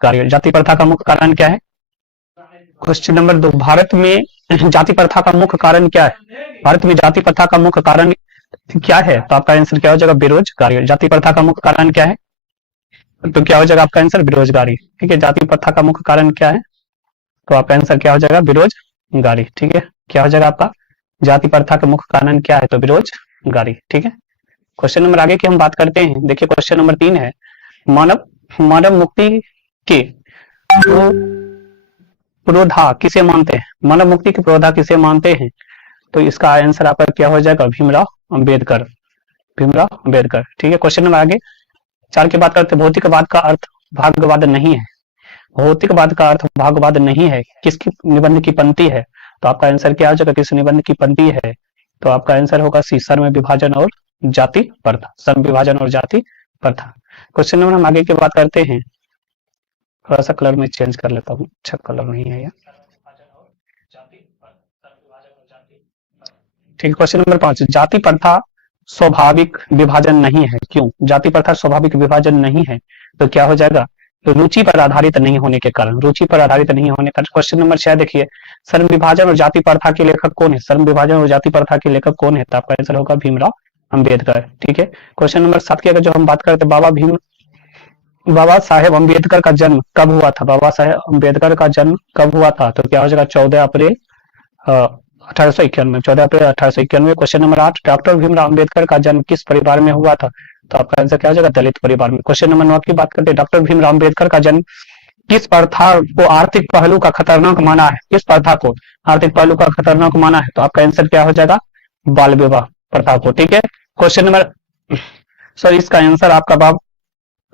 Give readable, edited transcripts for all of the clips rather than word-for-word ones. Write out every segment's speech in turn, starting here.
कार्य। जाति प्रथा का मुख्य कारण क्या है? क्वेश्चन नंबर 2, भारत में जाति प्रथा का मुख्य कारण क्या है? भारत में जाति प्रथा का मुख्य कारण क्या है? तो आपका आंसर क्या हो जाएगा? बेरोजगारी। जाति प्रथा का मुख्य कारण क्या है? तो क्या हो जाएगा आपका आंसर? बेरोजगारी। ठीक है, जाति प्रथा का मुख्य कारण क्या है? तो आपका आंसर क्या हो जाएगा? बेरोजगारी। ठीक है, क्या हो जाएगा आपका? जाति प्रथा का मुख्य कारण क्या है? तो बेरोजगारी। ठीक है, क्वेश्चन नंबर आगे की हम बात करते हैं। देखिए क्वेश्चन नंबर 3 है, मानव मानव मुक्ति के पुरोधा किसे मानते हैं? मानव मुक्ति के पुरोधा किसे मानते हैं? तो इसका आंसर आपका क्या हो जाएगा? भीमराव अंबेडकर। भीमराव अंबेडकर। ठीक है, क्वेश्चन नंबर आगे 4 की बात करते हैं। भौतिकवाद का अर्थ भाग्यवाद नहीं है। भौतिकवाद का अर्थ भाग्यवाद नहीं है, किसकी निबंध की पंक्ति है? तो आपका आंसर क्या हो जाएगा? किस निबंध की पंक्ति है? तो आपका आंसर होगा सी, श्रम विभाजन और जाति प्रथा। श्रम विभाजन और जाति प्रथा। क्वेश्चन नंबर हम आगे की बात करते हैं। थोड़ा सा कलर में चेंज कर लेता हूँ, अच्छा कलर नहीं है यार। ठीक है, क्वेश्चन नंबर 5, जाति प्रथा स्वाभाविक विभाजन नहीं है, क्यों? जाति प्रथा स्वाभाविक विभाजन नहीं है, तो क्या हो जाएगा? रुचि पर आधारित नहीं होने के कारण। रुचि पर आधारित नहीं होने का। क्वेश्चन नंबर 6 देखिए, श्रम विभाजन और जाति प्रथा के लेखक कौन है? श्रम विभाजन और जाति प्रथा के लेखक कौन है? तो आपका आंसर होगा भीमराव अंबेडकर। ठीक है, क्वेश्चन नंबर 7 की अगर जो हम बात करते हैं, बाबा साहेब अम्बेडकर का जन्म कब हुआ था? बाबा साहेब अम्बेडकर का जन्म कब हुआ था? तो क्या हो जाएगा? 14 अप्रैल 1891। 14 अप्रैल 1891। Question number 8, doctor Bhimrao Ambedkar का जन्म किस परिवार में हुआ था? तो आपका आंसर क्या हो जाएगा? दलित परिवार में। क्वेश्चन नंबर 9 की बात करते हैं, डॉक्टर भीमराव अंबेडकर का जन्म किस प्रथा को आर्थिक पहलू का खतरनाक माना है? किस प्रथा को आर्थिक पहलू का खतरनाक माना है? तो आपका आंसर क्या हो जाएगा? बाल विवाह प्रथा को। ठीक है, क्वेश्चन नंबर सॉरी, इसका आंसर आपका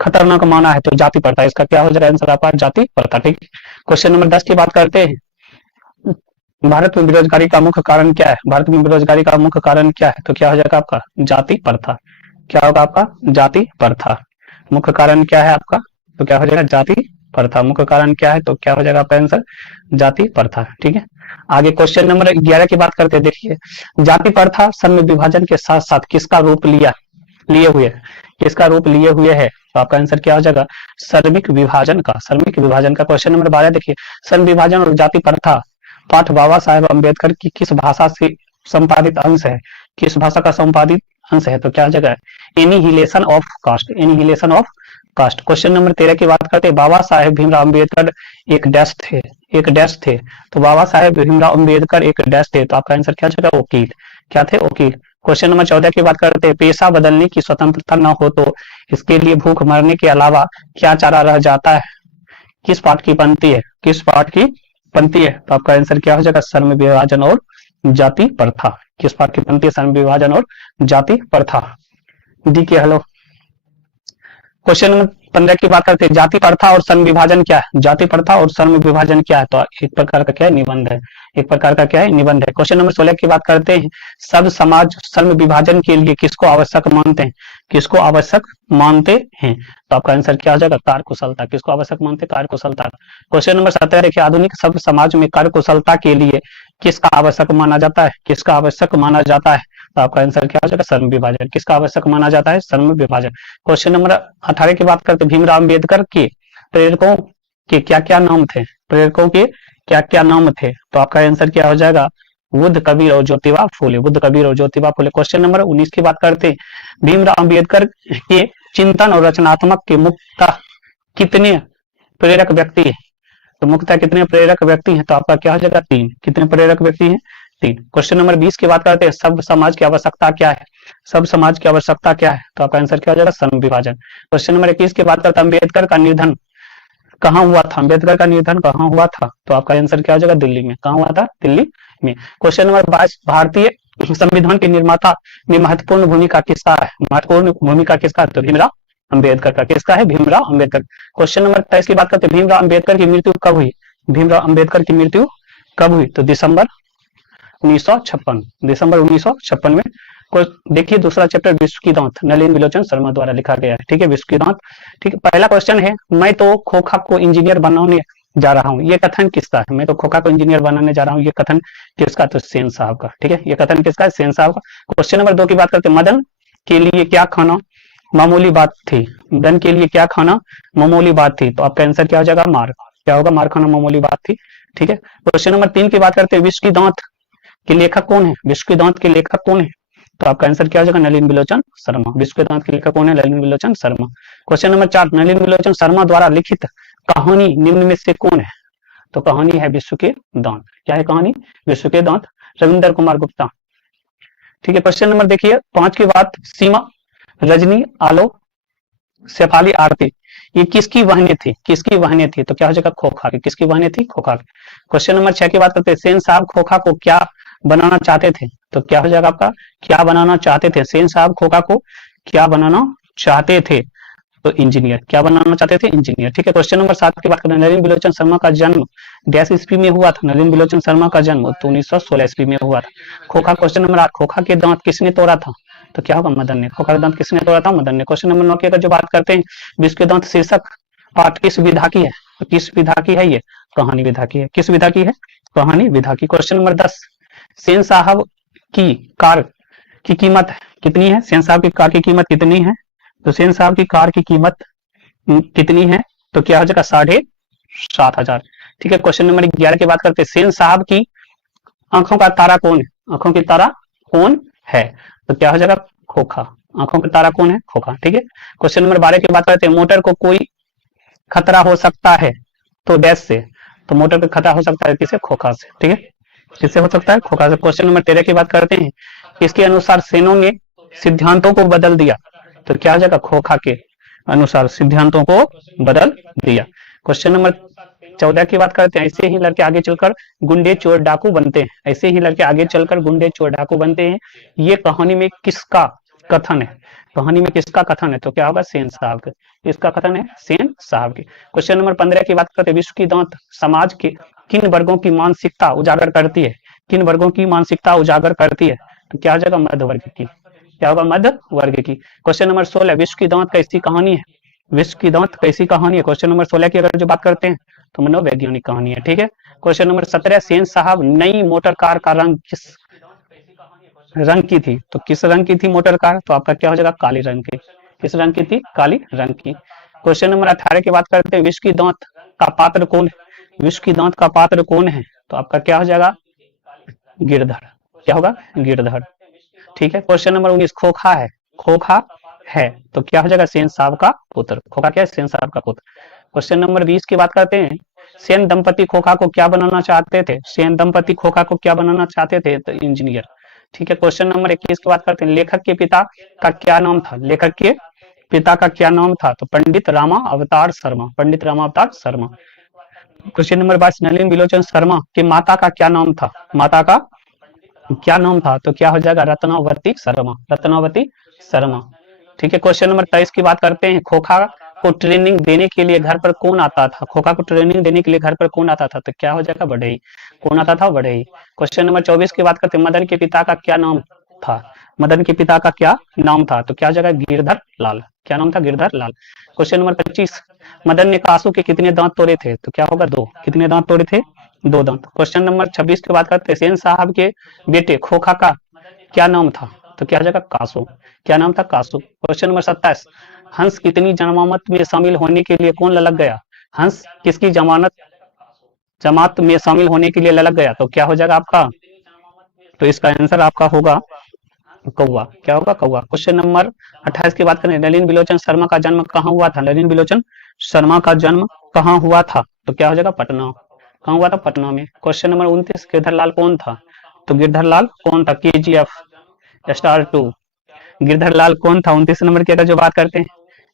खतरनाक माना है तो जाति प्रथा। इसका क्या हो जाएगा आंसर आपका? जाति प्रथा। ठीक, क्वेश्चन नंबर 10 की बात करते हैं, भारत में बेरोजगारी का मुख्य कारण क्या है? भारत में बेरोजगारी का मुख्य कारण क्या है? तो क्या हो जाएगा आपका? जाति प्रथा। क्या होगा आपका? जाति प्रथा। मुख्य कारण क्या है आपका? तो क्या हो जाएगा? जाति प्रथा। मुख्य कारण क्या है? तो क्या हो जाएगा आपका आंसर? जाति प्रथा। ठीक है, आगे क्वेश्चन नंबर 11 की बात करते हैं। देखिए, जाति प्रथा श्रम विभाजन के साथ साथ किसका रूप लिए हुए है? किसका रूप लिए हुए है? तो आपका आंसर क्या हो जाएगा? श्रमिक विभाजन का। श्रमिक विभाजन का। क्वेश्चन नंबर 12 देखिए, श्रम विभाजन और जाति प्रथा पाठ बाबा साहेब अम्बेडकर की किस भाषा से संपादित अंश है? किस भाषा का संपादित अंश है? तो क्या हो जाएगा? Annihilation of caste. Annihilation of caste. Question number 13 की बात करते हैं, बाबा साहेब भीमराव अम्बेडकर एक डैश थे। एक डैश थे। तो बाबा साहेब भीमराव अम्बेडकर एक डैश थे, तो आपका आंसर क्या हो जाएगा? वकील। क्या थे? वकील। क्वेश्चन नंबर 14 की बात करते हैं, पेशा बदलने की स्वतंत्रता न हो तो इसके लिए भूख मरने के अलावा क्या चारा रह जाता है? किस पाठ की पंक्ति है? किस पाठ की पंक्ति है? तो आपका आंसर क्या हो जाएगा? श्रम विभाजन और जाति प्रथा। किस पाठ की पंक्ति है? श्रम विभाजन और जाति प्रथा। डी के हेलो। क्वेश्चन नंबर 15 की बात करते हैं, जाति प्रथा और श्रम विभाजन क्या है? जाति प्रथा और श्रम विभाजन क्या है? तो एक प्रकार का क्या है? निबंध है। एक प्रकार का क्या है? निबंध है। क्वेश्चन नंबर 16 की बात करते हैं, सब समाज श्रम विभाजन के लिए किसको आवश्यक मानते हैं? किसको आवश्यक मानते हैं? तो आपका आंसर क्या हो जाएगा? कार्यकुशलता। किसको आवश्यक मानते हैं? कार्यकुशलता। क्वेश्चन नंबर 17 देखिए, आधुनिक सब समाज में कार्यकुशलता के लिए किसका आवश्यक माना जाता है? किसका आवश्यक माना जाता है? तो आपका आंसर क्या हो जाएगा? श्रम विभाजन। किसका आवश्यक माना जाता है? श्रम विभाजन। क्वेश्चन नंबर 18 की बात करते हैं, भीमराव अम्बेडकर के प्रेरकों के क्या क्या नाम थे? प्रेरकों के क्या क्या नाम थे? तो आपका आंसर क्या हो जाएगा? बुद्ध, कबीर और ज्योतिबा फूले। बुद्ध, कबीर और ज्योतिबा फूले। क्वेश्चन नंबर 19 की बात करते हैं, भीमराव अम्बेडकर के चिंतन और रचनात्मक के मुख्यतः कितने प्रेरक व्यक्ति है? तो मुख्यतः कितने प्रेरक व्यक्ति हैं? तो आपका क्या हो जाएगा? 3। कितने प्रेरक व्यक्ति हैं? 3। क्वेश्चन नंबर 20 की बात करते हैं, सब समाज की आवश्यकता क्या है? सब समाज की आवश्यकता क्या है? तो आपका आंसर क्या हो जाएगा? श्रम विभाजन। क्वेश्चन नंबर 21 की बात करते हैं, अम्बेडकर का निधन कहाँ हुआ था? अम्बेडकर का निधन कहाँ हुआ था? तो आपका आंसर क्या हो जाएगा? दिल्ली में। कहाँ हुआ था? दिल्ली में। क्वेश्चन नंबर 22, भारतीय संविधान के निर्माता में महत्वपूर्ण भूमिका किसका है? महत्वपूर्ण भूमिका किसका? तो भीमराव अम्बेडकर का। किसका है? भीमराव अम्बेडकर। क्वेश्चन नंबर 23 की बात करते हैं, भीमराव अम्बेडकर की मृत्यु कब हुई? भीमराव अम्बेडकर की मृत्यु कब हुई? तो दिसंबर 1956। दिसंबर 1956 में। देखिए दूसरा चैप्टर विश्व की दांत, नलिन विलोचन शर्मा द्वारा लिखा गया है। ठीक है, विश्व की दांत। ठीक है, पहला क्वेश्चन है, मैं तो खोखा को इंजीनियर बनाने जा रहा हूँ, ये कथन किसका है? मैं तो खोखा को इंजीनियर बनाने जा रहा हूँ, ये कथन किसका? तो सेन साहब का। ठीक है, ये कथन किसका है? सेन साहब का। क्वेश्चन नंबर 2 की बात करते हैं, मदन के लिए क्या खाना मामूली बात थी। धन के लिए क्या खाना मामूली बात थी, तो आपका आंसर क्या हो जाएगा, मार। क्या होगा, मार खाना मामूली बात थी। ठीक है, क्वेश्चन नंबर 3 की बात करते हैं, विश्व की दांत के लेखक कौन है, विश्व के दांत के लेखक कौन है, तो आपका आंसर क्या हो जाएगा, नलिन बिलोचन शर्मा। विश्व के दांत के लेखक कौन है, नलिन बिलोचन शर्मा। क्वेश्चन नंबर 4, नलिन बिलोचन शर्मा द्वारा लिखित कहानी निम्न में से कौन है, तो कहानी है विश्व के दांत। क्या है कहानी, विश्व के दांत, रविंद्र कुमार गुप्ता। ठीक है, क्वेश्चन नंबर देखिए 5 की बात, सीमा, रजनी, आलोक, शेफाली, आरती, ये किसकी बहनें थी, किसकी बहनें थी, तो क्या हो जाएगा, खोखा की। किसकी बहनें थी, खोखा की। क्वेश्चन नंबर 6 की बात करते हैं, सेन साहब खोखा को क्या बनाना चाहते थे, तो क्या हो जाएगा आपका, क्या बनाना चाहते थे, सेन साहब खोखा को क्या बनाना चाहते थे, तो इंजीनियर। क्या बनाना चाहते थे, इंजीनियर। ठीक है, क्वेश्चन नंबर 7 की बात करें, नलिन बिलोचन शर्मा का जन्म डैश ईस्वी में हुआ था, नलिन बिलोचन शर्मा का जन्म तो 1916 ईस्वी में हुआ था। खोखा, क्वेश्चन नंबर 8, खोखा के दांत किसने तोड़ा था, तो क्या होगा, मदन ने। खोखा के दांत किसने तोड़ा था, मदन ने। क्वेश्चन नंबर 9 की अगर जो बात करते हैं, विश्व के दांत शीर्षक पाठ किस विधा की है, तो किस विधा की है, ये कहानी विधा की है। किस विधा की है, कहानी विधा की। क्वेश्चन नंबर 10, सेन साहब की कार की कीमत कितनी है, सेन साहब की कार की कीमत कितनी है, तो सेन साहब की कार की कीमत कितनी है, तो क्या हो जाएगा, 7,500। ठीक है, क्वेश्चन नंबर 11 की बात करते हैं, सेन साहब की आंखों का तारा कौन है, आंखों की तारा कौन है, तो क्या हो जाएगा, खोखा। आंखों का तारा कौन है, खोखा। ठीक है, क्वेश्चन नंबर 12 की बात करते हैं, मोटर को कोई खतरा हो सकता है तो डैश से, तो मोटर को खतरा हो सकता है किसे, खोखा से। ठीक है, किससे हो सकता है, खोखा से। क्वेश्चन नंबर 13 की बात करते हैं, इसके अनुसार सेनों ने सिद्धांतों को बदल दिया, तो क्या हो जाएगा, खोखा के अनुसार सिद्धांतों को बदल दिया। क्वेश्चन नंबर 14 की बात करते हैं, ऐसे ही लड़के आगे चलकर गुंडे चोर डाकू बनते हैं, ऐसे ही लड़के आगे चलकर गुंडे चोर डाकू बनते हैं, ये कहानी में किसका कथन है, कहानी में किसका कथन है, तो क्या होगा, सेन साहब का। इसका कथन है सेन साहब की। क्वेश्चन नंबर 15 की बात करते हैं, विश्व की दांत समाज के किन वर्गों की मानसिकता उजागर करती है, किन वर्गों की मानसिकता उजागर करती है, तो क्या हो जाएगा, मध्य वर्ग की। क्या होगा, मध्य वर्ग की। क्वेश्चन नंबर 16, विश्व की दांत कैसी कहानी है, विश्व की दांत कैसी कहानी है। क्वेश्चन नंबर 16 की अगर जो बात करते हैं, तो मनोवैज्ञानिक कहानी है। ठीक है, क्वेश्चन नंबर 17, सेन साहब नई मोटर कार का रंग किस रंग की थी, तो किस रंग की थी मोटर कार, तो आपका क्या हो जाएगा, काली रंग की। किस रंग की थी, काली रंग की। क्वेश्चन नंबर 18 की बात करते हैं, विश्व की दांत का पात्र कौन है, विश्व की दांत का पात्र कौन है, तो आपका क्या हो जाएगा, गिरधर। क्या होगा, गिरधर। ठीक है, क्वेश्चन नंबर 19, खोखा है, खोखा है, तो क्या हो जाएगा, सेन साहब का पुत्र। खोखा क्या है, सेन साहब का पुत्र। क्वेश्चन नंबर 20 की बात करते हैं, सेन दंपति खोखा को क्या बनाना चाहते थे, सेन दंपति खोखा को क्या बनाना चाहते थे, तो इंजीनियर। ठीक है, क्वेश्चन नंबर 21 की बात करते हैं, लेखक के पिता का क्या नाम था, लेखक के पिता का क्या नाम था, तो पंडित रामा अवतार शर्मा, पंडित रामा अवतार शर्मा। क्वेश्चन नंबर 22, नलिन बिलोचन शर्मा के माता का क्या नाम था, माता का क्या नाम था, तो क्या हो जाएगा, रत्नावती शर्मा, रत्नावती शर्मा। ठीक है, क्वेश्चन नंबर 23 की बात करते हैं, खोखा को ट्रेनिंग देने के लिए घर पर कौन आता था, खोखा को ट्रेनिंग देने के लिए घर पर कौन आता था, तो क्या हो जाएगा, बढ़ई। कौन आता था, बढ़ई। क्वेश्चन नंबर 24 की बात करते हैं, मदन के पिता का क्या नाम था, मदन के पिता का क्या नाम था, तो क्या हो जाएगा, गिरधर लाल। क्या नाम था, गिरधर लाल। क्वेश्चन नंबर 25, मदन ने कासू के कितने दांत तोड़े थे, तो क्या होगा, 2। कितने दांत तोड़े थे, 2 दांत। क्वेश्चन नंबर 26 की बात करते हैं, सेन साहब के बेटे खोखा का क्या नाम था, तो क्या हो जाएगा, कासू। क्या नाम था, कासू। क्वेश्चन नंबर 27, हंस कितनी जमानत में शामिल होने के लिए कौन ललक गया, हंस किसकी जमात में शामिल होने के लिए ललक गया, तो क्या हो जाएगा आपका, तो इसका आंसर आपका होगा कौवा। क्या होगा, कौवा। क्वेश्चन नंबर 28 की बात करें, नलिन बिलोचन शर्मा का जन्म कहाँ हुआ था, नलिन बिलोचन शर्मा का जन्म कहाँ हुआ था, तो क्या हो जाएगा, पटना। कहाँ हुआ था, पटना में। क्वेश्चन नंबर 29, गिरधर लाल कौन था, तो गिरधर लाल कौन था, KGF स्टार 2, गिरधर लाल कौन था। 29 नंबर की अगर जो बात करते हैं,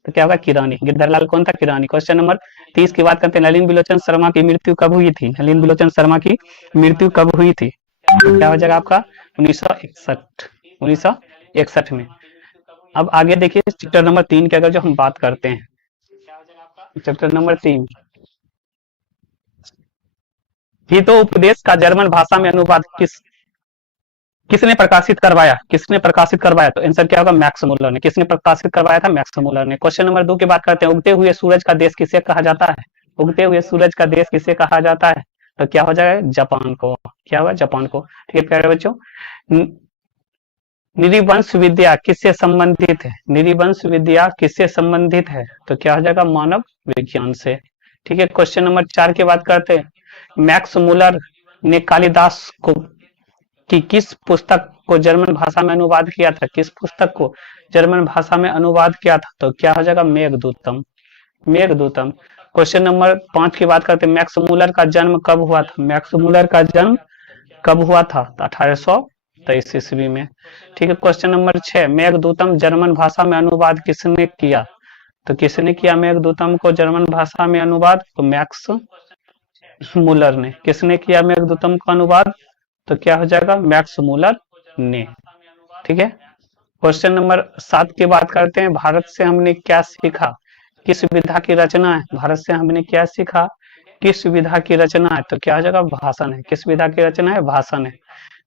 तो क्या होगा, किरानी। गिरधर लाल कौन था, किरानी। क्वेश्चन नंबर 30 की बात करते हैं, नलिन बिलोचन शर्मा की मृत्यु कब हुई थी, नलिन बिलोचन शर्मा की मृत्यु कब हुई थी, तो क्या हो जाएगा आपका, 1961, 1961 में। अब आगे देखिए चैप्टर नंबर 3 की अगर जो हम बात करते हैं, चैप्टर नंबर 3, हितोपदेश का जर्मन भाषा में अनुवाद किसने प्रकाशित करवाया, किसने प्रकाशित करवाया, तो आंसर क्या होगा, मैक्स मुलर ने। किसने प्रकाशित करवाया था, मैक्स मुलर ने। क्वेश्चन नंबर 2 की बात करते हैं, उगते हुए सूरज का देश किसे कहा जाता है, उगते हुए सूरज का देश किसे कहा जाता है, तो क्या हो जाएगा, जापान को। क्या होगा, जापान को। ठीक है प्यारे बच्चों, निरिवंश विद्या किससे संबंधित है? निरिवंश विद्या किससे संबंधित है? तो क्या हो जाएगा? मानव विज्ञान से। ठीक है, क्वेश्चन नंबर 4 की बात करते हैं। मैक्स मुलर ने कालिदास को की किस पुस्तक को जर्मन भाषा में अनुवाद किया था? किस पुस्तक को जर्मन भाषा में अनुवाद किया था? तो क्या हो जाएगा? मेघदूतम। मेघदूतम। क्वेश्चन नंबर 5 की बात करते हैं। मैक्स मुलर का जन्म कब हुआ था? मैक्स मुलर का जन्म कब हुआ था? 1823 ईस्वी में। ठीक है, क्वेश्चन नंबर 6। मेघदूतम जर्मन भाषा में अनुवाद किसने किया? तो किसने किया मेघदूतम को जर्मन भाषा में अनुवाद? तो मैक्स मुलर ने। किसने किया मेघदूतम का अनुवाद? तो क्या हो जाएगा? मैक्स मुलर ने। ठीक है, क्वेश्चन नंबर 7 की बात करते हैं। भारत से हमने क्या सीखा? किस विधा की रचना है? भारत से हमने क्या सीखा? किस विधा की रचना है? तो क्या हो जाएगा? भाषण है। किस विधा की रचना है? भाषण है।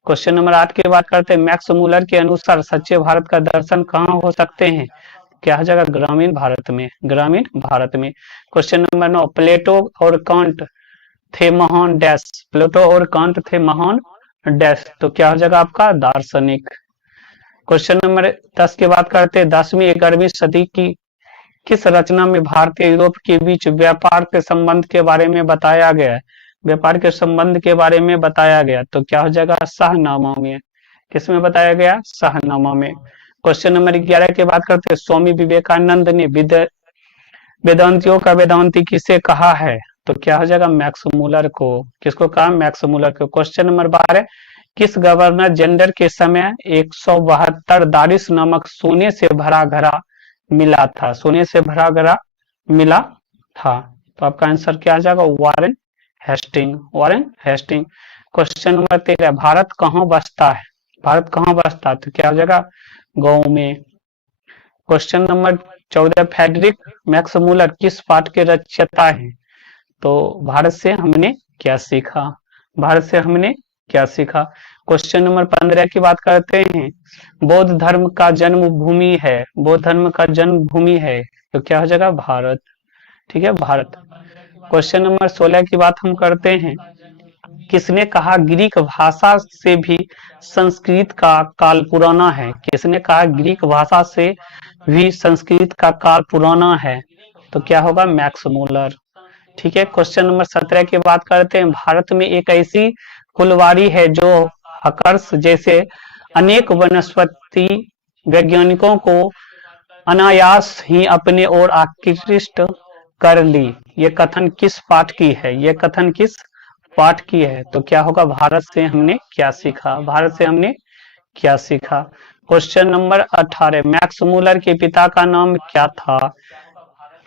क्वेश्चन नंबर 8 की बात करते हैं। मैक्स मुलर के अनुसार सच्चे भारत का दर्शन कहाँ हो सकते हैं? क्या हो जाएगा? ग्रामीण भारत में। ग्रामीण भारत में। Question number 9। प्लेटो और कांट थे महान डैश। प्लेटो और कांट थे महान डैश। तो क्या हो जाएगा आपका? दार्शनिक। क्वेश्चन नंबर 10 की बात करते हैं। 10वीं 11वीं सदी की किस रचना में भारतीय यूरोप के बीच व्यापार के संबंध के बारे में बताया गया है? व्यापार के संबंध के बारे में बताया गया। तो क्या हो जाएगा? शाहनामा में। किसमें बताया गया? शाहनामा में। क्वेश्चन नंबर 11 की बात करते हैं। स्वामी विवेकानंद ने वेदांतियों का वेदांती किसे कहा है? तो क्या हो जाएगा? मैक्स मुलर को। किसको कहा? मैक्स मुलर को। Question number 12। किस गवर्नर जनरल के समय 172 दारिस नामक सोने से भरा घड़ा मिला था? सोने से भरा घड़ा मिला था। तो आपका आंसर क्या आ जाएगा? Warren Hasting. Warren Hasting. Question number 13। Bharat कहाँ बसता है? भारत कहाँ बसता है? तो क्या हो जाएगा? गांव में। Question number 14। Friedrich Max Muller किस पाठ के रचयिता हैं? तो भारत से हमने क्या सीखा? भारत से हमने क्या सीखा? क्वेश्चन नंबर 15 की बात करते हैं। बौद्ध धर्म का जन्मभूमि है। बौद्ध धर्म का जन्मभूमि है। तो क्या हो जाएगा? भारत। ठीक है, भारत। क्वेश्चन नंबर 16 की बात हम करते हैं। किसने कहा ग्रीक भाषा से भी संस्कृत का काल पुराना है? किसने कहा ग्रीक भाषा से भी संस्कृत का काल पुराना है? तो क्या होगा? Max Muller. ठीक है, क्वेश्चन नंबर 17 की बात करते हैं। भारत में एक ऐसी फुलवारी है जो हकर्स जैसे अनेक वनस्पति वैज्ञानिकों को अनायास ही अपने ओर आकृष्ट कर ली। ये कथन किस पाठ की है? ये कथन किस पाठ की है? तो क्या होगा? भारत से हमने क्या सीखा? भारत से हमने क्या सीखा? Question number 18। मैक्स मुलर के पिता का नाम क्या था?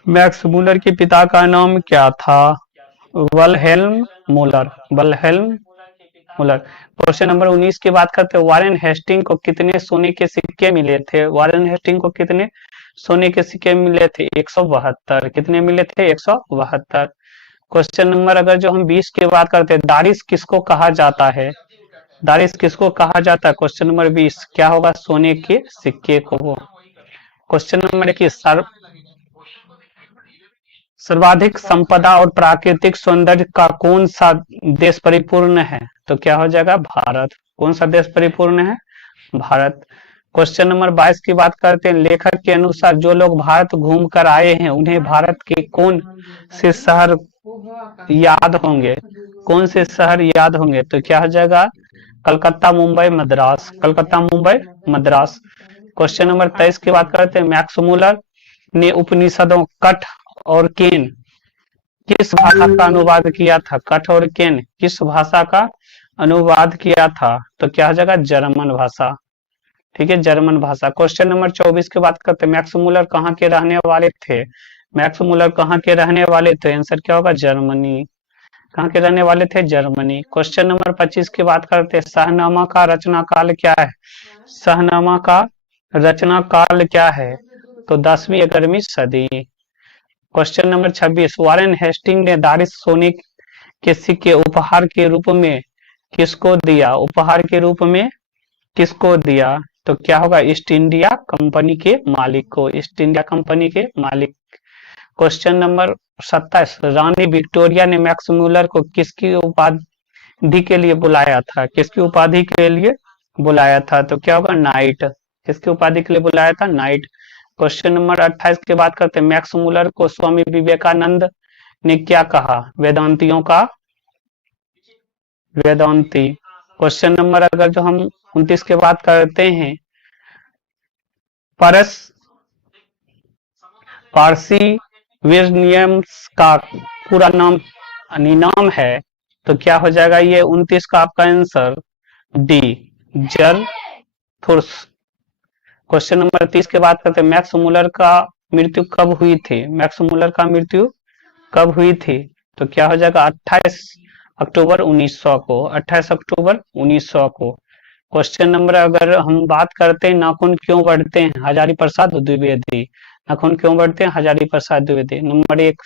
मैक्स मुलर के पिता का नाम क्या था? वलहेल्म मुलर। वलहेल्म मुलर। क्वेश्चन नंबर 19 की बात करते हैं। वारेन हेस्टिंग को कितने सोने के सिक्के मिले थे? वारेन हेस्टिंग को कितने सोने के सिक्के मिले थे? 172। कितने मिले थे? 172। क्वेश्चन नंबर अगर जो हम 20 की बात करते हैं। दारिस किसको कहा जाता है? दारिस किसको कहा जाता है? क्वेश्चन नंबर 20 क्या होगा? सोने के सिक्के को। Question number 21। सर्वाधिक संपदा और प्राकृतिक सौंदर्य का कौन सा देश परिपूर्ण है? तो क्या हो जाएगा? भारत। कौन सा देश परिपूर्ण है? भारत। क्वेश्चन नंबर 22 की बात करते हैं। लेखक के अनुसार जो लोग भारत घूम कर आए हैं उन्हें भारत के कौन से शहर याद होंगे? कौन से शहर याद होंगे? तो क्या हो जाएगा? कलकत्ता, मुंबई, मद्रास। कलकत्ता, मुंबई, मद्रास। क्वेश्चन नंबर 23 की बात करते हैं। मैक्स मुलर ने उपनिषदों कठ और केन किस भाषा का अनुवाद किया था? कठ और केन किस भाषा का अनुवाद किया था? तो क्या हो जाएगा? जर्मन भाषा। ठीक है, जर्मन भाषा। क्वेश्चन नंबर 24 की बात करते हैं। मैक्स मुलर कहाँ के रहने वाले थे? मैक्स मुलर कहाँ के रहने वाले थे? आंसर क्या होगा? जर्मनी। कहाँ के रहने वाले थे? जर्मनी। क्वेश्चन नंबर 25 की बात करते हैं। शाहनामा का रचना काल क्या है? शाहनामा का रचना काल क्या है? तो 10वीं 11वीं सदी। Question number 26। वारेन हेस्टिंग ने दारिस सोने के सिक्के उपहार के रूप में किसको दिया? उपहार के रूप में किसको दिया? तो क्या होगा? ईस्ट इंडिया कंपनी के मालिक को। ईस्ट इंडिया कंपनी के मालिक। Question number 27। रानी विक्टोरिया ने मैक्स मुलर को किसकी उपाधि के लिए बुलाया था? किसकी उपाधि के लिए बुलाया था? तो क्या होगा? नाइट। किसकी उपाधि के लिए बुलाया था? नाइट। क्वेश्चन नंबर 28 की बात करते हैं। मैक्स मुलर को स्वामी विवेकानंद ने क्या कहा? वेदांतियों का वेदांती। क्वेश्चन नंबर अगर जो हम 29 की बात करते हैं, परस पारसी विलियम्स का पूरा नाम निनाम है, तो क्या हो जाएगा ये 29 का आपका आंसर? डी, जर थुर्स। क्वेश्चन नंबर 30 की बात करते हैं। मैक्स मुलर का मृत्यु कब हुई थी? मैक्स मुलर का मृत्यु कब हुई थी? तो क्या हो जाएगा? 28 अक्टूबर 1900 को। 28 अक्टूबर 1900 को। क्वेश्चन नंबर अगर हम बात करते हैं, नाखून क्यों बढ़ते हैं? हजारी प्रसाद द्विवेदी। नाखून क्यों बढ़ते हैं? हजारी प्रसाद द्विवेदी। नंबर 1,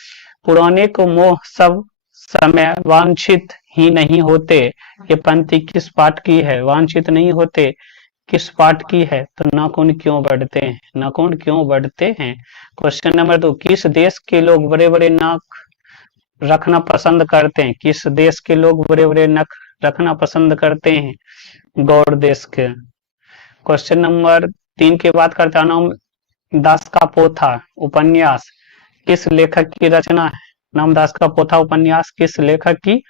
पुराने को मोह सब समय वांछित ही नहीं होते। ये पंक्ति किस पाठ की है? वांछित नहीं होते किस पाठ की है? तो नाखून क्यों बढ़ते हैं? नाखून क्यों बढ़ते हैं? क्वेश्चन नंबर 2, किस देश के लोग बड़े बड़े नाक रखना पसंद करते हैं? किस देश के लोग बड़े बड़े नख रखना पसंद करते हैं? गौड़ देश के। क्वेश्चन नंबर 3 की बात करते हैं। नाम दास का पोथा उपन्यास किस लेखक की रचना है? नामदास का पोथा उपन्यास किस लेखक की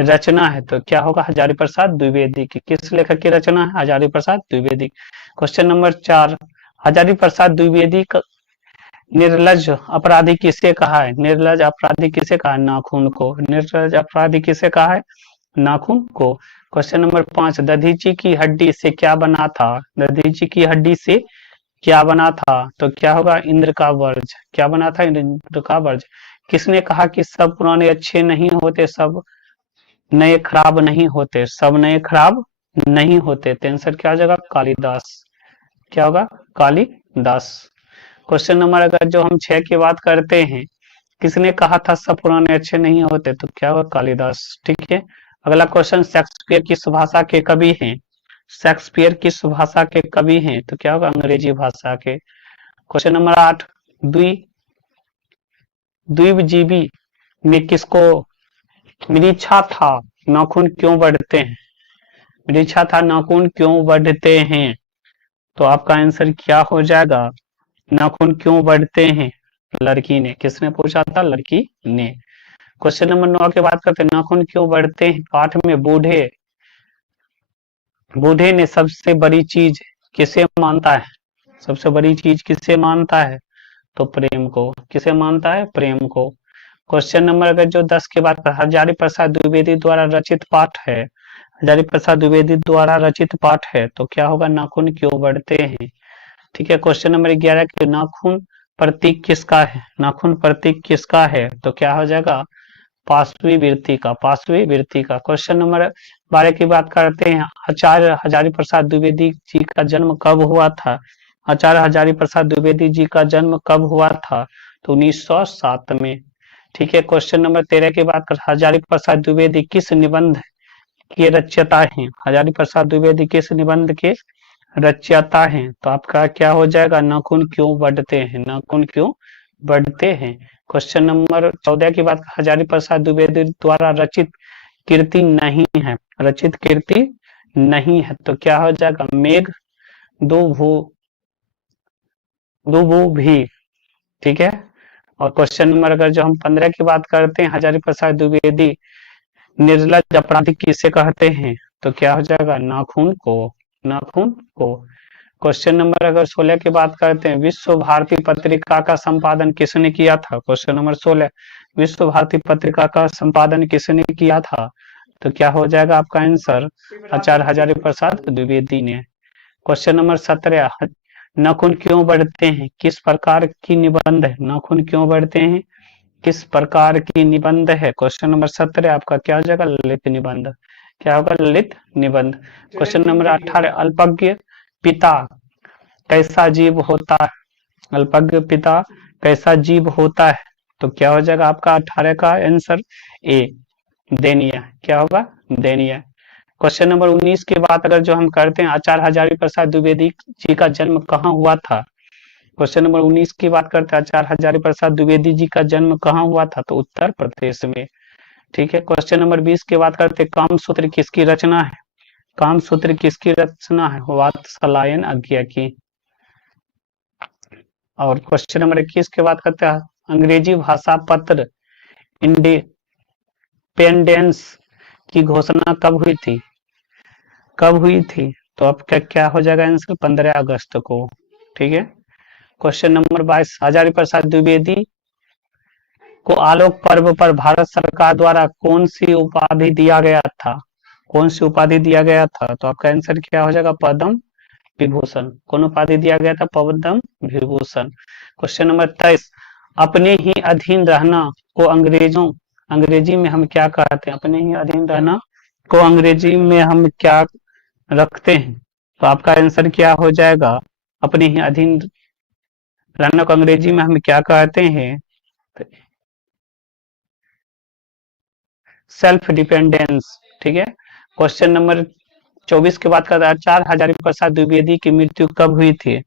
रचना है? तो क्या होगा? हजारी प्रसाद द्विवेदी की। किस लेखक की रचना है? हजारी प्रसाद द्विवेदी। क्वेश्चन नंबर 4, हजारी प्रसाद द्विवेदी निर्लज अपराधी किसे कहा है? निर्लज अपराधी किसे कहा है? नाखून को। निर्लज अपराधी किसे कहा है? नाखून को। क्वेश्चन नंबर 5, दधीची की हड्डी से क्या बना था? दधीची की हड्डी से क्या बना था? तो क्या होगा? इंद्र का वर्ज। क्या बना था? इंद्र का वर्ज। किसने कहा कि सब पुराने अच्छे नहीं होते, सब नए खराब नहीं होते? सब नए खराब नहीं होते। तो आंसर क्या हो जाएगा? कालिदास। क्या होगा? कालिदास। क्वेश्चन नंबर अगर जो हम 6 की बात करते हैं, किसने कहा था सब पुराने अच्छे नहीं होते? तो क्या होगा? कालिदास। ठीक है। अगला क्वेश्चन, शेक्सपियर किस भाषा के कवि हैं? शेक्सपियर किस भाषा के कवि हैं? तो क्या होगा? अंग्रेजी भाषा के। क्वेश्चन नंबर 8, द्वीपजीवी में किसको मृच्छा था? नाखून क्यों बढ़ते हैं? मृच्छा था, नाखून क्यों बढ़ते हैं? तो आपका आंसर क्या हो जाएगा? नाखून क्यों बढ़ते हैं? लड़की ने। किसने पूछा था? लड़की ने। क्वेश्चन नंबर 9 की बात करते हैं। नाखून क्यों बढ़ते हैं पाठ में बूढ़े बूढ़े ने सबसे बड़ी चीज किसे मानता है? सबसे बड़ी चीज किसे मानता है? तो प्रेम को। किसे मानता है? प्रेम को। क्वेश्चन नंबर अगर जो 10 के बाद हजारी प्रसाद द्विवेदी द्वारा रचित पाठ है, हजारी प्रसाद द्विवेदी द्वारा रचित पाठ है, तो क्या होगा? नाखून क्यों बढ़ते हैं। ठीक है। क्वेश्चन नंबर 11 के नाखून प्रतीक किसका है? नाखून प्रतीक किसका है? तो क्या हो जाएगा? पांचवी वृत्ति का। पांचवी वृत्ति का। क्वेश्चन नंबर 12 की बात करते हैं। आचार्य हजारी प्रसाद द्विवेदी जी का जन्म कब हुआ था? आचार्य हजारी प्रसाद द्विवेदी जी का जन्म कब हुआ था? तो 1907 में। ठीक है। क्वेश्चन नंबर 13 की बात कर, हजारी प्रसाद द्विवेदी किस निबंध के रचयिता हैं? हजारी प्रसाद द्विवेदी किस निबंध के रचयिता हैं? तो आपका क्या हो जाएगा? नाखून क्यों बढ़ते हैं? नाखून क्यों बढ़ते हैं। क्वेश्चन नंबर 14 की बात, हजारी प्रसाद द्विवेदी द्वारा रचित कीर्ति नहीं है। रचित कीर्ति नहीं है, तो क्या हो जाएगा? मेघ दुभू दुभुभी। ठीक है। और क्वेश्चन नंबर अगर जो हम 15 की बात करते हैं, हजारी प्रसाद द्विवेदी निर्लज अपराधी किसे कहते हैं? तो क्या हो जाएगा? नाखून को। नाखून को। क्वेश्चन नंबर अगर 16 की बात करते हैं, विश्व भारती पत्रिका का संपादन किसने किया था? क्वेश्चन नंबर 16, विश्व भारती पत्रिका का संपादन किसने किया था? तो क्या हो जाएगा आपका आंसर? आचार्य हजारी प्रसाद द्विवेदी ने। क्वेश्चन नंबर 17, नाखून क्यों बढ़ते हैं किस प्रकार की निबंध है? नाखून क्यों बढ़ते हैं किस प्रकार की निबंध है? क्वेश्चन नंबर 17 आपका क्या हो जाएगा? ललित निबंध। क्या होगा? ललित निबंध। क्वेश्चन नंबर 18, अल्पज्ञ पिता कैसा जीव होता है? अल्पज्ञ पिता कैसा जीव होता है? तो क्या हो जाएगा आपका 18 का आंसर? ए, दयनीय। क्या होगा? दयनीय। क्वेश्चन नंबर 19 के बाद अगर जो हम करते हैं, आचार्य हजारी प्रसाद द्विवेदी जी का जन्म कहाँ हुआ था? क्वेश्चन नंबर 19 की बात करते हैं, आचार्य हजारी प्रसाद द्विवेदी जी का जन्म कहाँ हुआ था? तो उत्तर प्रदेश में। ठीक है। क्वेश्चन नंबर 20 की बात करते हैं, कामसूत्र किसकी रचना है? कामसूत्र किसकी रचना है? वात्स्यायन आज्ञा की। और क्वेश्चन नंबर 21 के बाद करते हैं, अंग्रेजी भाषा पत्र इंडिपेंडेंस की घोषणा कब हुई थी? कब हुई थी? तो अब क्या क्या हो जाएगा आंसर? 15 अगस्त को। ठीक है। क्वेश्चन नंबर 22, हजारी प्रसाद द्विवेदी को आलोक पर्व पर भारत सरकार द्वारा कौन सी उपाधि दिया गया था? कौन सी उपाधि दिया गया था? तो आपका आंसर क्या हो जाएगा? पद्म विभूषण। कौन उपाधि दिया गया था? पद्म विभूषण। क्वेश्चन नंबर 23, अपने ही अधीन रहना को अंग्रेजी में हम क्या कहते हैं? अपने ही अधीन रहना को अंग्रेजी में हम क्या रखते हैं? तो आपका आंसर क्या हो जाएगा? अपने ही अधीन रहना को अंग्रेजी में हम क्या कहते हैं? Self dependence. ठीक है। क्वेश्चन नंबर 24 के बाद का, आचार्य हजारी प्रसाद द्विवेदी की मृत्यु कब हुई थी?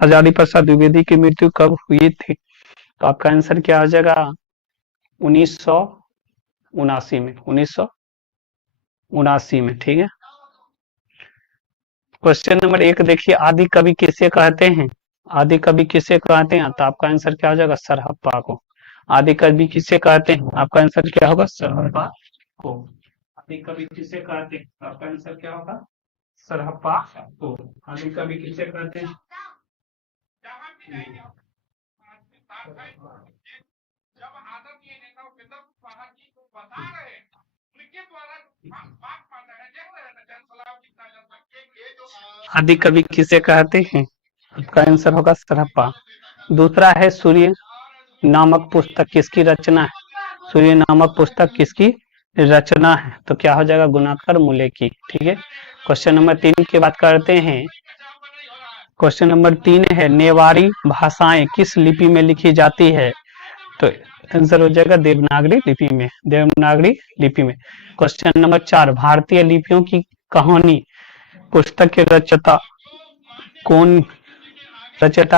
हजारी प्रसाद द्विवेदी की मृत्यु कब हुई थी? तो आपका आंसर क्या हो जाएगा? 1979 में। 1979 में। ठीक है। क्वेश्चन नंबर 1 देखिए, आदि कवि किसे कहते हैं? आदि कवि किसे कहते हैं? तो आपका आंसर क्या हो जाएगा? सरहप्पा को। आदि कवि किसे कहते हैं? आपका आंसर क्या होगा? सरहप्पा को। आदि कवि किसे कहते हैं? तो आपका आंसर क्या होगा? सरहप्पा को। आदि कवि किसे कहते हैं? आदि कवि किसे कहते हैं? आपका आंसर होगा सरहप्पा। दूसरा है, सूर्य नामक पुस्तक किसकी रचना है? सूर्य नामक पुस्तक किसकी रचना है? तो क्या हो जाएगा? गुणाकर मूले की। ठीक है। क्वेश्चन नंबर 3 की बात करते हैं। क्वेश्चन नंबर 3 है, नेवारी भाषाएं किस लिपि में लिखी जाती है? तो आंसर हो जाएगा देवनागरी लिपि में। देवनागरी लिपि में। क्वेश्चन नंबर 4, भारतीय लिपियों की कहानी पुस्तक के रचयिता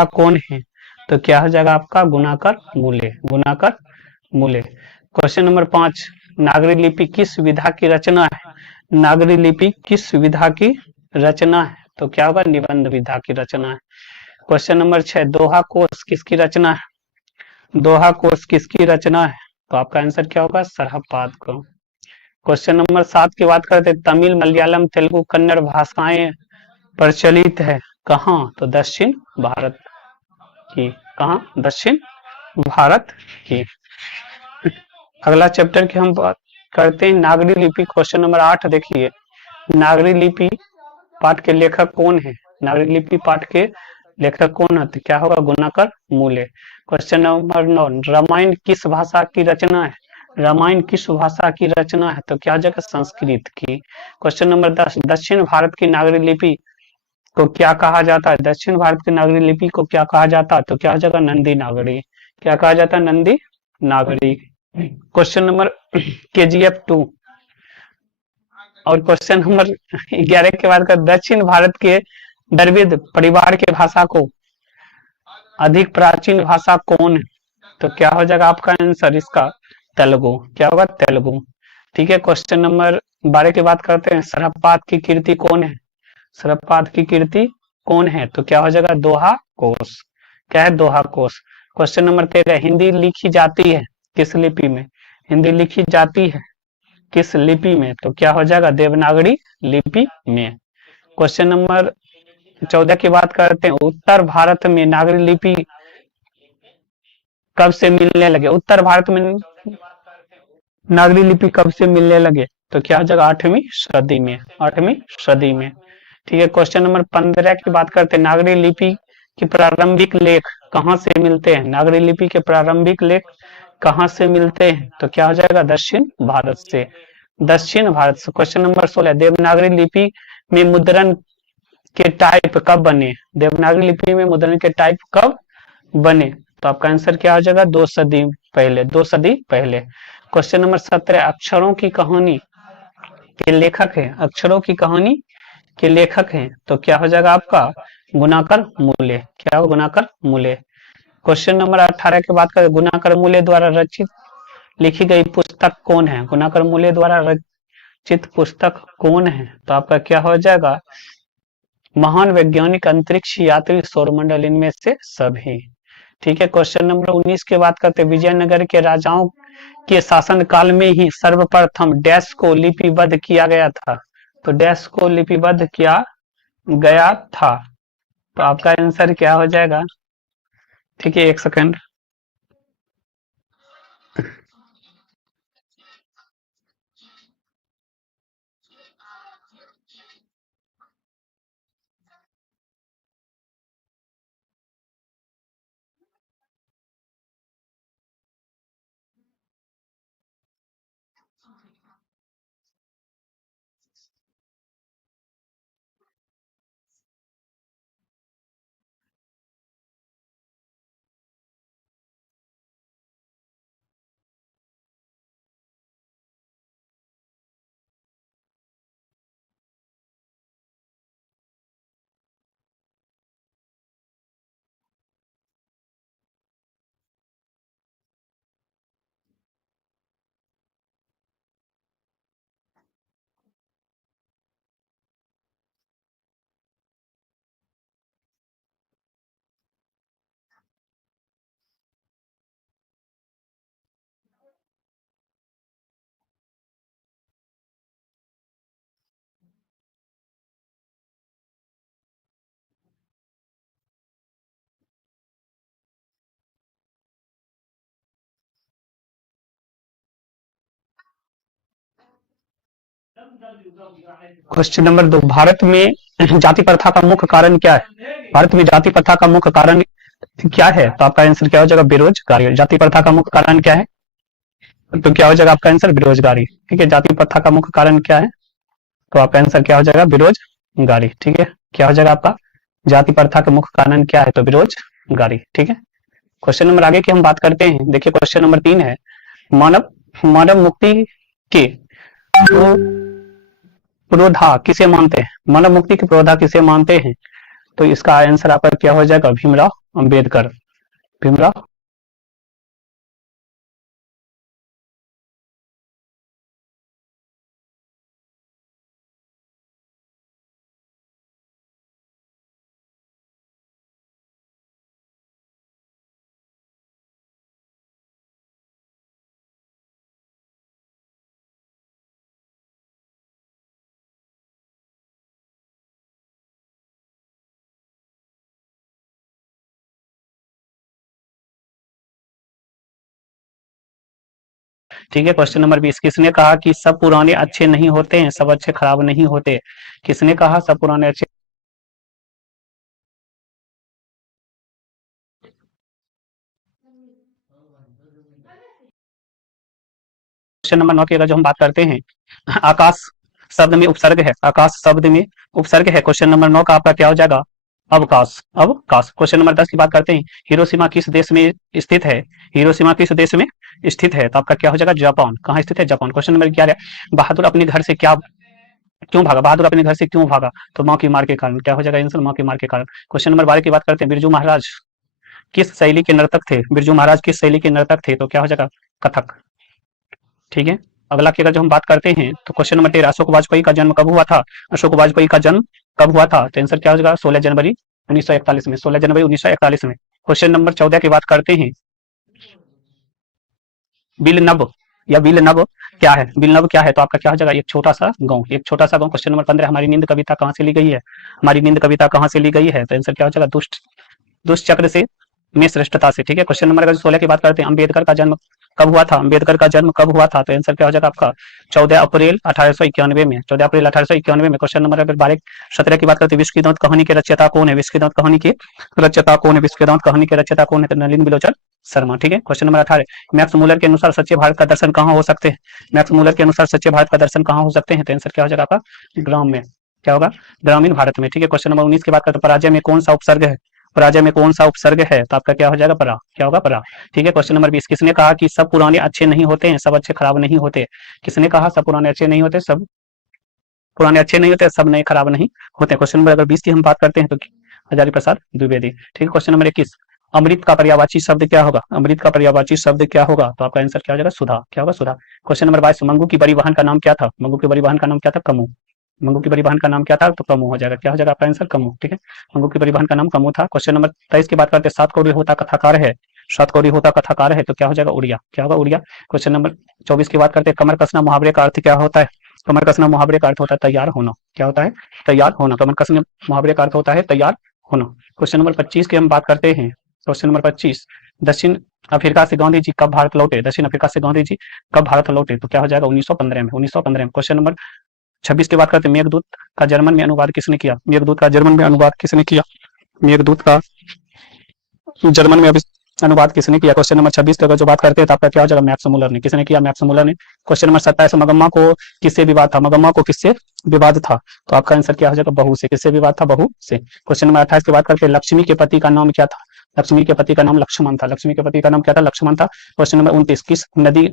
कौन है? तो क्या हो जाएगा आपका? गुणाकर मूले। गुणाकर मूले। क्वेश्चन नंबर 5, नागरी लिपि किस विधा की रचना है? नागरी लिपि किस विधा की रचना है? तो क्या होगा? निबंध विधा की रचना है। क्वेश्चन नंबर 6, दोहा कोश किसकी रचना है? दोहा कोश किसकी रचना है? तो आपका आंसर क्या होगा? सरहपाद को। क्वेश्चन नंबर 7 की बात करते हैं, तमिल मलयालम तेलुगु कन्नड़ भाषाएं प्रचलित है कहाँ? तो दक्षिण भारत की। कहाँ? दक्षिण भारत की। अगला चैप्टर की हम बात करते हैं, नागरी लिपि। क्वेश्चन नंबर 8 देखिए, नागरी लिपि पाठ के लेखक कौन है? नागरी लिपि पाठ के लेखक कौन है? तो क्या होगा? गुणाकर मूले। क्वेश्चन नंबर 9, रामायण किस भाषा की रचना है? रामायण किस भाषा की रचना है? तो क्या हो जाएगा? संस्कृत की। क्वेश्चन नंबर 10, दक्षिण भारत की नागरी लिपि को क्या कहा जाता है? दक्षिण भारत की नागरी लिपि को क्या कहा जाता है? तो क्या हो जाएगा? नंदी नागरी। क्या कहा जाता है? नंदी नागरी। क्वेश्चन नंबर KGF 2 और क्वेश्चन नंबर 11 के बाद का, दक्षिण भारत के द्रविड़ परिवार के भाषा को अधिक प्राचीन भाषा कौन है? तो क्या हो जाएगा आपका आंसर इसका? तेलुगु। क्या होगा? तेलुगु। ठीक है। क्वेश्चन नंबर 12 की बात करते हैं, सरहपाद की कीर्ति कौन है? सरहपाद की कीर्ति कौन है? तो क्या हो जाएगा? दोहा कोश। क्या है? दोहा कोश। क्वेश्चन नंबर 13, हिंदी लिखी जाती है किस लिपि में? हिंदी लिखी जाती है किस लिपि में? तो क्या हो जाएगा? देवनागरी लिपि में। क्वेश्चन नंबर 14 की बात करते हैं, उत्तर भारत में नागरी लिपि कब से मिलने लगे? उत्तर भारत में नागरी लिपि कब से मिलने लगे? तो क्या हो जाएगा? 8वीं सदी में। 8वीं सदी में। ठीक है। क्वेश्चन नंबर 15 की बात करते हैं, नागरी लिपि के प्रारंभिक लेख कहाँ से मिलते हैं? नागरी लिपि के प्रारंभिक लेख कहाँ से मिलते हैं? तो क्या हो जाएगा? दक्षिण भारत से। दक्षिण भारत से। क्वेश्चन नंबर 16, देवनागरी लिपि में मुद्रण के टाइप कब बने? देवनागरी लिपि में मुद्रण के टाइप कब बने? तो आपका आंसर क्या हो जाएगा? 2 सदी पहले। 2 सदी पहले। क्वेश्चन नंबर 17, अक्षरों की कहानी के लेखक है? अक्षरों की कहानी के लेखक हैं? तो क्या हो जाएगा आपका? गुणाकर मूले। क्या हो? गुणाकर मूले। क्वेश्चन नंबर 18 की बात करें, गुणाकर मूले द्वारा रचित लिखी गई पुस्तक कौन है? गुणाकर मूले द्वारा चित पुस्तक कौन है? तो आपका क्या हो जाएगा? महान वैज्ञानिक, अंतरिक्ष यात्री, सौरमंडल, इनमें से सभी। ठीक है, क्वेश्चन नंबर 19 की बात करते हैं। विजयनगर के राजाओं के शासन काल में ही सर्वप्रथम डैश को लिपिबद्ध किया गया था। तो डैश को लिपिबद्ध किया गया था। तो आपका आंसर क्या हो जाएगा? ठीक है, एक सेकंड। क्वेश्चन नंबर 2, भारत में जाति प्रथा का मुख्य कारण क्या है? भारत में जाति प्रथा का मुख्य कारण क्या है? तो आपका आंसर क्या हो जाएगा? बेरोजगारी। जाति प्रथा का मुख्य कारण क्या है? तो क्या हो जाएगा आपका आंसर? बेरोजगारी। ठीक है, जाति प्रथा का मुख्य कारण क्या है? तो आपका आंसर क्या हो जाएगा? बेरोजगारी। ठीक है, क्या हो जाएगा आपका? जाति प्रथा का मुख्य कारण क्या है? तो बेरोजगारी। ठीक है, क्वेश्चन नंबर आगे की हम बात करते हैं। देखिए, क्वेश्चन नंबर 3 है, मानव मानव मुक्ति के पुरोधा किसे मानते हैं? मानव मुक्ति के पुरोधा किसे मानते हैं? तो इसका आंसर आपका क्या हो जाएगा? भीमराव अंबेडकर। भीमराव। ठीक है, क्वेश्चन नंबर 20, किसने कहा कि सब पुराने अच्छे नहीं होते हैं, सब अच्छे खराब नहीं होते? किसने कहा सब पुराने अच्छे? क्वेश्चन नंबर 9 की अगर जो हम बात करते हैं, आकाश शब्द में उपसर्ग है। आकाश शब्द में उपसर्ग है। क्वेश्चन नंबर 9 का आपका क्या हो जाएगा? अवकाश। अवकाश। क्वेश्चन नंबर 10 की बात करते हैं, हिरोशिमा किस देश में स्थित है? हिरोशिमा किस देश में स्थित है? तो आपका क्या हो जाएगा? जापान। कहाँ स्थित है? जापान। क्वेश्चन नंबर 11, बहादुर अपने घर से क्या क्यों भागा? बहादुर अपने घर से क्यों भागा? तो माँ की मार के कारण। क्या हो जाएगा आंसर? माँ की मार के कारण। क्वेश्चन नंबर 12 की बात करते हैं, बिरजू महाराज किस शैली के नर्तक थे? बिरजू महाराज किस शैली के नर्तक थे? तो क्या हो जाएगा? कथक। ठीक है, अगला की अगर जो हम बात करते हैं, तो क्वेश्चन नंबर 13, अशोक वाजपेयी का जन्म कब हुआ था? अशोक वाजपेयी का जन्म कब हुआ था? तो आंसर क्या हो जाएगा? 16 जनवरी 1941 में। 16 जनवरी 1941 में। क्वेश्चन नंबर 14 की बात करते हैं, बिलनब या बिलनब क्या है? बिलनब क्या है? तो आपका क्या हो जाएगा? एक छोटा सा गांव। एक छोटा सा गांव। क्वेश्चन नंबर 15, हमारी नींद कविता कहाँ से ली गई है? हमारी नींद कविता कहाँ से ली गई है? तो आंसर क्या हो जाएगा? दुष्चक्र से में श्रेष्ठता से। ठीक है, क्वेश्चन नंबर 16 की बात करते हैं, अंबेडकर का जन्म कब हुआ था? अंबेडकर का जन्म कब हुआ था? तो आंसर क्या हो जाएगा आपका? 14 अप्रैल 1891 में। 14 अप्रैल 1891 में। क्वेश्चन नंबर अगर 17 की बात करते हैं, विश्व की दांत कहानी के रचयिता कौन है? विश्व की दांत कहानी के रचयिता कौन है? विश्व की दांत कहानी के रचयिता कौन है? तो नलिन बिलोचन शर्मा। ठीक है, क्वेश्चन नंबर 18, मैक्स मूलर के अनुसार सच्चे भारत का दर्शन कहाँ हो सकते हैं? मैक्स मूलर के अनुसार सच्चे भारत का दर्शन कहाँ हो सकते हैं? तो आंसर क्या हो जाएगा आपका? ग्राम में। क्या होगा? ग्रामीण भारत में। ठीक है, क्वेश्चन नंबर 19 की बात करते हैं, पराजय में कौन सा उपसर्ग है? पराजय में कौन सा उपसर्ग है? तो आपका क्या हो जाएगा? परा। क्या होगा? परा। ठीक है, क्वेश्चन नंबर 20, किसने कहा कि सब पुराने अच्छे नहीं होते हैं, सब अच्छे खराब नहीं होते? किसने कहा सब पुराने अच्छे नहीं होते, सब पुराने अच्छे नहीं होते, सब नए खराब नहीं होते? क्वेश्चन नंबर अगर 20 की हम बात करते हैं, तो हजारी प्रसाद द्विवेदी। ठीक है, क्वेश्चन नंबर 21, अमृत का पर्यायवाची शब्द क्या होगा? अमृत का पर्यायवाची शब्द क्या होगा? तो आपका आंसर क्या हो जाएगा? सुधा। क्या होगा? सुधा। क्वेश्चन नंबर 22, मंगू की बड़ी बहन का नाम क्या था? मंगू की बड़ी बहन का नाम क्या था? कमू। मंगू की बड़ी बहन का नाम क्या था? तो कमू हो जाएगा। क्या हो जाएगा आपका आंसर? कमू। ठीक है, मंगू की बड़ी बहन का नाम कमू था। क्वेश्चन नंबर 23 की बात करते हैं, सात कौड़ी होता कथाकार है। सात कौड़ी होता कथाकार है तो क्या हो जाएगा? उड़िया। क्या होगा? उड़िया। क्वेश्चन नंबर 24 की बात करते हैं, कमर कसना मुहावरे का अर्थ क्या होता है? कमर कसना मुहावरे का अर्थ होता है तैयार होना। क्या होता है? तैयार होना। कमर कसना मुहावरे का अर्थ होता है तैयार होना। क्वेश्चन नंबर 25 की हम बात करते हैं। क्वेश्चन नंबर 25, दक्षिण अफ्रीका से गांधी जी कब भारत लौटे? दक्षिण अफ्रीका से गांधी जी कब भारत लौटे? तो क्या हो जाएगा? 1915 में। 1915 में। क्वेश्चन नंबर 26 की बात करते हैं, मेघदूत का जर्मन में अनुवाद किसने किया? मेघदूत का जर्मन में अनुवाद किसने किया? मेघदूत का जर्मन में अनुवाद किसने किया? क्वेश्चन नंबर 26 की अगर जो बात करते हैं तो आपका क्या हो जाएगा? मैक्स मुलर ने। किसने किया? मैक्स मुलर ने। क्वेश्चन नंबर 27, मगम्मा को किससे विवाद था? मगम्मा को किससे विवाद था? तो आपका आंसर क्या हो जाएगा? बहू से। किससे विवाद था? बहू से। क्वेश्चन नंबर 28 की बात करते हैं, लक्ष्मी के पति का नाम क्या था? लक्ष्मी के पति का नाम लक्ष्मण था। लक्ष्मी के पति का नाम क्या था? लक्ष्मण था। क्वेश्चन नंबर 29, किस नदी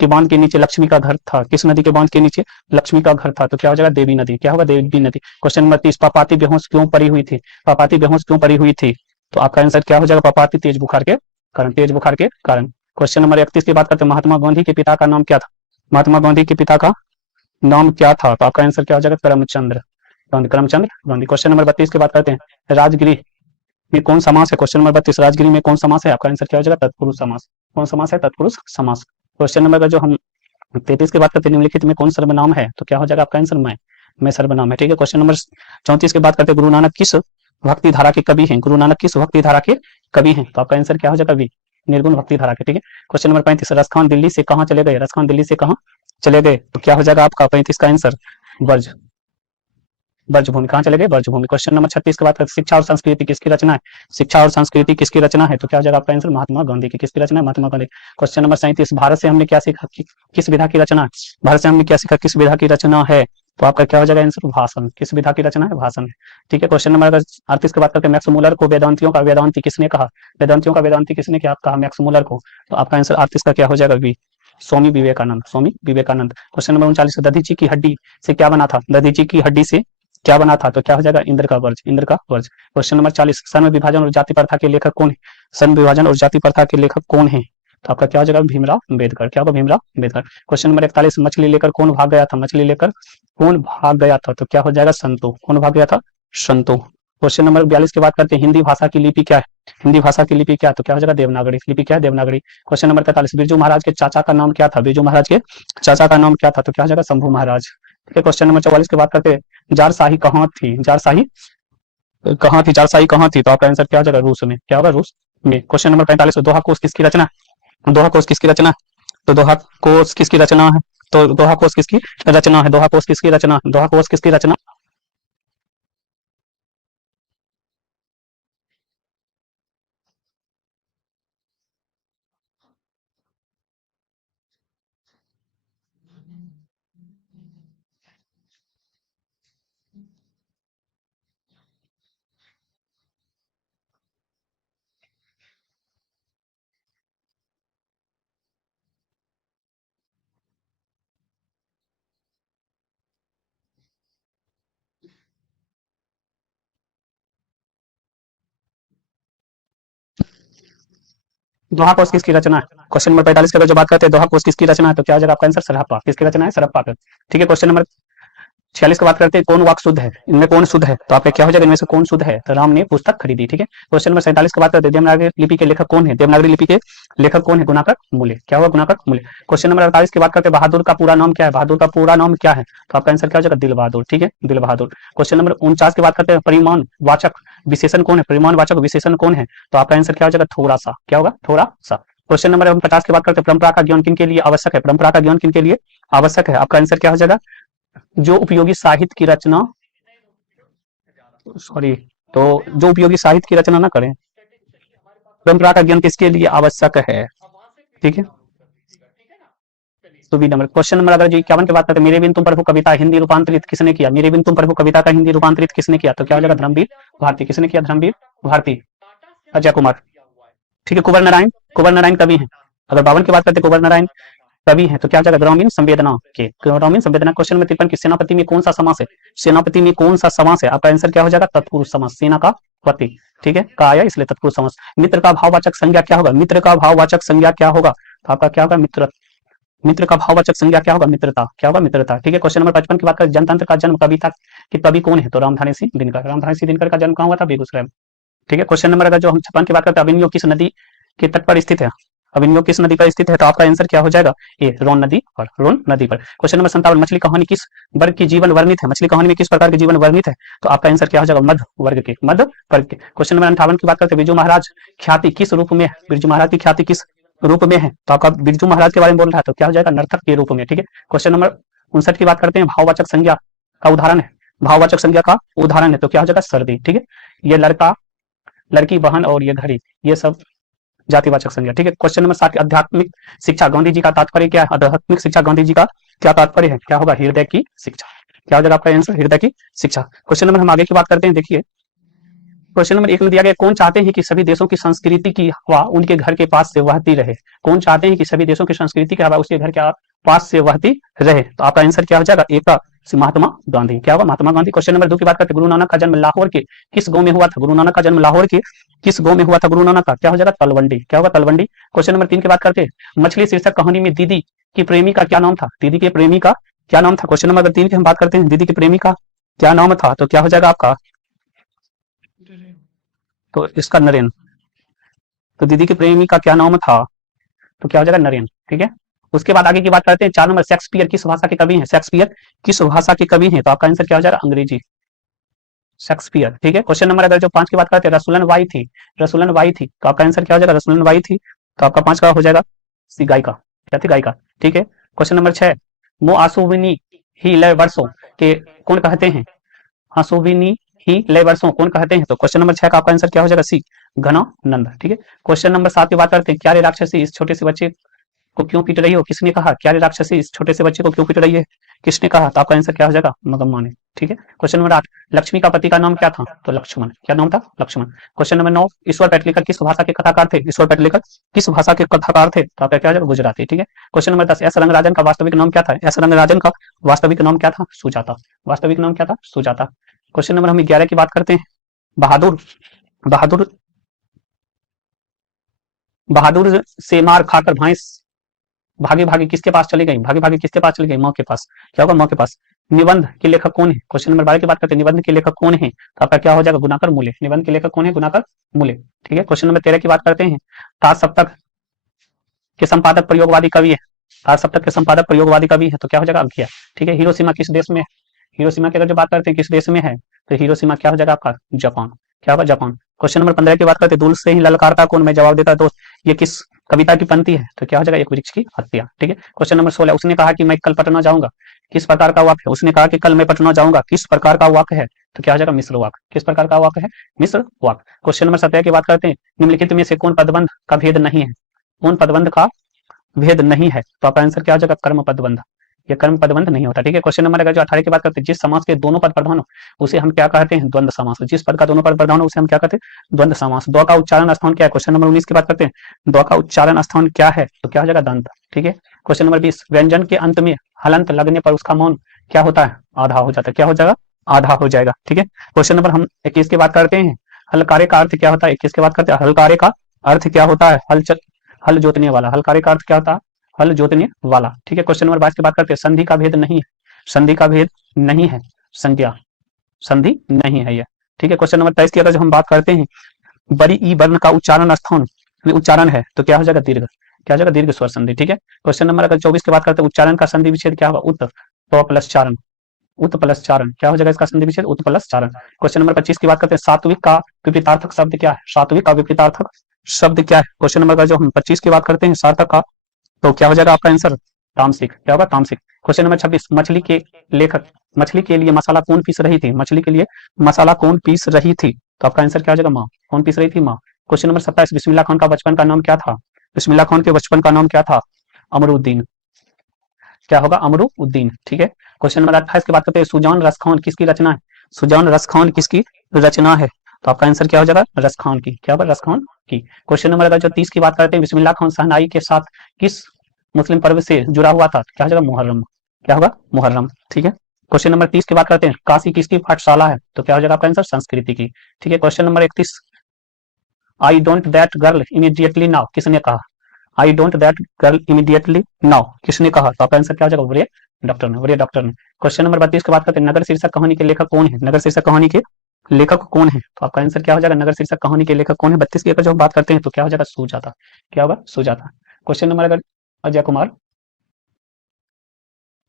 के बांध के नीचे लक्ष्मी का घर था? किस नदी के बांध के नीचे लक्ष्मी का घर था? तो क्या हो जाएगा? देवी नदी। क्या होगा? देवी नदी। क्वेश्चन नंबर 30, पापाती बेहोश क्यों पड़ी हुई थी? पापाती बेहोश क्यों पड़ी हुई थी? तो आपका आंसर क्या हो जाएगा? पापाती तेज बुखार के कारण। तेज बुखार के कारण। क्वेश्चन नंबर 31 की बात करते हैं, महात्मा गांधी के पिता का नाम क्या था? महात्मा गांधी के पिता का नाम क्या था? तो आपका आंसर क्या हो जाएगा? करमचंद्र गांधी। करमचंद्र गांधी। क्वेश्चन नंबर 32 की बात करते हैं, राजगिरी में कौन समास है? क्वेश्चन नंबर 32, राजगिरी में कौन समास है? आपका आंसर क्या हो जाएगा? तत्पुरुष समास। कौन समास है? तत्पुरुष समास। क्वेश्चन नंबर का जो हम 33 की बात करते हैं, निम्नलिखित में कौन सर्वनाम है? तो क्या हो जाएगा आपका आंसर? मैं सर्वनाम है। ठीक है, क्वेश्चन नंबर 34 की बात करते हैं, गुरु नानक किस भक्ति धारा के कवि हैं? गुरु नानक किस भक्ति धारा के कवि हैं? तो आपका आंसर क्या हो जाएगा? कवि निर्गुण भक्ति धारा के। ठीक है, क्वेश्चन नंबर 35, रसखान दिल्ली से कहाँ चले गए? रसखान दिल्ली से कहाँ चले गए? तो क्या हो जाएगा आपका 35 का आंसर? ब्रज। ब्रजभूमि। कहाँ चले गए? ब्रजभूमि। क्वेश्चन नंबर 36 की बात करते हैं, शिक्षा और संस्कृति किसकी रचना है? शिक्षा और संस्कृति किसकी रचना है? तो क्या हो जाएगा आपका आंसर? महात्मा गांधी की। किसकी रचना है? महात्मा गांधी। क्वेश्चन नंबर 37, भारत से हमने क्या सीखा? किस विधा की रचना है? भारत से हमने क्या सीखा? किस विधा की रचना है? तो आपका क्या हो जाएगा आंसर? भाषण। किस विधा की रचना है? भाषण है। ठीक है, क्वेश्चन नंबर 38 की बात करते हैं, मैक्स मुलर को वेदांतियों का वेदांती किसने कहा? वेदांतियों का वेदांती किसने क्या कहा? मैक्स मुलर को। तो आपका आंसर 38 का क्या हो जाएगा? B, Swami Vivekananda. Swami Vivekananda. Question number 39, Dadhichi की हड्डी से क्या बना था? दधीची की हड्डी से क्या बना था? तो क्या हो जाएगा? इंद्र का वर्ज। इंद्र का वर्ज। क्वेश्चन नंबर 40, सन्म विभाजन और जाति प्रथा के लेखक कौन है? सन्म विभाजन और जाति प्रथा के लेखक कौन है? तो आपका क्या हो जाएगा? भीमराव अम्बेडकर। क्या होगा? भीमराव अम्बेडकर। क्वेश्चन नंबर 41, मछली लेकर कौन भाग गया था? मछली लेकर कौन भाग गया था? तो क्या हो जाएगा? संतो। कौन भाग गया था? संतो। क्वेश्चन नंबर 42 की बात करते हैं, हिंदी भाषा की लिपि क्या है? हिंदी भाषा की लिपि क्या है? तो क्या हो जाएगा? देवनागरी। लिपि क्या है? देवनागरी। क्वेश्चन नंबर 43, बिरजू महाराज के चाचा का नाम क्या था? बिरजू महाराज के चाचा का नाम क्या था? तो क्या हो जाएगा? शंभू महाराज। ठीक है, क्वेश्चन नंबर 44 की बात करते हैं, जारशाही कहाँ थी? जारशाही कहाँ थी? जारशाही कहाँ थी? तो आपका आंसर क्या हो जाएगा? रूस में। क्या होगा? रूस में। क्वेश्चन नंबर 45, दोहा कोश किसकी रचना है? दोहा कोश किसकी रचना है? तो दोहा कोश किसकी रचना है? तो दोहा कोश किसकी रचना है? दोहा कोश किसकी रचना है? दोहा कोश किसकी रचना? दोहा कोश किसकी रचना है? क्वेश्चन नंबर 45 की अगर जो बात करते हैं, दोहा कोश किसकी रचना है? तो क्या हो जाएगा आपका आंसर? सरहप्पा। किसकी रचना है? सरहप्पा का। ठीक है, क्वेश्चन नंबर 46 की बात करते हैं, कौन वाक शुद्ध है? इनमें कौन शुद्ध है? तो आपका क्या हो जाएगा? इनमें से कौन शुद्ध है? तो राम ने पुस्तक खरीदी। ठीक है, क्वेश्चन नंबर 47 की बात करते हैं, देवनागरी लिपि के लेखक कौन है? देवनागरी लिपि के लेखक कौन है? गुणाकर मूल्य। क्या होगा? गुणाकर मूल्य। क्वेश्चन नंबर 48 की बात करते हैं, बहादुर का पूरा नाम क्या है? बहादुर का पूरा नाम क्या है? तो आपका आंसर क्या हो जाएगा? दिल बहादुर। ठीक है, दिल बहादुर। क्वेश्चन नंबर 49 की बात करते हैं, परिमाण वाचक विशेषण कौन है? परिमाण वाचक विशेषण कौन है? तो आपका आंसर क्या हो जाएगा? थोड़ा सा। क्या होगा? थोड़ा सा। क्वेश्चन नंबर 50 की बात करते हैं, परंपरा का ज्ञान किन के लिए आवश्यक है? परंपरा का ज्ञान किन के लिए आवश्यक है? आपका आंसर क्या हो जाएगा? जो उपयोगी साहित्य की रचना, सॉरी, तो जो उपयोगी साहित्य की रचना ना करें। परंपरा का ज्ञान किसके लिए आवश्यक है? ठीक है, तो बी नंबर। क्वेश्चन नंबर अगर जो 51 की बात करते हैं, मेरे बिन तुम प्रभु कविता हिंदी रूपांतरित किसने किया? मेरे बिन तुम प्रभु कविता का हिंदी रूपांतरित किसने किया? तो क्या हो जाएगा? धर्मवीर भारती। किसने किया? धर्मवीर भारती। अजय कुमार। ठीक है, कुंवर नारायण। कुंवर नारायण कवि हैं। अगर 52 की बात करते हैं, कुंवर नारायण कवि है तो क्या हो जाएगा ग्रामीण संवेदना के, ग्रामीण संवेदना। क्वेश्चन नंबर 53 की सेनापति में कौन सा समास है, सेनापति में कौन सा समास है, आपका आंसर क्या हो जाएगा तत्पुरुष समास, सेना का पति, ठीक है, का आया इसलिए तत्पुरुष समास। मित्र का भाववाचक संज्ञा क्या होगा, मित्र का भाववाचक संज्ञा क्या होगा, तो आपका क्या होगा मित्र, मित्र का भाववाचक संज्ञा क्या होगा मित्रता, क्या होगा मित्रता, ठीक है। क्वेश्चन नंबर 55 की बात करें, जनतंत्र का जन्म कविता के कवि कौन है, तो रामधारी सिंह दिनकर, रामधारी सिंह दिनकर का जन्म कहाँ हुआ था, बेगूसराय में, ठीक है। क्वेश्चन नंबर अगर जो हम 56 की बात करते हैं, अभिमन्यु किस नदी के तट पर स्थित है, अभिमन्यु किस नदी पर स्थित है, तो आपका आंसर क्या हो जाएगा ए रोन नदी पर, रोन नदी पर। क्वेश्चन नंबर 57, मछली कहानी किस वर्ग की जीवन वर्णित है, मछली कहानी में किस प्रकार के जीवन वर्णित है, तो आपका आंसर क्या हो जाएगा मध्य वर्ग के, मध्य वर्ग के। क्वेश्चन नंबर 58 की बात करते हैं, बिरजू महाराज ख्याति किस रूप में है, बिरजू महाराज की ख्याति किस रूप में है, तो आपका बिरजू महाराज के बारे में बोल रहा है तो क्या हो जाएगा नर्तक के रूप में, ठीक है। क्वेश्चन नंबर 59 की बात करते हैं, भाववाचक संज्ञा का उदाहरण है, भाववाचक संज्ञा का उदाहरण है तो क्या हो जाएगा सर्दी, ठीक है। ये लड़का, लड़की, बहन और ये घड़ी, ये सब जातिवाचक संज्ञा, ठीक है। क्वेश्चन नंबर 60, आध्यात्मिक शिक्षा गांधी जी का तात्पर्य क्या है, आध्यात्मिक शिक्षा गांधी जी का क्या तात्पर्य है, क्या होगा हृदय की शिक्षा, क्या हो जाएगा आपका आंसर हृदय की शिक्षा। क्वेश्चन नंबर हम आगे की बात करते हैं, देखिए क्वेश्चन नंबर 1 में दिया गया, कौन चाहते हैं कि सभी देशों की संस्कृति की हवा उनके घर के पास से बहती रहे, कौन चाहते हैं कि सभी देशों की संस्कृति की हवा उसके घर के पास से बहती रहे, तो आपका आंसर क्या हो जाएगा एक महात्मा गांधी, क्या होगा महात्मा गांधी। क्वेश्चन नंबर 2 की बात करते हैं, गुरु नानक का जन्म लाहौर के किस गांव में हुआ था, गुरु नानक का जन्म लाहौर के किस गांव में हुआ था, गुरु नानक का क्या हो जाएगा तलवंडी, क्या होगा तलवंडी। क्वेश्चन नंबर 3 की बात करते हैं, मछली शीर्षक कहानी में दीदी की प्रेमी का क्या नाम था, दीदी के प्रेमी का क्या नाम था। क्वेश्चन नंबर 3 की हम बात करते हैं, दीदी के प्रेमी का क्या नाम था, तो क्या हो जाएगा आपका, तो इसका नरेन, तो दीदी के प्रेमी का क्या नाम था, तो क्या हो जाएगा नरेन, ठीक है। उसके बाद आगे की बात करते हैं, 4 नंबर, शेक्सपियर किस भाषा के कवि हैं, शेक्सपियर किस भाषा के कवि हैं, तो आपका आंसर क्या हो जाएगा अंग्रेजी, शेक्सपियर, ठीक है। क्वेश्चन नंबर अगर जो 5 की बात करते हैं, रसुलन वाई थी, रसुलन वाई थी, तो आपका आंसर क्या हो जाएगा रसुलन वाई थी, तो आपका 5 का हो जाएगा सी गायिका, क्या थी गायिका, ठीक है। क्वेश्चन नंबर 6, मो आसुविनी ही लय वर्षों के कौन कहते हैं, आसुविनी ही लय वर्षों कौन कहते हैं, तो क्वेश्चन नंबर 6 का आपका आंसर क्या हो जाएगा सी घनानंद, ठीक है। क्वेश्चन नंबर 7 की बात करते हैं, क्या रे राक्षसी इस छोटे से बच्चे को क्यों पीट रही हो, किसने कहा, क्या रे राक्षसी इस छोटे से बच्चे को क्यों पीट रही है, किसने कहा, तो आपका आंसर क्या हो जाएगा मगम्मा ने, ठीक है। क्वेश्चन नंबर 8, लक्ष्मी का पति का नाम क्या था, तो लक्ष्मण, क्या नाम था लक्ष्मण। क्वेश्चन नंबर 9, ईश्वर पेटलेकर किस भाषा के कथाकार थे, ईश्वर पेटलेकर किस भाषा के कथाकार थे, तो आपका क्या हो जाएगा गुजराती, ठीक है। क्वेश्चन नंबर 10, एस रंगराजन का वास्तविक नाम क्या था, एस रंगराजन का वास्तविक नाम क्या था, सुजाता, वास्तविक नाम क्या था सुजाता। क्वेश्चन नंबर हम 11 की बात करते हैं, बहादुर, बहादुर, बहादुर से मार खाकर भैंस भागे भागे किसके पास चली गई, भागे भागे किसके पास चली गई, माँ के पास, क्या होगा माँ के पास। निबंध के लेखक कौन है, क्वेश्चन नंबर 12 की बात करते हैं, निबंध के लेखक कौन है, तो आपका क्या हो जाएगा गुणाकर मूल्य, निबंध के लेखक कौन है गुणाकर मूल्य, ठीक है। क्वेश्चन नंबर 13 की बात करते हैं, ताज सप्तक के संपादक प्रयोगवादी कवि है, ताज सप्तक के संपादक प्रयोगवादी कवि है, तो क्या हो जाएगा अज्ञा, ठीक है। हिरोशिमा किस देश में है, हिरोशिमा की अगर जो बात करते हैं किस देश में है, तो हिरोशिमा क्या हो जाएगा आपका जापान, क्या होगा जापान। क्वेश्चन नंबर 15 की बात करते हैं, दूर से ही ललकारता कौन, मैं जवाब देता दोस्त, ये किस कविता की पंक्ति है, तो क्या हो जाएगा एक वृक्ष की हत्या, ठीक है। क्वेश्चन नंबर 16, उसने कहा कि मैं कल पटना जाऊंगा, किस प्रकार का वाक्य है, उसने कहा कि कल मैं पटना जाऊंगा, किस प्रकार का वाक्य है, तो क्या हो जाएगा मिश्र वाक्य, किस प्रकार का वाक्य है मिश्र वाक्य। क्वेश्चन नंबर 17 की बात करते हैं, निम्नलिखित में से कौन पदबंध का भेद नहीं है, कौन पदबंध का भेद नहीं है, तो आपका आंसर क्या हो जाएगा कर्म पदबंध, ये कर्म पदबंध नहीं होता, ठीक है। क्वेश्चन नंबर अगर जो 18 की बात करते हैं, जिस समास के दोनों पद प्रधान हो उसे हम क्या कहते हैं द्वंद्व समास, जिस पद का दोनों पद प्रधान हो उसे हम क्या कहते हैं द्वंद्व समास। द्व का उच्चारण स्थान क्या है, क्वेश्चन नंबर 19 की बात करते हैं, द्व का उच्चारण स्थान क्या है, तो क्या हो जाएगा दंत, ठीक है। क्वेश्चन नंबर 20, व्यंजन के अंत में हलंत लगने पर उसका मौन क्या होता है आधा हो जाता है, क्या हो जाएगा आधा हो जाएगा, ठीक है। क्वेश्चन नंबर हम 21 की बात करते हैं, हलकारे का अर्थ क्या होता है, 21 की बात करते हैं, हलकारे का अर्थ क्या होता है हल जोतने वाला, हलकारे का अर्थ क्या होता है हल जोतने वाला, ठीक है। क्वेश्चन नंबर 22 की बात करते हैं, संधि का भेद नहीं है, संधि का भेद नहीं है, संज्ञा संधि नहीं है यह, ठीक है। क्वेश्चन नंबर 23 की अगर जो हम बात करते हैं, बड़ी ई वर्ण का उच्चारण स्थान में उच्चारण है, तो क्या हो जाएगा दीर्घ, क्या हो जाएगा दीर्घ स्वर संधि, ठीक है। क्वेश्चन नंबर अगर 24 की बात करते हैं, उच्चारण का संधि विच्छेद क्या होगा उत प्लस चारण, उत प्लस चारण, क्या हो जाएगा इसका संधि विच्छेद उत प्लस चारण। क्वेश्चन नंबर 25 की बात करते हैं, सात्विक का विपरीतार्थक शब्द क्या है, सात्विक का विपरीतार्थक शब्द क्या है। क्वेश्चन नंबर का जो हम 25 की बात करते हैं सार्थक का, तो क्या हो जाएगा आपका आंसर तामसिक, क्या होगा तामसिक। क्वेश्चन नंबर 26, मछली के लेखक, मछली के लिए मसाला कौन पीस रही थी, मछली के लिए मसाला कौन पीस रही थी, तो आपका आंसर क्या हो जाएगा माँ, कौन पीस रही थी माँ। क्वेश्चन नंबर 27, बिस्मिल्लाह खान का बचपन का नाम क्या था, बिस्मिल्लाह खान के बचपन का नाम क्या था अमरुद्दीन, क्या होगा अमरुद्दीन, ठीक है। क्वेश्चन नंबर 28 की बात करते हैं, सुजान रसखान किसकी रचना है, सुजान रसखान किसकी रचना है, तो आपका आंसर क्या हो जाएगा रसखान की, क्या होगा रसखान की। क्वेश्चन नंबर अगर जो 30 की बात करते हैं, बिस्मिल्लाह खान शहनाई के साथ किस मुस्लिम पर्व से जुड़ा हुआ था? क्या हो जाएगा? मुहर्रम। क्या होगा? मुहर्रम। ठीक है। क्वेश्चन नंबर 30 की बात करते हैं, काशी किसकी पाठशाला है? तो क्या हो जाएगा आपका आंसर? संस्कृति की। ठीक है। Question number 31, I don't that girl immediately now, किसने कहा? I don't that girl immediately now, किसने कहा? तो आपका आंसर क्या हो जाएगा? वरीय डॉक्टर ने, वरीय डॉक्टर ने। क्वेश्चन नंबर 32 की बात करते हैं, नगर शीर्षक कहानी के लेखक कौन है? नगर शीर्षक कहानी के लेखक कौन है? तो आपका आंसर क्या हो जाएगा? नगर शीर्षक कहानी के लेखक कौन है? 32 की अगर जो हम बात करते हैं तो क्या हो जाएगा? सुजाता। क्या होगा? सुजाता। क्वेश्चन नंबर अगर अजय कुमार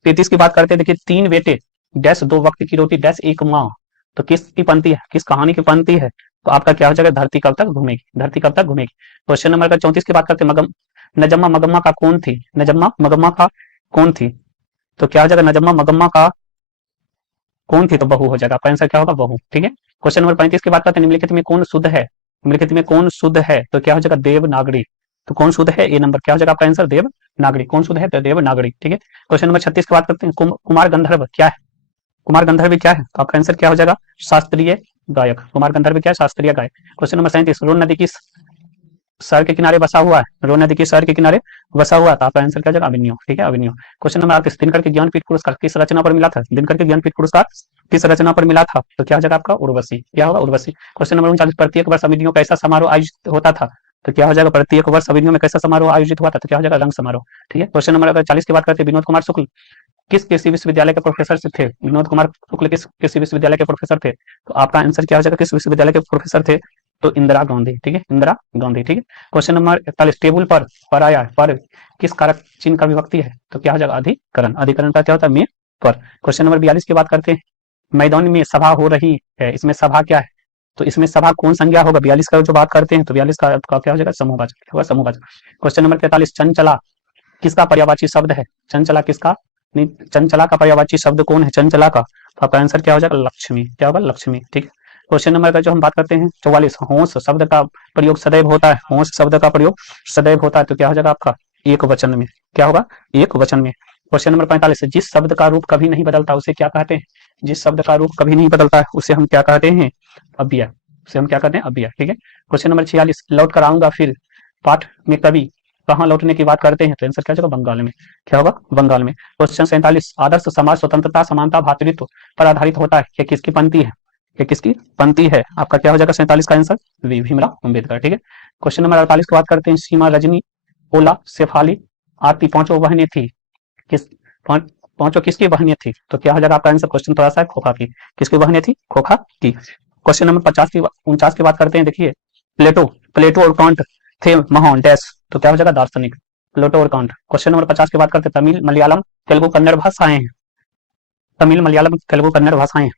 33 की बात करते हैं, देखिए, तीन बेटे डैश दो वक्त की रोटी डैश एक माँ, तो किसकी पंक्ति है? किस कहानी की पंक्ति है? तो आपका क्या हो जाएगा? धरती कब तक घूमेगी, धरती कब तक घूमेगी। क्वेश्चन नंबर अगर 34 की बात करते हैं, नजम्मा मगम्मा का कौन थी? नजम्मा मगम्मा का कौन थी? तो क्या हो जाएगा? नजम्मा मगम्मा का कौन थी? तो बहू हो जाएगा। आपका आंसर क्या होगा? बहू। ठीक है। क्वेश्चन नंबर 35 की बात करते हैं, निम्नलिखित में कौन शुद्ध है? निम्नलिखित में कौन शुद्ध है? तो क्या हो जाएगा? देवनागरी। तो कौन शुद्ध है? ए नंबर। क्या हो जाएगा आपका आंसर? देवनागरी। कौन शुद्ध है? तो देवनागरी। ठीक है। क्वेश्चन नंबर 36 की बात करते हैं, कुमार गंधर्व क्या है? कुमार गंधर्व क्या है? तो आपका आंसर क्या हो जाएगा? शास्त्रीय गायक। कुमार गंधर्व क्या है? शास्त्रीय गायक। क्वेश्चन नंबर 37, रोन नदी किस शहर के किनारे बसा हुआ है? रोन नदी के शहर के किनारे बसा हुआ था। आपका आंसर क्या हो जाएगा? अभिन्यो। ठीक है, अभिन्यो। क्वेश्चन नंबर 38, दिनकर के ज्ञानपीठ पुरस्कार किस रचना पर मिला था? दिनकर के ज्ञानपीठ पुरस्कार किस रचना पर मिला था? तो क्या हो जाएगा आपका? उर्वशी। क्या होगा? उर्वशी। क्वेश्चन नंबर 39, प्रत्येक वर्ष अभिन्यो का ऐसा समारोह आयोजित होता था? तो क्या हो जाएगा? प्रत्येक वर्ष अभिन्यो में कैसा समारोह आयोजित हुआ था? तो क्या हो जाएगा? रंग समारोह। ठीक है। क्वेश्चन नंबर अगर 40 की बात करते हैं, विनोद कुमार शुक्ल किस कृषि विश्वविद्यालय के प्रोफेसर से थे? विनोद कुमार शुक्ल किस कृषि विश्वविद्यालय के प्रोफेसर थे? तो आपका आंसर क्या हो जाएगा? किस विश्वविद्यालय के प्रोफेसर थे? तो इंदिरा गांधी। ठीक है, इंदिरा गांधी। ठीक है। क्वेश्चन नंबर 41, टेबल पर आया पर किस कारक चिन्ह का विभक्ति है? तो क्या हो जाएगा? अधिकरण। अधिकरण का क्या होता है? में पर। क्वेश्चन नंबर 42 की बात करते हैं, मैदान में सभा हो रही है, इसमें सभा क्या है? तो इसमें सभा कौन संज्ञा होगा? 42 का जो बात करते हैं तो 42 का क्या हो जाएगा? समूहवाचक। क्या होगा? समूहवाचक। क्वेश्चन नंबर 43, चंचला किसका पर्यायवाची शब्द है? चंचला किसका? नहीं, चंचला का पर्यायवाची शब्द कौन है? चंचला का। तो आपका आंसर क्या हो जाएगा? लक्ष्मी। क्या होगा? लक्ष्मी। ठीक है। क्वेश्चन नंबर का जो हम बात करते हैं 44, होश शब्द का प्रयोग सदैव होता है, होश शब्द का प्रयोग सदैव होता है, तो क्या हो जाएगा आपका? एक वचन में। क्या होगा? एक वचन में। क्वेश्चन नंबर 45, जिस शब्द का रूप कभी नहीं बदलता उसे क्या कहते हैं? जिस शब्द का रूप कभी नहीं बदलता है उसे हम क्या कहते हैं? अव्यय। उसे हम क्या कहते हैं? अव्यय। ठीक है। क्वेश्चन नंबर 46, लौट कर आऊंगा फिर पाठ में कभी कहाँ लौटने की बात करते हैं? तो आंसर क्या होगा? बंगाल में। क्या होगा? बंगाल में। क्वेश्चन 47, आदर्श समाज स्वतंत्रता समानता भातृत्व पर आधारित होता है, ये किसकी पंक्ति है? ये किसकी पंक्ति है? आपका क्या हो जाएगा? 47 का आंसर भीमराव अम्बेडकर। ठीक है। क्वेश्चन नंबर 48 की बात करते हैं, सीमा रजनी ओला शेफाली आती पांचों बहनें थी, किस पांचों किसकी बहनें थी? तो क्या हो जाएगा आपका आंसर? क्वेश्चन थोड़ा सा है, खोखा की। किसकी बहनें थी? खोखा की। क्वेश्चन नंबर 49 की बात करते हैं, देखिए, प्लेटो प्लेटो और कांट थे महान डैश, तो क्या हो जाएगा? दार्शनिक। प्लेटो और कांट। क्वेश्चन नंबर 50 की बात करते हैं, तमिल मलयालम तेलुगु कन्नड़ भाषाएं हैं, तमिल मलयालम तेलुगु कन्नड़ भाषाएं।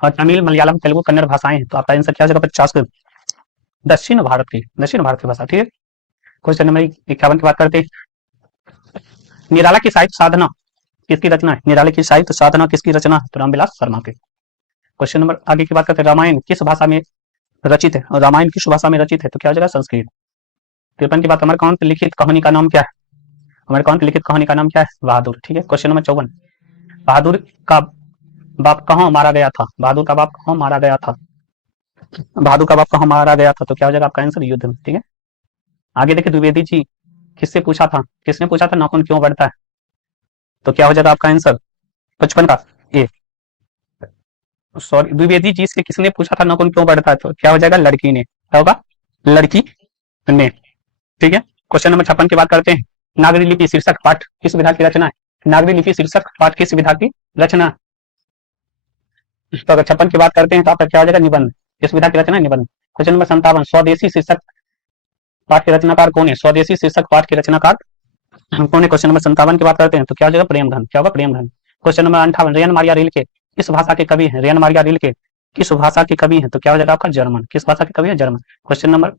हाँ, तमिल मलयालम तेलुगु कन्नड़ भाषाएं हैं, तो आपका आंसर क्या हो जाएगा? 50 का दक्षिण भारत की भाषा। ठीक है। क्वेश्चन नंबर 51 की बात करते हैं, निराला की साहित्य साधना किसकी रचना है? निराला की साहित्य साधना किसकी रचना है? तो रामविलास शर्मा के। क्वेश्चन नंबर आगे की बात करते हैं, रामायण किस भाषा में रचित है? और रामायण किस भाषा में रचित है? तो क्या हो जाएगा? संस्कृत। 53 की बात, अमरकांत लिखित कहानी का नाम क्या है? अमरकांत लिखित कहानी का नाम क्या है? बहादुर। ठीक है। क्वेश्चन नंबर 54, बहादुर का बाप कहाँ मारा गया था? बहादुर का बाप कहाँ मारा गया था? बहादुर का बाप कहाँ मारा गया था? तो क्या हो जाएगा आपका आंसर? युद्ध में। ठीक है। आगे देखिए, द्विवेदी जी किससे पूछा था? किसने पूछा था नाखून क्यों बढ़ता है? तो क्या हो जाएगा आपका आंसर? 55 का ए, सॉरी, द्विवेदी जी से किसने पूछा था नाखून क्यों बढ़ता है? तो क्या हो जाएगा? लड़की ने। क्या होगा? लड़की ने। ठीक है। क्वेश्चन नंबर 56 की बात करते हैं, नागरी लिपि शीर्षक पाठ किस विधा की रचना है? नागरी लिपि शीर्षक पाठ किस विधा की रचना? तो अगर 56 की बात करते हैं तो आपका क्या हो जाएगा? निबंध। किस विधा की रचना? निबंध। क्वेश्चन नंबर 57, स्वदेशी शीर्षक पाठ के रचनाकार कौन है? स्वदेशी शीर्षक पाठ के रचनाकार कौन है? क्वेश्चन नंबर 57 की बात करते हैं तो क्या हो जाएगा? प्रेमघन। क्या होगा? Premghan. Question number 58, Rainer Maria Rilke किस भाषा के कवि हैं? रेन मारिया रिल्के किस भाषा के कवि हैं? तो क्या हो जाएगा आपका? जर्मन। किस भाषा के कवि है? जर्मन। क्वेश्चन नंबर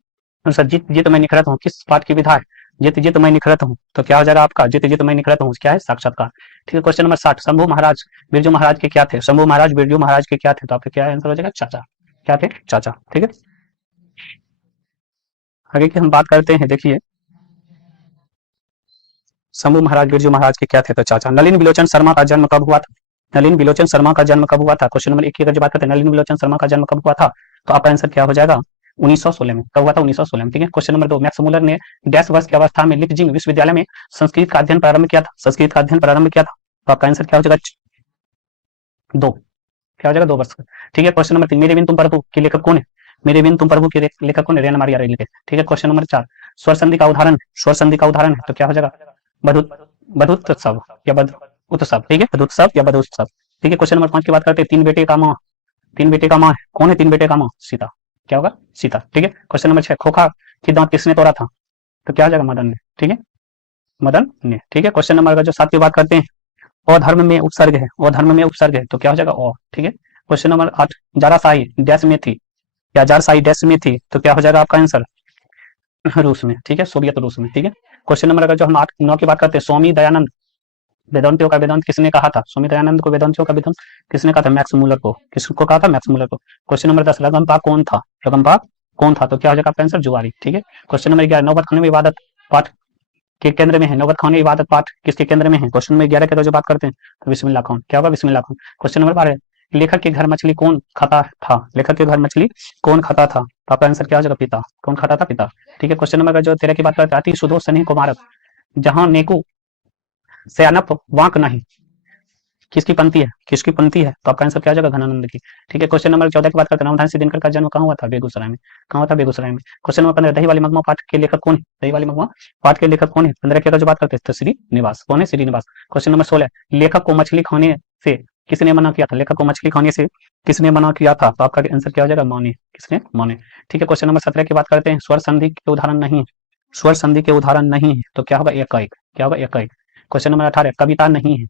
सर, जीत जीत मैं निखरत हूँ किस पाठ की विधा है? जीत जीत मैं निखरत हूँ, तो क्या हो जाएगा आपका? जीत जीत मैं निखरत हूँ क्या है? साक्षात्कार। ठीक है। क्वेश्चन नंबर 60, शंभू महाराज बिरजू महाराज के क्या थे? शंभू महाराज बिरजू महाराज के क्या थे? तो आपका क्या आंसर हो जाएगा? चाचा। क्या थे? चाचा। ठीक है। आगे की हम बात करते हैं, देखिए, शंभू महाराज बिरजू महाराज के क्या थे? तो चाचा। नलिन बिलोचन शर्मा का जन्म कब हुआ था? नलिन बिलोचन शर्मा का जन्म कब हुआ था? क्वेश्चन नंबर 1 की अगर बात करते हैं, नलिन बिलोचन शर्मा का जन्म कब हुआ था? तो आपका आंसर क्या हो जाएगा? 1916 में। कब हुआ था? 1916 में। ठीक है, क्वेश्चन नंबर 2, मैक्स मुलर ने डैश वर्ष की अवस्था में लिपजिंग विश्वविद्यालय में संस्कृत का अध्ययन प्रारंभ किया था। संस्कृत का अध्ययन प्रारंभ किया था, तो आपका आंसर क्या हो जाएगा? 2। क्या हो जाएगा? 2 वर्ष का। ठीक है, क्वेश्चन नंबर 3, मेरे बिन तुम प्रभु के लेखक कौन है? मेरे बिन तुम प्रभु के लेखक कौन है? रेना मारिया रेलके। ठीक है, क्वेश्चन नंबर 4, स्वर संधि का उदाहरण, स्वर संधि का उदाहरण है, तो क्या हो जाएगा? बधुत बधुत्सव या बध उत्सव। ठीक है, बधुत्सव या बधुत्सव। ठीक है, क्वेश्चन नंबर 5 की बात करते हैं, तीन बेटे का माँ, तीन बेटे का माँ है, कौन है तीन बेटे का माँ? सीता। क्या होगा? सीता। ठीक है, क्वेश्चन नंबर 6, खोखा की दांत किसने तोड़ा था? तो क्या हो जाएगा? मदन ने। ठीक है, मदन ने। ठीक है, क्वेश्चन नंबर जो 7 की बात करते हैं, अधर्म में उपसर्ग है, अधर्म में उपसर्ग है, तो क्या हो जाएगा? ओ। ठीक है, क्वेश्चन नंबर 8, जाराशाही डैश में थी या जारशाही डैश में थी, तो क्या हो जाएगा आपका आंसर? रूस में। ठीक है, सोवियत रूस में। ठीक है, क्वेश्चन नंबर अगर जो हम 8 9 की बात करते हैं, स्वामी दयानंद वेदांतियों का वेदांत किसने कहा था? स्वामी दयानंद को वेदांतियों का वेदांत किसने कहा था? मैक्स मूलर को। किसको कहा था? मैक्स मूलर को। क्वेश्चन नंबर 10, रगम्पा कौन था? रगम्पा कौन था, तो क्या हो जाएगा आपका आंसर? जुआरी। ठीक है, क्वेश्चन नंबर 11, नौबत खाने में इबादत पाठ के केंद्र में है, नौबत खान इबादत पाठ किसके केंद्र में है? क्वेश्चन नंबर 11 की जो बात करते हैं, तो बिस्मिल्लाह खान। क्या होगा? बिस्मिल्लाह खान। क्वेश्चन नंबर 12, लेखक के घर मछली कौन खाता था? लेखक के घर मछली कौन खाता था, तो आपका आंसर क्या हो जाएगा? पिता। कौन खाता था? पिता। ठीक है, क्वेश्चन नंबर जो 13 की बात करते हैं, अति सुदो स्नेह कुमारक जहां नेकु सयानप वाक नहीं, किसकी पंक्ति है? किसकी पंक्ति है, तो आपका आंसर क्या हो जाएगा? घनानंद की। ठीक है, क्वेश्चन नंबर 14 की बात करते हैं, रामधारी सिंह दिनकर का जन्म कहाँ हुआ था? बेगूसराय में। कहाँ हुआ था? बेगूसराय में। क्वेश्चन नंबर 15, दही वाली मगमा पाठ के लेखक कौन है? दही वाली मगमा पाठ के लेखक कौन है? 15 की जो बात करते हैं, तो श्रीनिवास। कौन है? श्रीनिवास। क्वेश्चन नंबर 16, लेखक को मछली खाने से किसने मना किया था? लेखक को मछली खाने से किसने मना किया था, तो आपका आंसर क्या हो जाएगा? मौनी। किसने? मौनी। ठीक है, क्वेश्चन नंबर 17 की बात करते हैं, स्वर संधि के उदाहरण नहीं है, स्वर संधि के उदाहरण नहीं है, तो क्या होगा? एकाएक। क्या होगा? एकाएक। क्वेश्चन नंबर 18, कविता नहीं है,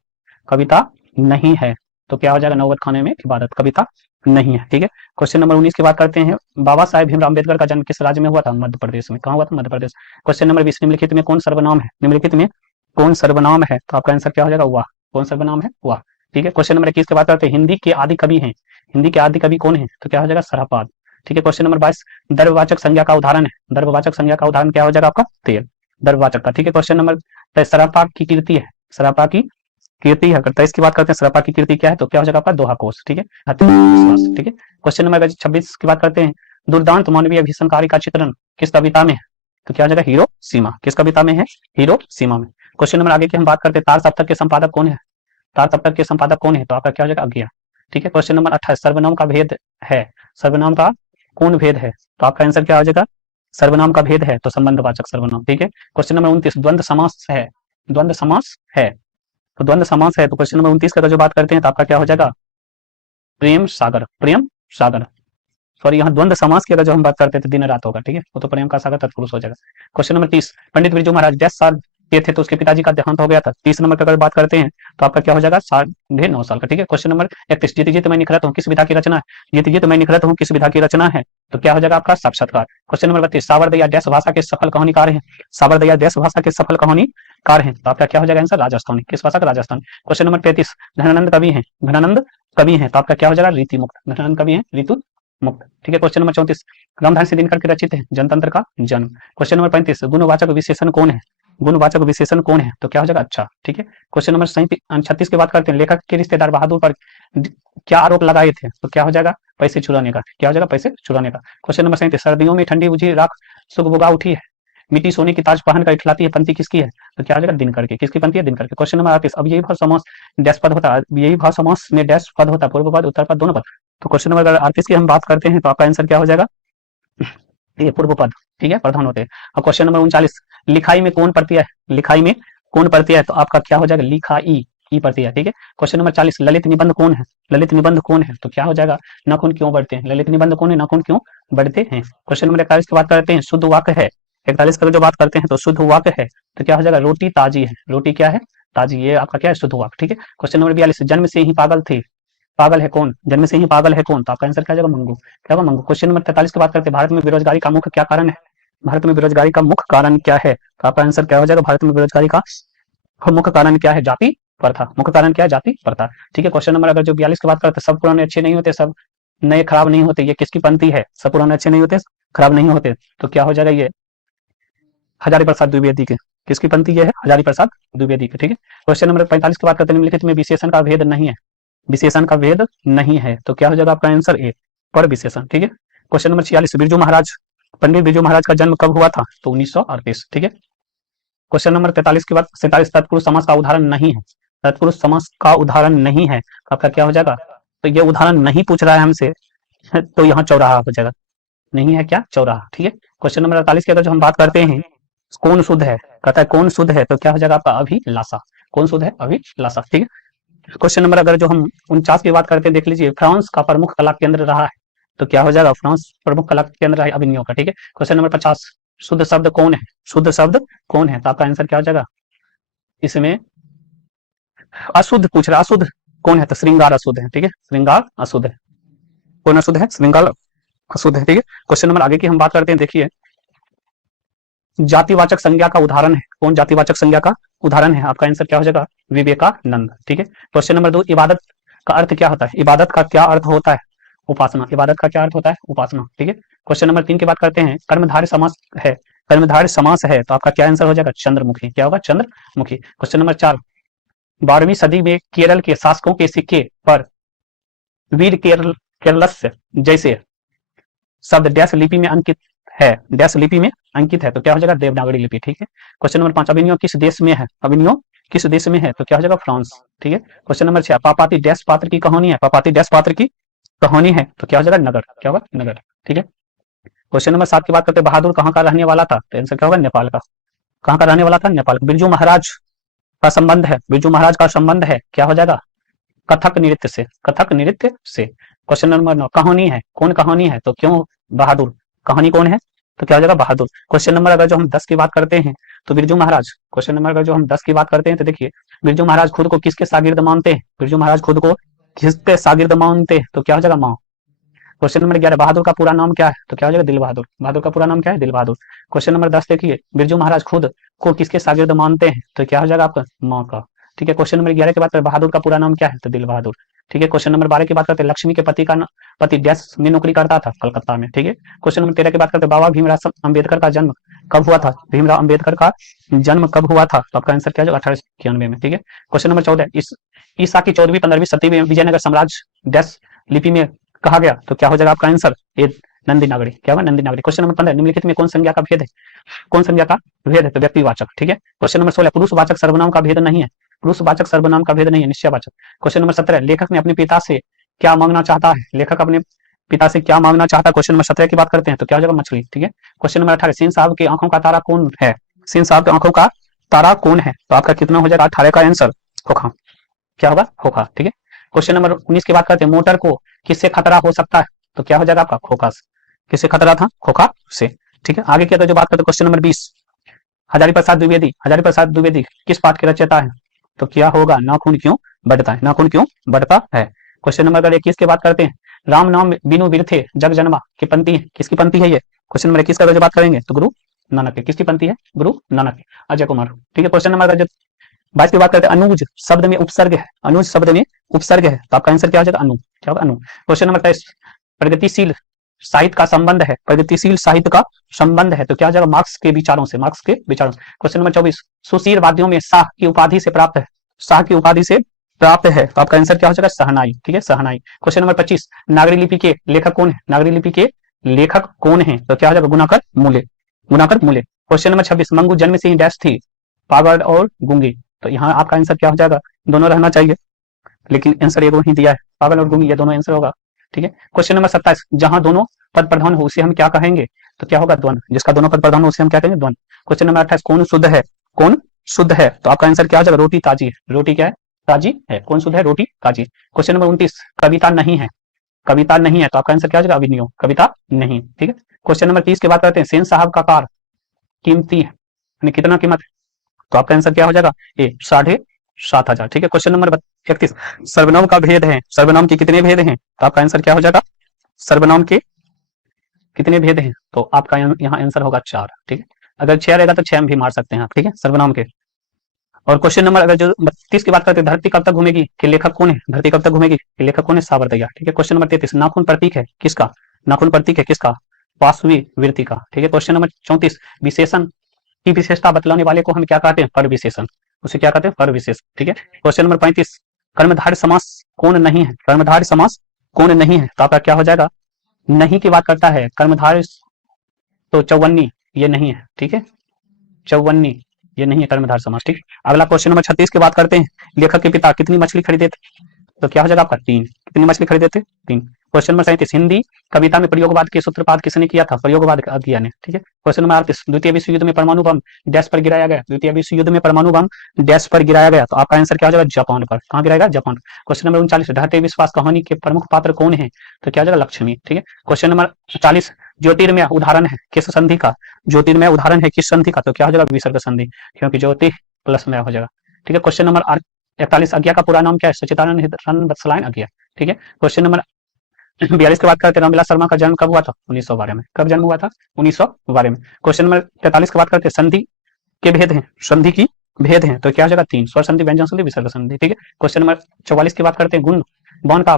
कविता नहीं है, तो क्या हो जाएगा? नौबत खाने में इबादत, कविता नहीं है। ठीक है, क्वेश्चन नंबर 19 की बात करते हैं, बाबा साहेब भीमराव अम्बेडकर का जन्म किस राज्य में हुआ था? मध्य प्रदेश में। कहाँ हुआ था? मध्य प्रदेश। क्वेश्चन नंबर 20, निम्नलिखित में कौन सर्वनाम है? निम्नलिखित में कौन सर्वनाम है, तो आपका आंसर क्या हो जाएगा? वाह। कौन सर्वनाम है? वाह। ठीक है, क्वेश्चन नंबर 21 की बात करते हैं, हिंदी के आदि कवि हैं, हिंदी के आदि कवि कौन है, तो क्या हो जाएगा? सरहपाद। ठीक है, क्वेश्चन नंबर 22, द्रव्यवाचक संज्ञा का उदाहरण है, द्रव्यवाचक संज्ञा का उदाहरण क्या हो जाएगा आपका? तेल, द्रव्यवाचक का। ठीक है, क्वेश्चन नंबर सरहपा की कीर्ति है, सरहपा की कीर्ति है, अगर इसकी बात करते हैं, सरपा की कीर्ति क्या है, तो क्या हो जाएगा आपका? दोहा कोश। ठीक है, विश्वास। ठीक है, क्वेश्चन नंबर 26 की बात करते हैं, दुर्दांत मानवीय भीषणकारी का चित्रण किस कविता में है, तो क्या हो जाएगा? हीरो सीमा। किस कविता में है? हीरो सीमा में। क्वेश्चन नंबर आगे की हम बात करते हैं, तार सप्तक के संपादक कौन है? तार सप्तक के संपादक कौन है, तो आपका क्या हो जाएगा? अज्ञा। ठीक है, क्वेश्चन नंबर 28, सर्वनाम का भेद है, सर्वनाम का कौन भेद है, तो आपका आंसर क्या हो जाएगा? सर्वनाम का भेद है, तो संबंधवाचक सर्वनाम। ठीक है, क्वेश्चन नंबर 29, द्वंद्व समास है, द्वंद्व समास है, तो द्वंद्व समास है, तो क्वेश्चन नंबर 29 का जो बात करते हैं, तो आपका क्या हो जाएगा? प्रेम सागर, प्रेम सागर। सॉरी, यहाँ द्वंद्व समास की अगर जो हम बात करते हैं, तो दिन रात होगा। ठीक है, वो तो प्रेम का सागर तत्पुरुष हो जाएगा। क्वेश्चन नंबर 30, पंडित बिरजू महाराज 10 साल के थे तो उसके पिताजी का देहांत हो गया था। 30 नंबर की अगर बात करते हैं, तो आपका क्या हो जाएगा? 9.5 साल का। ठीक है, क्वेश्चन नंबर 31, जीत जीत मैं निखरत हूँ किस विधा की रचना है? जीत जीत मैं निखरत हूँ किस विधा की रचना है, तो क्या हो जाएगा आपका? साक्षात्कार। क्वेश्चन नंबर 32, सावरदया डैश भाषा के सफल कहानीकार है, सावरदया डैश भाषा के सफल कहानीकार है, तो आपका क्या हो जाएगा आंसर? राजस्थानी। किस भाषा का? राजस्थान। क्वेश्चन नंबर 33, घनानंद कवि है, घनानंद कवि है, तो आपका क्या हो जाएगा? रीति मुक्त, घनानंद कवि है ऋतु मुक्त। ठीक है, क्वेश्चन नंबर 34, रामधारी सिंह दिनकर के रचित है जनतंत्र का जन्म। क्वेश्चन नंबर 35, गुणवाचक विशेषण कौन है, गुणवाचक विशेषण कौन है, तो क्या हो जाएगा? अच्छा। ठीक है, क्वेश्चन नंबर 36 की बात करते हैं, लेखक के रिश्तेदार बहादुर पर क्या आरोप लगाए थे, तो क्या हो जाएगा? पैसे चुराने का। क्या हो जाएगा? पैसे चुराने का। क्वेश्चन नंबर 37, सर्दियों में ठंडी बुझी राख सुगबुगा उठी है, मिट्टी सोने की ताज पहन कर इठलाती है, पंक्ति किसकी है, तो क्या हो जाएगा? दिनकर की। किसकी पंक्ति है? दिनकर की। क्वेश्चन नंबर 38, अब यही भाव समास डैश पद होता है, यही भाव समास में डैश पद होता है, पूर्व पद उत्तर पद दोनों पद। तो क्वेश्चन नंबर 38 की हम बात करते हैं, तो आपका आंसर क्या हो जाएगा? ये पूर्व पद। ठीक है, प्रधान होते हैं। और क्वेश्चन नंबर 39, लिखाई में कौन प्रत्यय है, लिखाई में कौन प्रत्यय है, तो आपका क्या हो जाएगा? लिखाई, ई प्रत्यय। ठीक है, क्वेश्चन नंबर 40, ललित निबंध कौन है, ललित निबंध कौन है, तो क्या हो जाएगा? नाखून क्यों बढ़ते हैं, ललित निबंध कौन है? नाखून क्यों बढ़ते हैं। क्वेश्चन नंबर 41 की बात करते हैं, शुद्ध वाक्य है, 41 का जो बात करते हैं, तो शुद्ध वाक्य है, तो क्या हो जाएगा? रोटी ताजी है, रोटी क्या है? ताजी। ये आपका क्या है? शुद्ध वाक्य। ठीक है, क्वेश्चन नंबर 42, जन्म से ही पागल थे, पागल है कौन, जन्म से ही पागल है कौन, तो आपका आंसर क्या हो जाएगा? मंगू। क्या होगा? मंगू। क्वेश्चन नंबर 43 की बात करते हैं, भारत में बेरोजगारी का मुख्य क्या कारण है, भारत में बेरोजगारी का मुख्य कारण क्या है, तो आपका आंसर क्या हो जाएगा? भारत में बेरोजगारी का मुख्य कारण क्या है? जाति प्रथा। मुख्य कारण क्या है? जाति प्रथा। ठीक है, क्वेश्चन नंबर अगर जो 42 की बात करते हैं, सब पुराने अच्छे नहीं होते, सब नए खराब नहीं होते, ये किसकी पंक्ति है? सब पुराने अच्छे नहीं होते, खराब नहीं होते, तो क्या हो जाएगा? ये हजारी प्रसाद द्विवेदी के। किसकी पंक्ति ये है? हजारी प्रसाद द्विवेदी के। ठीक है, क्वेश्चन नंबर 45 की बात करते हैं, निम्नलिखित में विशेषण का भेद नहीं है, विशेषण का भेद नहीं है, तो क्या हो जाएगा आपका आंसर? ए, पर विशेषण। ठीक है, क्वेश्चन नंबर 46, बिरजू महाराज, पंडित बिरजू महाराज का जन्म कब हुआ था? तो 1938। ठीक है। क्वेश्चन नंबर 43 के बाद 47, तत्पुरुष समास का उदाहरण नहीं है। तत्पुरुष समास का उदाहरण नहीं है, आपका क्या हो जाएगा? तो ये उदाहरण नहीं पूछ रहा है हमसे, तो यहाँ चौराहा हो जाएगा। नहीं है क्या? चौराहा। ठीक है। क्वेश्चन नंबर 48 की अगर जो हम बात करते हैं, कौन शुद्ध है, कहता है कौन शुद्ध है, तो क्या हो जाएगा आपका? अभिलाषा। कौन शुद्ध है? अभिलाषा। ठीक है। क्वेश्चन नंबर अगर जो हम 49 की बात करते हैं, देख लीजिए, फ्रांस का प्रमुख कला केंद्र रहा है, तो क्या हो जाएगा? फ्रांस प्रमुख कला केंद्र है अभिनयों का। ठीक है। क्वेश्चन नंबर 50, शुद्ध शब्द कौन है? शुद्ध शब्द कौन है? तो आपका आंसर क्या हो जाएगा? इसमें अशुद्ध पूछ रहा, अशुद्ध कौन है? तो श्रृंगार अशुद्ध है। ठीक है। श्रृंगार अशुद्ध है। कौन अशुद्ध है? श्रृंगार अशुद्ध है। ठीक है। क्वेश्चन नंबर आगे की हम बात करते हैं, देखिए, जातिवाचक संज्ञा का उदाहरण है। कौन जातिवाचक संज्ञा का उदाहरण है? आपका आंसर क्या हो जाएगा? विवेकानंद। ठीक है। क्वेश्चन नंबर 2, इबादत का अर्थ क्या होता है? इबादत का क्या अर्थ होता है? उपासना। इबादत का क्या अर्थ होता है? उपासना। ठीक है। क्वेश्चन नंबर 3 की बात करते हैं, कर्मधारय समास है, कर्मधारय समास है, तो आपका क्या आंसर हो जाएगा? चंद्रमुखी। क्या होगा? चंद्रमुखी। क्वेश्चन नंबर 4, 12वीं सदी में केरल के शासकों के सिक्के पर वीर केरलस्य जैसे शब्द डैश लिपि में अंकित है, डैश लिपि में अंकित है, तो क्या हो जाएगा? देवनागरी लिपि। ठीक है। क्वेश्चन नंबर 5, अभिनव किस देश में है? अभिनव किस देश में है? तो क्या हो जाएगा? फ्रांस। ठीक है। क्वेश्चन नंबर 6, पापाती डैश पात्र की कहानी है, पापाती डैश पात्र की कहानी है, तो क्या हो जाएगा? नगर। क्या होगा? नगर। ठीक है। क्वेश्चन नंबर 7 की बात करते हैं, बहादुर कहाँ का रहने वाला था? तो आंसर क्या होगा? नेपाल का। कहाँ का रहने वाला था? नेपाल। बिरजू महाराज का संबंध है, बिरजू महाराज का संबंध है, क्या हो जाएगा? कथक नृत्य से। कथक नृत्य से। क्वेश्चन नंबर 9, कहानी है, कौन कहानी है? तो क्यों बहादुर? कहानी कौन है? तो क्या हो जाएगा? बहादुर। क्वेश्चन नंबर अगर जो हम 10 की बात करते हैं, तो बिरजू महाराज, क्वेश्चन नंबर अगर जो हम 10 की बात करते हैं, तो देखिए, बिरजू महाराज खुद को किसके शागिर्द मानते हैं? बिरजू महाराज खुद को किसके शागिर्द मानते हैं? तो क्या हो जाएगा? माँ। क्वेश्चन नंबर 11, बहादुर का पूरा नाम क्या है? तो क्या हो जाएगा? दिल बहादुर। बहादुर का पूरा नाम क्या है? दिल बहादुर। क्वेश्चन नंबर 10 देखिए, बिरजू महाराज खुद को किसके शागिर्द मानते हैं? तो क्या हो जाएगा आपका? माँ का। ठीक है। क्वेश्चन नंबर 11 की बात करें, बहादुर का पूरा नाम क्या है? तो दिल बहादुर। ठीक है। क्वेश्चन नंबर 12 की बात करते हैं, लक्ष्मी के पति डैश में नौकरी करता था? कलकत्ता में। ठीक है। क्वेश्चन नंबर 13 की बात करते हैं, बाबा भीमराव अम्बेडकर का जन्म कब हुआ था? भीमराव अम्बेडकर का जन्म कब हुआ था? तो आपका आंसर क्या होगा? 1891 में। ठीक है। क्वेश्चन नंबर 14, ईसा की 14वीं 15वीं सदी में विजयनगर साम्राज्य डैश लिपि में कहा गया, तो क्या हो जाएगा आपका आंसर? ये नंदी नागरी। क्या होगा? नंदी नागरी। क्वेश्चन नंबर 15, निम्नलिखित में कौन संज्ञा का भेद है? कौन संज्ञा का भेद है? तो व्यक्तिवाचक। ठीक है। क्वेश्चन नंबर 16, पुरुषवाचक सर्वनाम का भेद नहीं है, पुरुषवाचक सर्वनाम का भेद नहीं है, निश्चयवाचक। क्वेश्चन नंबर 17, लेखक ने अपने पिता से क्या मांगना चाहता है? लेखक अपने पिता से क्या मांगना चाहता है? क्वेश्चन नंबर 17 की बात करते हैं, तो क्या हो जाएगा? मछली। ठीक है। क्वेश्चन नंबर 18, सीन साहब की आंखों का तारा कौन है? सीन साहब की आंखों का तारा कौन है? तो आपका कितना हो जाएगा? 18 का आंसर खोखा। क्या होगा? खोखा। ठीक है। क्वेश्चन नंबर 19 की बात करते हैं, मोटर को किससे खतरा हो सकता है? तो क्या हो जाएगा आपका? खोखा से। किससे खतरा था? खोखा से। ठीक है। आगे की अगर जो बात करते हैं, क्वेश्चन नंबर 20, हजारीप्रसाद द्विवेदी, हजारीप्रसाद द्विवेदी किस पाठ के रचयिता है? तो क्या होगा? नाखून क्यों बढ़ता है, नाखून क्यों बढ़ता है। क्वेश्चन नंबर अगर 21 की बात करते हैं, राम नाम बिनु बिरथे जग जन्मा की पंक्ति है, किसकी पंक्ति है ये? क्वेश्चन नंबर 21 का अगर बात करेंगे, तो गुरु नानक की। किसकी पंक्ति है? गुरु नानक की। अजय कुमार। ठीक है। क्वेश्चन नंबर 22 की बात करते हैं, अनुज शब्द में उपसर्ग है, अनुज शब्द में उपसर्ग है, तो आपका आंसर क्या हो जाएगा? अनु। क्या होगा? अनु। क्वेश्चन नंबर 23, प्रगतिशील साहित्य का संबंध है, प्रगतिशील साहित्य का संबंध है, तो क्या हो जाएगा? मार्क्स के विचारों से, मार्क्स के विचारों से। क्वेश्चन नंबर 24, सुशील वाद्यों में शाह की उपाधि से प्राप्त है, शाह की उपाधि से प्राप्त है, तो आपका आंसर क्या हो जाएगा? सहनाई। ठीक है। सहनाई। क्वेश्चन नंबर 25, नागरी लिपि के लेखक कौन है? नागरी लिपि के लेखक कौन है? तो क्या हो जाएगा? गुणाकर मूले। गुणाकर मूले। क्वेश्चन नंबर 26, मंगू जन्म से ही डैश थी, पागल और गूंगी, तो यहाँ आपका आंसर क्या हो जाएगा? दोनों रहना चाहिए, लेकिन आंसर एगो ही दिया है, पागल और गूंगी, ये दोनों आंसर होगा। ठीक है। क्वेश्चन नंबर 27, जहां दोनों पद प्रधान हो उसे हम क्या कहेंगे? तो क्या होगा? द्वंद्व। जिसका दोनों पद प्रधान हो उसे हम क्या कहेंगे? द्वंद्व। क्वेश्चन नंबर 28, कौन शुद्ध है? कौन शुद्ध है? तो आपका आंसर क्या हो जाएगा? रोटी ताजी है। रोटी क्या है? ताजी है। कौन शुद्ध है? रोटी ताजी। क्वेश्चन नंबर 29, कविता नहीं है, कविता नहीं है, तो आपका आंसर क्या हो जाएगा? अभिनय। कविता नहीं। ठीक है। क्वेश्चन नंबर 30 की बात करते हैं, सेन साहब का कार कीमती है, यानी कितना कीमत है? तो आपका आंसर क्या हो जाएगा? 7,500। ठीक है। क्वेश्चन नंबर 31, सर्वनाम का भेद है, सर्वनाम के कितने भेद हैं? तो आपका आंसर क्या हो जाएगा? सर्वनाम के कितने भेद हैं? तो आपका यहाँ आंसर होगा 4। ठीक है। अगर 6 रहेगा तो 6 भी मार सकते हैं आप। ठीक है। सर्वनाम के। और क्वेश्चन नंबर अगर जो 32 की बात करते हैं, धरती कब तक घूमेगी कि लेखक कौन है? धरती कब तक घूमेगी कि लेखक कौन है? सावरदैया। ठीक है। क्वेश्चन नंबर 33, नाखून प्रतीक है किसका? नाखून प्रतीक है किसका? पाशवी वृत्ति का। ठीक है। क्वेश्चन नंबर 34, विशेषण की विशेषता बतलाने वाले को हम क्या कहते हैं? पर विशेषण। उसे क्या कहते हैं? पर विशेषण। ठीक है। क्वेश्चन नंबर 35, कर्मधारय समास कौन नहीं है? कर्मधारय समास कौन नहीं है? तो आपका क्या हो जाएगा? नहीं की बात करता है, कर्मधारय तो चौवन्नी ये नहीं है, ठीक है, चौवन्नी ये नहीं है कर्मधारय समास, ठीक। अगला क्वेश्चन नंबर 36 की बात करते हैं। लेखक के पिता कितनी मछली खरीदे थे? तो क्या हो जाएगा आपका 3। कितनी मछली खरीदे थे? 3। क्वेश्चन नंबर 37, हिंदी कविता में प्रयोगवाद के सूत्रपात किसने किया था? प्रयोगवाद किया ने, ठीक है। क्वेश्चन नंबर 38, द्वितीय विश्व युद्ध में परमाणु बम डैश पर गिराया गया। द्वितीय विश्व युद्ध में परमाणु बम डैश पर गिराया गया, तो आपका आंसर क्या हो जाएगा? जापान पर। कहां गिराएगा? जापान। क्वेश्चन नंबर 39, ढहते विश्वास कहानी के प्रमुख पात्र कौन है? तो क्या हो जाएगा? लक्ष्मी, ठीक है। क्वेश्चन नंबर 40, ज्योतिर्मय उदाहरण है किस संधि का? ज्योतिर्मय उदाहरण है किस संधि का? तो क्या हो जाएगा? विसर्ग संधि, क्योंकि ज्योति प्लस मय हो जाएगा, ठीक है। क्वेश्चन नंबर 41, आज्ञा का पूरा नाम क्या है? सच्चिदानंद वत्सलायन आज्ञा, ठीक है। क्वेश्चन नंबर 42 की बात करते हैं, रामविलास शर्मा का जन्म कब हुआ था? 1912 में। कब जन्म हुआ था? 1912 में। क्वेश्चन नंबर 43 की बात करते हैं, संधि के भेद हैं, संधि की भेद हैं, तो क्या हो जाएगा? 3, स्वर संधि, व्यंजन संधि, विसर्ग संधि, ठीक है। क्वेश्चन नंबर 44 की बात करते हैं, गुण बौन का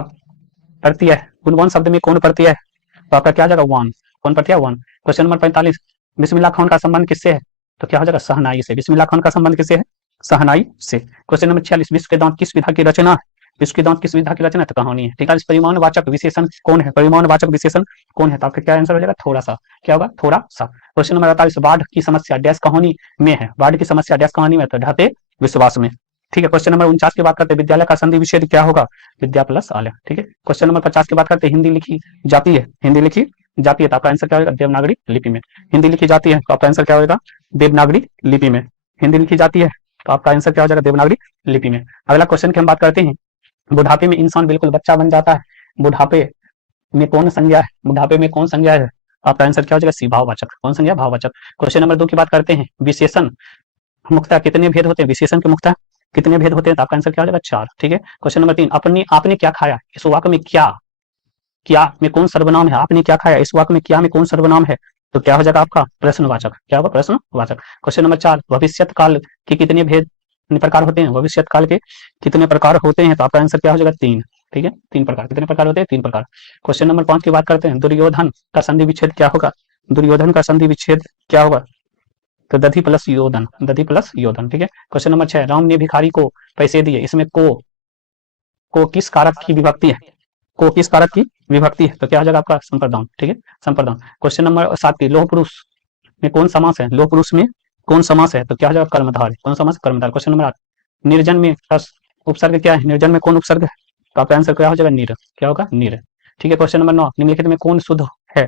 प्रत्यय है, गुण बौन शब्द में कौन प्रत्यय है? तो आपका क्या हो जाएगा? वन। कौन प्रत्यय? One. Question number 45, Bismillah Khan का संबंध किससे है? तो क्या हो जाएगा? सहनाई से। बिस्मिल्लाह खान का संबंध किससे है? सहनाई से। क्वेश्चन नंबर 46, विश्व के दांत किस विधा की रचना है? विश्व के दांत किस विधा की रचना है? तो कहानी है, ठीक है। परिमाणवाचक विशेषण कौन है? परिमाणवाचक विशेषण कौन है? तो आपका क्या आंसर हो जाएगा? थोड़ा सा। क्या होगा? थोड़ा सा। क्वेश्चन नंबर 48, बाढ़ की समस्या डैश कहानी में है। बाढ़ की समस्या डैश कहानी में, तो ढाते विश्वास में, ठीक है। क्वेश्चन नंबर 49 की बात करते हैं, विद्यालय का संधि विच्छेद क्या होगा? विद्या प्लस आलय, ठीक है। क्वेश्चन नंबर 50 की बात करते हैं, हिंदी लिखी जाती है, हिंदी लिखी जाती है, तो आपका आंसर क्या होगा? देवनागरी लिपि में। हिंदी लिखी जाती है, तो आपका आंसर क्या होगा? देवनागरी लिपि में। हिंदी लिखी जाती है, तो आपका आंसर क्या हो जाएगा? देवनागरी लिपि में। अगला क्वेश्चन की हम बात करते हैं, बुढ़ापे में इंसान बिल्कुल बच्चा बन जाता है, बुढ़ापे में कौन संज्ञा है? बुढ़ापे में कौन संज्ञा है? आपका आंसर क्या हो जाएगा? सी, भाववाचक। कौन संज्ञा? भाववाचक। क्वेश्चन नंबर 2 की बात करते हैं, विशेषण मुक्तः कितने भेद होते हैं? विशेषण के मुक्तः कितने भेद होते हैं? तो आपका आंसर क्या हो जाएगा? 4, ठीक है। क्वेश्चन नंबर 3, अपनी आपने क्या खाया? इस वाक्य में क्या, क्या में कौन सर्वनाम है? आपने क्या खाया, इस वाक्य में क्या में कौन सर्वनाम है? तो क्या हो जाएगा आपका? प्रश्नवाचक। क्या होगा? प्रश्नवाचक। क्वेश्चन नंबर 4, भविष्यत काल के कितने भेद प्रकार होते हैं? भविष्यत काल के कितने प्रकार होते हैं? तो आपका आंसर क्या हो जाएगा? 3, ठीक है। 3 प्रकार। कितने प्रकार होते हैं? 3 प्रकार। क्वेश्चन नंबर 5 की बात करते हैं, दुर्योधन का संधि विच्छेद क्या होगा? दुर्योधन का संधि विच्छेद क्या होगा? तो दधि प्लस योधन, दधि प्लस योधन, ठीक है। क्वेश्चन नंबर 6, राम ने भिखारी को पैसे दिए, इसमें को किस कारक की विभक्ति है? को किस कारक की विभक्ति है? तो क्या हो जाएगा आपका? संप्रदान, ठीक है, संप्रदान। क्वेश्चन नंबर 7 की, लोह पुरुष में कौन समास है? लोह पुरुष में कौन समास है? तो क्या हो जाएगा? कर्मधारय। कौन समास? कर्मधारय। क्वेश्चन नंबर 8, निर्जन में उपसर्ग क्या है? निर्जन में कौन उपसर्ग है? तो आपका आंसर क्या हो जाएगा? नीर। क्या होगा? नीर, ठीक है। क्वेश्चन नंबर 9, निम्नलिखित में कौन शुद्ध है?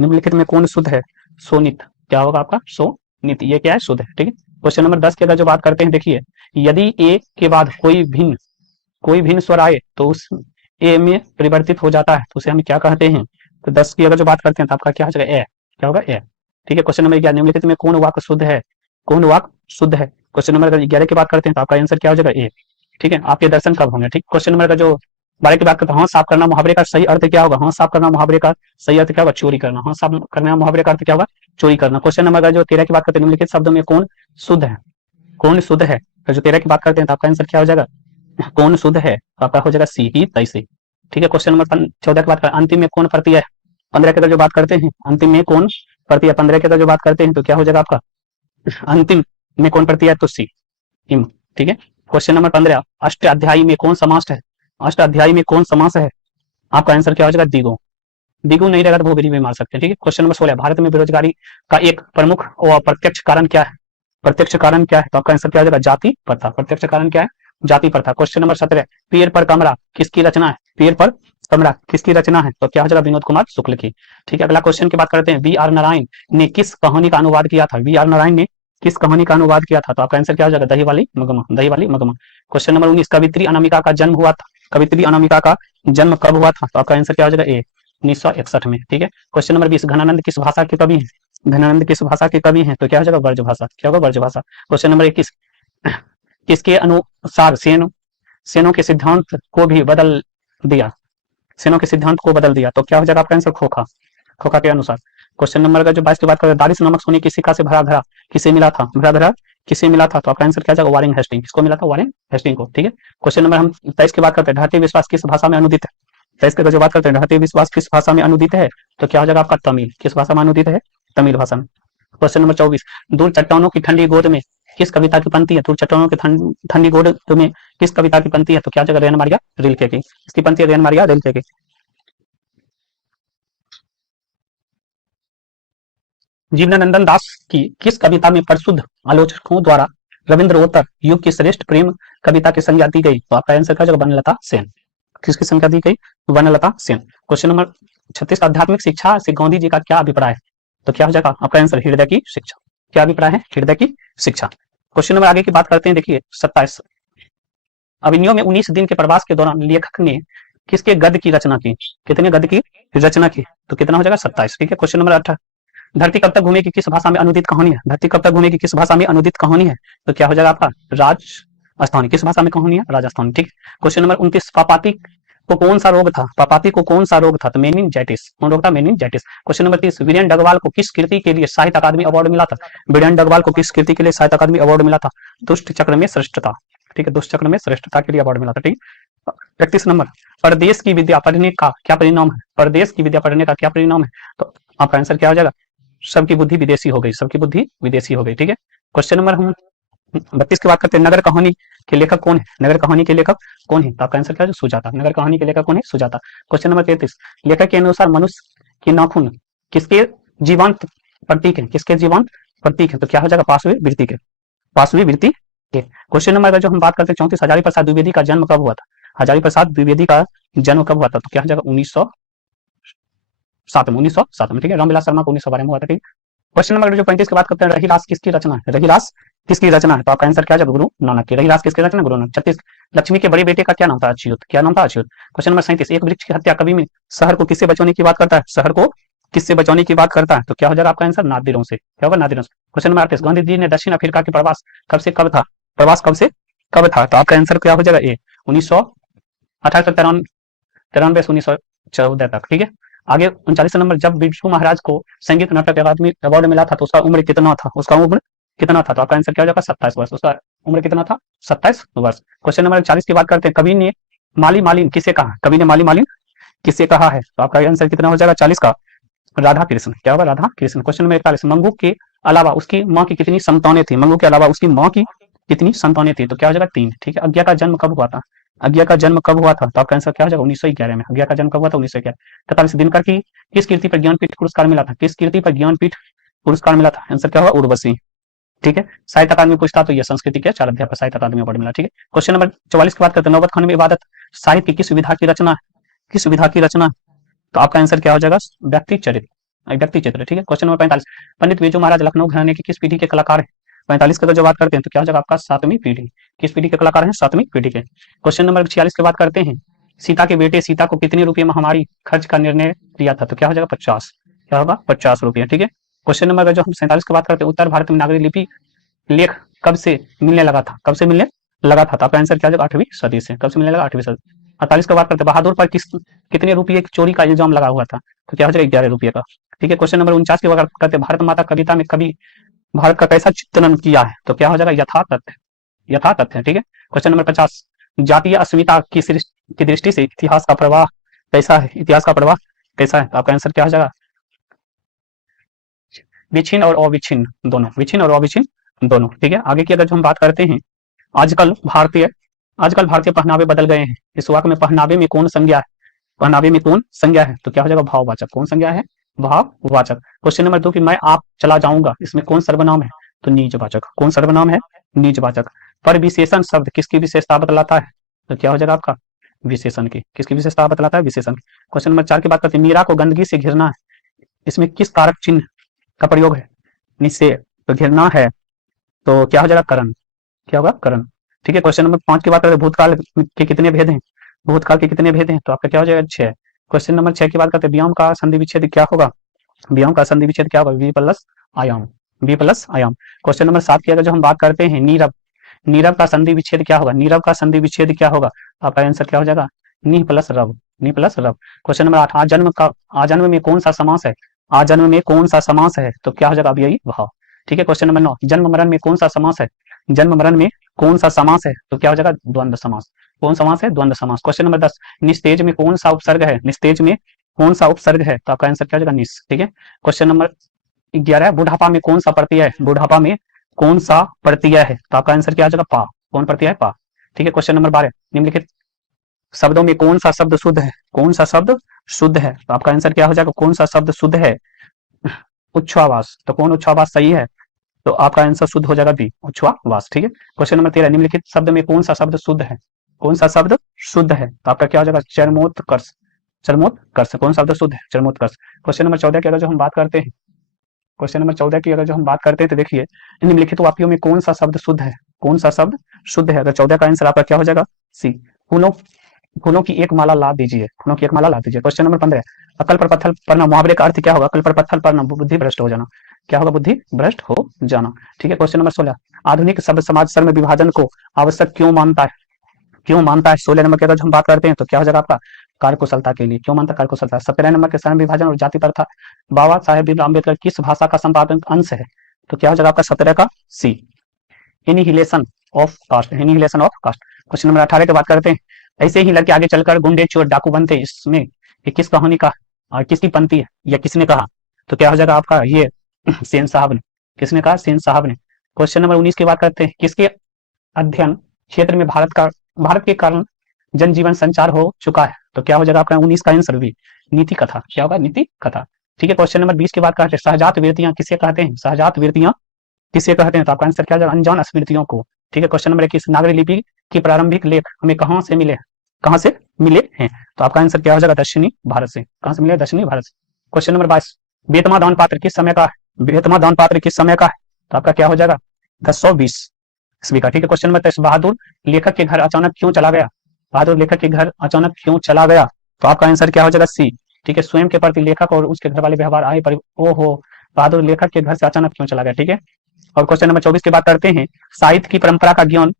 निम्नलिखित में कौन शुद्ध है? सोनित। क्या होगा आपका? सोनित, ये क्या है? शुद्ध है, ठीक है। क्वेश्चन नंबर 10 की अगर जो बात करते हैं, देखिए, यदि ए के बाद कोई भिन्न स्वर आए तो उस ए में परिवर्तित हो जाता है, तो उसे हम क्या कहते हैं? तो 10 की अगर जो बात करते हैं, तो आपका क्या हो जाएगा? ए। क्या होगा? ए, ठीक है। क्वेश्चन नंबर 11, निम्नलिखित में कौन वाक्य शुद्ध है? कौन वाक्य शुद्ध है? क्वेश्चन नंबर 11 की बात करते हैं, तो आपका आंसर क्या हो जाएगा? ए, ठीक है। आपके दर्शन कब होंगे? ठीक। क्वेश्चन नंबर का जो 12 की बात करते हैं, हाथ साफ करना मुहावरे का सही अर्थ क्या होगा? हाथ साफ करना मुहावरे का सही अर्थ क्या होगा? चोरी करना। हाथ साफ करना मुहावरे का अर्थ क्या होगा? चोरी करना। क्वेश्चन नंबर का जो 13 की बात करते हैं, निम्नलिखित शब्दों में कौन शुद्ध है? कौन शुद्ध है? तो जो 13 की बात करते हैं, तो आपका आंसर क्या हो जाएगा? कौन शुद्ध है? तो आपका हो जाएगा सी, ही, तैसे, ठीक है। क्वेश्चन नंबर 14 की बात करें, अंतिम में कौन प्रत्यय है? 15 के अंदर जो बात करते हैं, अंतिम में कौन प्रत्यय? 15 के अंदर जो बात करते हैं, तो क्या हो जाएगा आपका? अंतिम में कौन प्रत्यय है? तो सी, इम, ठीक है। क्वेश्चन नंबर 15, अष्ट अध्यायी में कौन समास है? अष्ट अध्यायी में कौन समास है? आपका आंसर क्या हो जाएगा? दिगो। दिगु नहीं रहेगा तो भोगरी में मार सकते हैं, ठीक है। क्वेश्चन नंबर 16, भारत में बेरोजगारी का एक प्रमुख और प्रत्यक्ष कारण क्या है? प्रत्यक्ष कारण क्या है? तो आपका आंसर क्या हो जाएगा? जाति प्रथा। प्रत्यक्ष कारण क्या है? जाति प्रथा। क्वेश्चन नंबर 17, पेड़ पर कमरा किसकी रचना है? पेड़ पर कमरा किसकी रचना है? तो क्या हो जाएगा? विनोद कुमार शुक्ल की, ठीक है। अगला क्वेश्चन की बात करते हैं, बी आर नारायण ने किस कहानी का अनुवाद किया था? बी आर नारायण ने किस कहानी का अनुवाद किया था? तो आपका आंसर क्या हो जाएगा? दही वाली मगमा, दही वाली मगमा। क्वेश्चन नंबर 19, कवित्री अनामिका का जन्म हुआ था, कवित्री अनामिका का जन्म कब हुआ था? तो आपका आंसर क्या हो जाएगा? ए, 1961 में, ठीक है। क्वेश्चन नंबर 20, घनानंद किस भाषा के कवि हैं? घनानंद किस भाषा के कवि हैं? तो क्या हो जाएगा? ब्रज भाषा। क्या होगा? ब्रज भाषा। क्वेश्चन नंबर 21, किसके अनुसार सेनों के सिद्धांत को भी बदल दिया? सेनों के सिद्धांत को बदल दिया, तो क्या हो जाएगा आपका आंसर? खोखा, खोखा के अनुसार। क्वेश्चन नंबर का जो 22 की बात करें, दारिश नामक सोने की सिक्का से भरा भरा किसे मिला था? भरा भरा किसे मिला था? तो आपका आंसर क्या जाएगा? Warren Hasting. किसको मिला था? वारेन हेस्टिंग को, ठीक है। क्वेश्चन नंबर हम 23 की बात करते हैं, ढाती विश्वास किस भाषा में अनुदित है? 23 की जो बात करते हैं, ढाती विश्वास किस भाषा में अनुदित है? तो क्या हो जाएगा आपका? तमिल। किस भाषा में अनुदित है? तमिल भाषा में। क्वेश्चन नंबर 24, दूर चट्टानों की ठंडी गोद में किस कविता की पंक्ति है? दूर चट्टानों की ठंडी गोद में किस कविता की पंक्ति है? तो क्या जगह? रेन मारिया रिल्के की। इसकी पंक्ति है रेन मारिया रिल्के की। जीवनानंदन दास की किस कविता में प्रसिद्ध आलोचकों द्वारा रविंद्रोत्तर युग की श्रेष्ठ प्रेम कविता की संज्ञा दी गई? तो आपका आंसर क्या हो जाएगा? वनलता सेन। किसकी संज्ञा दी गई? वनलता सेन। क्वेश्चन नंबर 36, आध्यात्मिक शिक्षा से गांधी जी का क्या अभिप्राय है? तो क्या हो जाएगा आपका आंसर? हृदय की शिक्षा। क्या अभिप्राय है? हृदय की शिक्षा। क्वेश्चन नंबर आगे की बात करते हैं, देखिए 27, अभिनयों में 19 दिन के प्रवास के दौरान लेखक ने किसके गद्य की रचना की? कितने गद्य की रचना की? तो कितना हो जाएगा? 27। ठीक है। क्वेश्चन नंबर 18, धरती कब तक घूमेगी किस भाषा में अनुदित कहानी है? धरती कब तक घूमेगी किस भाषा में अनुदित कहानी है? तो क्या हो जाएगा आपका? राजस्थानी। किस भाषा में कहानी है? राजस्थानी। ठीक। क्वेश्चन नंबर 29, पापाती को कौन सा रोग था? पापाती को कौन सा रोग था? तो मेनिनजाइटिस। कौन रोग था? मेनिनजाइटिस। क्वेश्चन नंबर 30, वीरेन डगवाल को किस कृति के लिए साहित्य अकादमी अवार्ड मिला था? वीरेन डगवाल को किस कृति के लिए साहित्य अकादमी अवार्ड मिला था? दुष्ट चक्र में श्रेष्ठता। ठीक है, दुष्ट चक्र में श्रेष्ठता के लिए अवार्ड मिला था। ठीक। 31 नंबर, परदेश की विद्या पढ़ने का क्या परिणाम है? परदेश की विद्या पढ़ने का क्या परिणाम है? तो आपका आंसर क्या हो जाएगा? सबकी बुद्धि विदेशी हो गई। सबकी बुद्धि विदेशी हो गई। ठीक है। क्वेश्चन नंबर हम 32 की बात करते हैं, नगर कहानी के लेखक कौन है? नगर कहानी के लेखक कौन है? तो आपका आंसर क्या है? सुजाता। नगर कहानी के लेखक कौन है? सुजाता। क्वेश्चन नंबर 33, लेखक के अनुसार मनुष्य के नाखून किसके जीवंत प्रतीक है? किसके जीवंत प्रतीक है? तो क्या हो जाएगा? पार्श्वी वृत्ति के। पार्श्वी वृत्ति के। क्वेश्चन नंबर जो हम बात करते हैं 34, हजारी प्रसाद द्विवेदी का जन्म कब हुआ था? हजारी प्रसाद द्विवेदी का जन्म कब हुआ था? तो क्या हो जाएगा? 1907 में। 1907 में। ठीक है। रामविलास शर्मा को 1912 में हुआ था। ठीक। क्वेश्चन नंबर जो 35 की बात करते हैं, रहीलास किसकी रचना है? रहीलास किसकी रचना है? तो आपका आंसर क्या है? गुरु नानक की। रहीलास किसकी रचना? गुरु नानक। 36, लक्ष्मी के बड़े बेटे का क्या नाम था? अच्युत। क्या नाम था? अच्युत। क्वेश्चन नंबर 37, एक वृक्ष की हत्या कवि में शहर को किससे बचाने की बात करता है? शहर को किससे बचाने की बात करता है? तो क्या हो जाएगा आपका आंसर? नादिरों से। क्या होगा? नादिरों से। क्वेश्चन नंबर 38, गांधी जी ने दक्षिण अफ्रीका के प्रवास कब से कब था? प्रवास कब से कब था? तो आपका आंसर क्या हो जाएगा? ए 1918 से 1914 तक। ठीक है। आगे 39 नंबर, जब बिरजू महाराज को संगीत नाटक अकादमी अवार्ड मिला था तो उसका उम्र कितना था? उसका उम्र कितना था? तो आपका आंसर क्या हो जाएगा? 27 वर्ष। उसका उम्र कितना था? 27 वर्ष। क्वेश्चन नंबर 40 की बात करते हैं, कवि ने माली मालिन किसे कहा? कवि ने माली मालिन किसे कहा है? तो आपका आंसर कितना हो जाएगा? 40 का? राधा कृष्ण। क्या होगा? राधा कृष्ण। क्वेश्चन नंबर 41, मंगू के अलावा उसकी माँ की कितनी संतानें थी? मंगू के अलावा उसकी माँ की कितनी संतानें थी? तो क्या हो जाएगा? 3। ठीक है। अज्ञा का जन्म कब हुआ था? अज्ञा का जन्म कब हुआ था? तो आपका आंसर क्या हो जाएगा? 1911 में। अज्ञा का जन्म कब हुआ था? 1911। 43, दिनकर की किस कीर्ति पर ज्ञानपीठ पुरस्कार मिला था? किस कीर्ति पर ज्ञानपीठ पुरस्कार मिला था? आंसर क्या होगा? उर्वशी। ठीक है। साहित्य अकादमी पूछता तो ये संस्कृति के चार पर साहित्य अकादमी अवार्ड मिला। ठीक है। क्वेश्चन नंबर 44 की बात करते हैं, नौबत खान में इबादत साहित्य की किस विधा की रचना है? किस विधा की रचना? तो आपका आंसर क्या हो जाएगा? व्यक्ति चरित्र। व्यक्ति चित्र। ठीक है। क्वेश्चन नंबर 45, पंडित बिरजू महाराज लखनऊ घराने की किस पीढ़ी के कलाकार है? 45 की जो बात करते हैं तो क्या हो जाएगा आपका? 7वीं पीढ़ी। किस पीढ़ी के कलाकार हैं? 7वीं पीढ़ी के। क्वेश्चन नंबर 46 की बात करते हैं, सीता के बेटे सीता को कितने रुपये महामारी खर्च का निर्णय लिया था? तो क्या हो जाएगा? 50। क्या होगा? 50 रुपये। ठीक है। क्वेश्चन नंबर जो हम 47 की बात करते हैं, उत्तर भारत में नागरिक लिपि लेख कब से मिलने लगा था? कब से मिलने लगा था? तो आपका आंसर क्या हो जाएगा? 8वीं सदी से। कब से मिलने लगा? 8वीं सदी। 48 की बात करते हैं, बहादुर पर कितने रुपये की चोरी का इल्जाम लगा हुआ था? तो क्या हो जाएगा? 11 रुपये का। ठीक है। क्वेश्चन नंबर 49 की बात करते हैं, भारत माता कविता में कवि भारत का कैसा चित्रण किया है? तो क्या हो जाएगा? यथातथ्य। यथातथ्य। ठीक है। क्वेश्चन नंबर 50, जातीय अस्मिता की दृष्टि से इतिहास का प्रवाह कैसा है? इतिहास का प्रवाह कैसा है? तो आपका आंसर क्या हो जाएगा? विच्छिन्न और अविच्छिन्न दोनों। विच्छिन्न और अविच्छिन्न दोनों। ठीक है। आगे की अगर जो हम बात करते हैं, आजकल भारतीय पहनावे बदल गए हैं। इस वाक्य में पहनावे में कौन संज्ञा है? पहनावे में कौन संज्ञा है? तो क्या हो जाएगा? भाववाचक। कौन संज्ञा है? भाववाचक। क्वेश्चन नंबर 2 कि मैं आप चला जाऊंगा, इसमें कौन सर्वनाम है? तो निजवाचक। कौन सर्वनाम है? निजवाचक। पर विशेषण शब्द किसकी विशेषता बतलाता है? तो क्या हो जाएगा आपका? विशेषण की। किसकी विशेषता बतलाता है? विशेषण। क्वेश्चन नंबर 4 की बात करते हैं, मीरा को गंदगी से घिरना है, इसमें किस कारक चिन्ह का प्रयोग है? निश्चय। तो घिरना है तो क्या हो जाएगा? करण। क्या होगा? करण। ठीक है। क्वेश्चन नंबर 5 की बात करें, भूतकाल के कितने भेद हैं? भूतकाल के कितने भेद हैं? तो आपका क्या हो जाएगा? 6। क्वेश्चन नंबर 6 की बात करते हैं, व्योम का संधि विच्छेद क्या होगा? व्योम का संधि विच्छेद क्या होगा? वी प्लस आयाम। वी प्लस आयाम। क्वेश्चन नंबर 7 की अगर जो हम बात करते हैं, नीरव, नीरव का संधि विच्छेद क्या होगा? नीरव का संधि विच्छेद क्या होगा? आपका आंसर क्या हो जाएगा? नी प्लस रव। नी प्लस रव। क्वेश्चन नंबर 8, आजन्म में कौन सा समास है? आजन्म में कौन सा समास है? तो क्या हो जाएगा? अभी यही भाव। ठीक है। क्वेश्चन नंबर 9, जन्म मरण में कौन सा समास है? जन्म मरण में कौन सा समास है? तो क्या हो जाएगा? द्वंद्व समास। कौन समास है? द्वंद्व समास। क्वेश्चन नंबर 10, निस्तेज में कौन सा उपसर्ग है? निस्तेज में कौन सा उपसर्ग है? तो आपका आंसर क्या हो जाएगा? निस। ठीक है। क्वेश्चन नंबर 11, बुढ़ापा में कौन सा प्रत्यय है? बुढ़ापा में कौन सा प्रत्यय है? तो आपका आंसर क्या हो जाएगा? पा। कौन प्रत्यय है? पा। ठीक है। क्वेश्चन नंबर 12, निम्नलिखित शब्दों में कौन सा शब्द शुद्ध है? कौन सा शब्द शुद्ध है? तो आपका आंसर क्या हो जाएगा? कौन सा शब्द शुद्ध है? उच्छ्वास, तो कौन उच्छ्वास सही है? तो आपका आंसर शुद्ध हो जाएगा बी, उच्छ्वास। ठीक है, क्वेश्चन नंबर 13, निम्नलिखित शब्द में कौन सा शब्द शुद्ध है? कौन सा शब्द शुद्ध है? तो आपका क्या हो जाएगा? चरमोत्कर्ष। चरमोत्कर्ष कौन शब्द शुद्ध है? चरमोत्कर्ष। क्वेश्चन नंबर 14 की अगर जो हम बात करते हैं, क्वेश्चन नंबर 14 की अगर जो हम बात करते हैं तो देखिए, निम्नलिखित वाक्यों में कौन सा शब्द शुद्ध है? कौन सा शब्द शुद्ध है? अगर 14 का आंसर आपका क्या हो जाएगा? सी, फूलों फूलों की एक माला ला दीजिए, फूलों की एक माला ला दीजिए। क्वेश्चन नंबर 15, अकल पर पत्थर पड़ना, मुहावरे का अर्थ क्या होगा? अकल पर पत्थर पड़ना, बुद्धि भ्रष्ट हो जाना। क्या होगा? बुद्धि भ्रष्ट हो जाना। ठीक है, क्वेश्चन नंबर 16, आधुनिक शब्द समाज सर्व विभाजन को आवश्यक क्यों मानता है? क्यों मानता है? 16 नंबर की अगर हम बात करते हैं तो क्या हो जाएगा आपका? कार्यकुशलता के लिए। क्यों मानता है? कार्यकुशलता। 17 नंबर के श्रम विभाजन और जाति प्रथा बाबा साहेब भीमराव अम्बेडकर किस भाषा का संपादक अंश है? तो क्या हो जाएगा आपका? 17 का C, annihilation of caste, annihilation of caste. Question number 18 की बात करते हैं, ऐसे ही लड़के आगे चलकर गुंडे चोर डाकू बनते, इसमें ये किस कहानी का और किसकी पंक्ति है या किसने कहा? तो क्या हो जाएगा आपका? ये सेन साहब ने। किसने कहा? सेन साहब ने। क्वेश्चन नंबर 19 की बात करते हैं, किसके अध्ययन क्षेत्र में भारत के कारण जनजीवन संचार हो चुका है? तो क्या हो जाएगा आपका? 19 का आंसर भी, नीति कथा। क्या होगा? नीति कथा। ठीक है, क्वेश्चन नंबर 20 की बात करते हैं, सहजात वृत्तियां किसे कहते हैं? सहजात वृत्तियां किसे कहते हैं? तो आपका आंसर क्या हो जाएगा? अनजान स्मृतियों को। ठीक है, क्वेश्चन नंबर 21, नागरी लिपि के प्रारंभिक लेख हमें कहाँ से मिले? कहाँ से मिले हैं? तो आपका आंसर क्या हो जाएगा? दक्षिणी भारत से। कहाँ से मिले? दक्षिणी भारत से। क्वेश्चन नंबर 22, बेतमा दान पात्र किस समय का है? बेतमा दान पात्र किस समय का है? तो आपका क्या हो जाएगा? 1020 ईस्वी का। ठीक है, क्वेश्चन नंबर 23, बहादुर लेखक के घर अचानक क्यों चला गया? बहादुर लेखक के घर अचानक क्यों चला गया? तो आपका आंसर क्या हो जाएगा? सी। ठीक है, स्वयं के प्रति लेखक और उसके घर वाले व्यवहार आए पर ओहो, बहादुर लेखक के घर से अचानक क्यों चला गया? ठीक है, और क्वेश्चन नंबर 24 की बात करते हैं, साहित्य की परंपरा का ज्ञान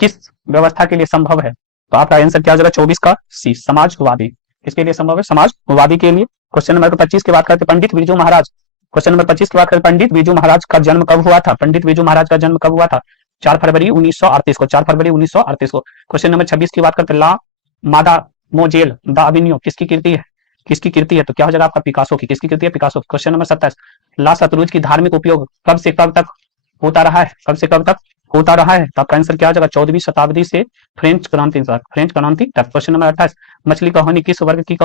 किस व्यवस्था के लिए संभव है? तो आपका आंसर क्या हो जाएगा? 24 का सी, समाजवादी। किसके लिए संभव है? समाजवादी के लिए। क्वेश्चन नंबर 25 की बात करते हैं, पंडित बिरजू महाराज। क्वेश्चन नंबर 25 की बात करते हैं, पंडित बिरजू महाराज का जन्म कब हुआ था? पंडित बिरजू महाराज का जन्म कब हुआ था? 4 फरवरी 1938 को। 4 फरवरी 1938 को। क्वेश्चन नंबर 26 की बात करते हैं, ला मादा मोजेल द अविनियो किसकी कृति है? किसकी कृति है? तो क्या हो जाएगा आपका? पिकासो की। किसकी कृति है? पिकासो। क्वेश्चन नंबर 27, ला सतलुज की धार्मिक उपयोग कब से कब तक होता रहा है? कब से कब तक होता रहा है? तो आपका आंसर क्या हो जाएगा? 14वीं शताब्दी से फ्रेंच क्रांति तक। फ्रेंच क्रांति तक। क्वेश्चन नंबर 28, मछली कहानी किस वर्ग की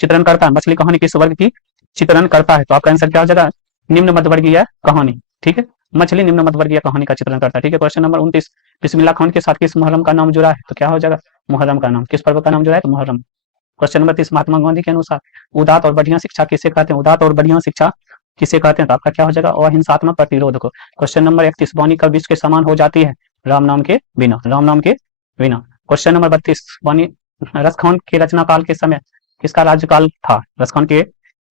चित्रण करता है? मछली कहानी किस वर्ग की चित्रण करता है? तो आपका आंसर क्या हो जाएगा? निम्न मध्यवर्गीय कहानी। ठीक है, मछली निम्न मध्यवर्गीय कहानी का चित्रण करता है। ठीक है, क्वेश्चन नंबर 29, बिस्मिल्लाह खान के साथ किस मुहर्रम का नाम जुड़ा है? तो क्या हो जाएगा? मुहर्रम का नाम। किस पर्व का नाम जुड़ा है? तो मुहर्रम। क्वेश्चन नंबर 30, महात्मा गांधी के अनुसार उदात और बढ़िया शिक्षा किसे कहते हैं? उदात और बढ़िया शिक्षा किसे कहते हैं? तो आपका क्या हो जाएगा? अहिंसात्मक प्रतिरोध को। क्वेश्चन नंबर 31, वाणी कब विश्व के समान हो जाती है? राम नाम के बिना। राम नाम के बिना। क्वेश्चन नंबर 32, वाणी रसखान के रचना काल के समय किसका राज्यकाल था? रसखान के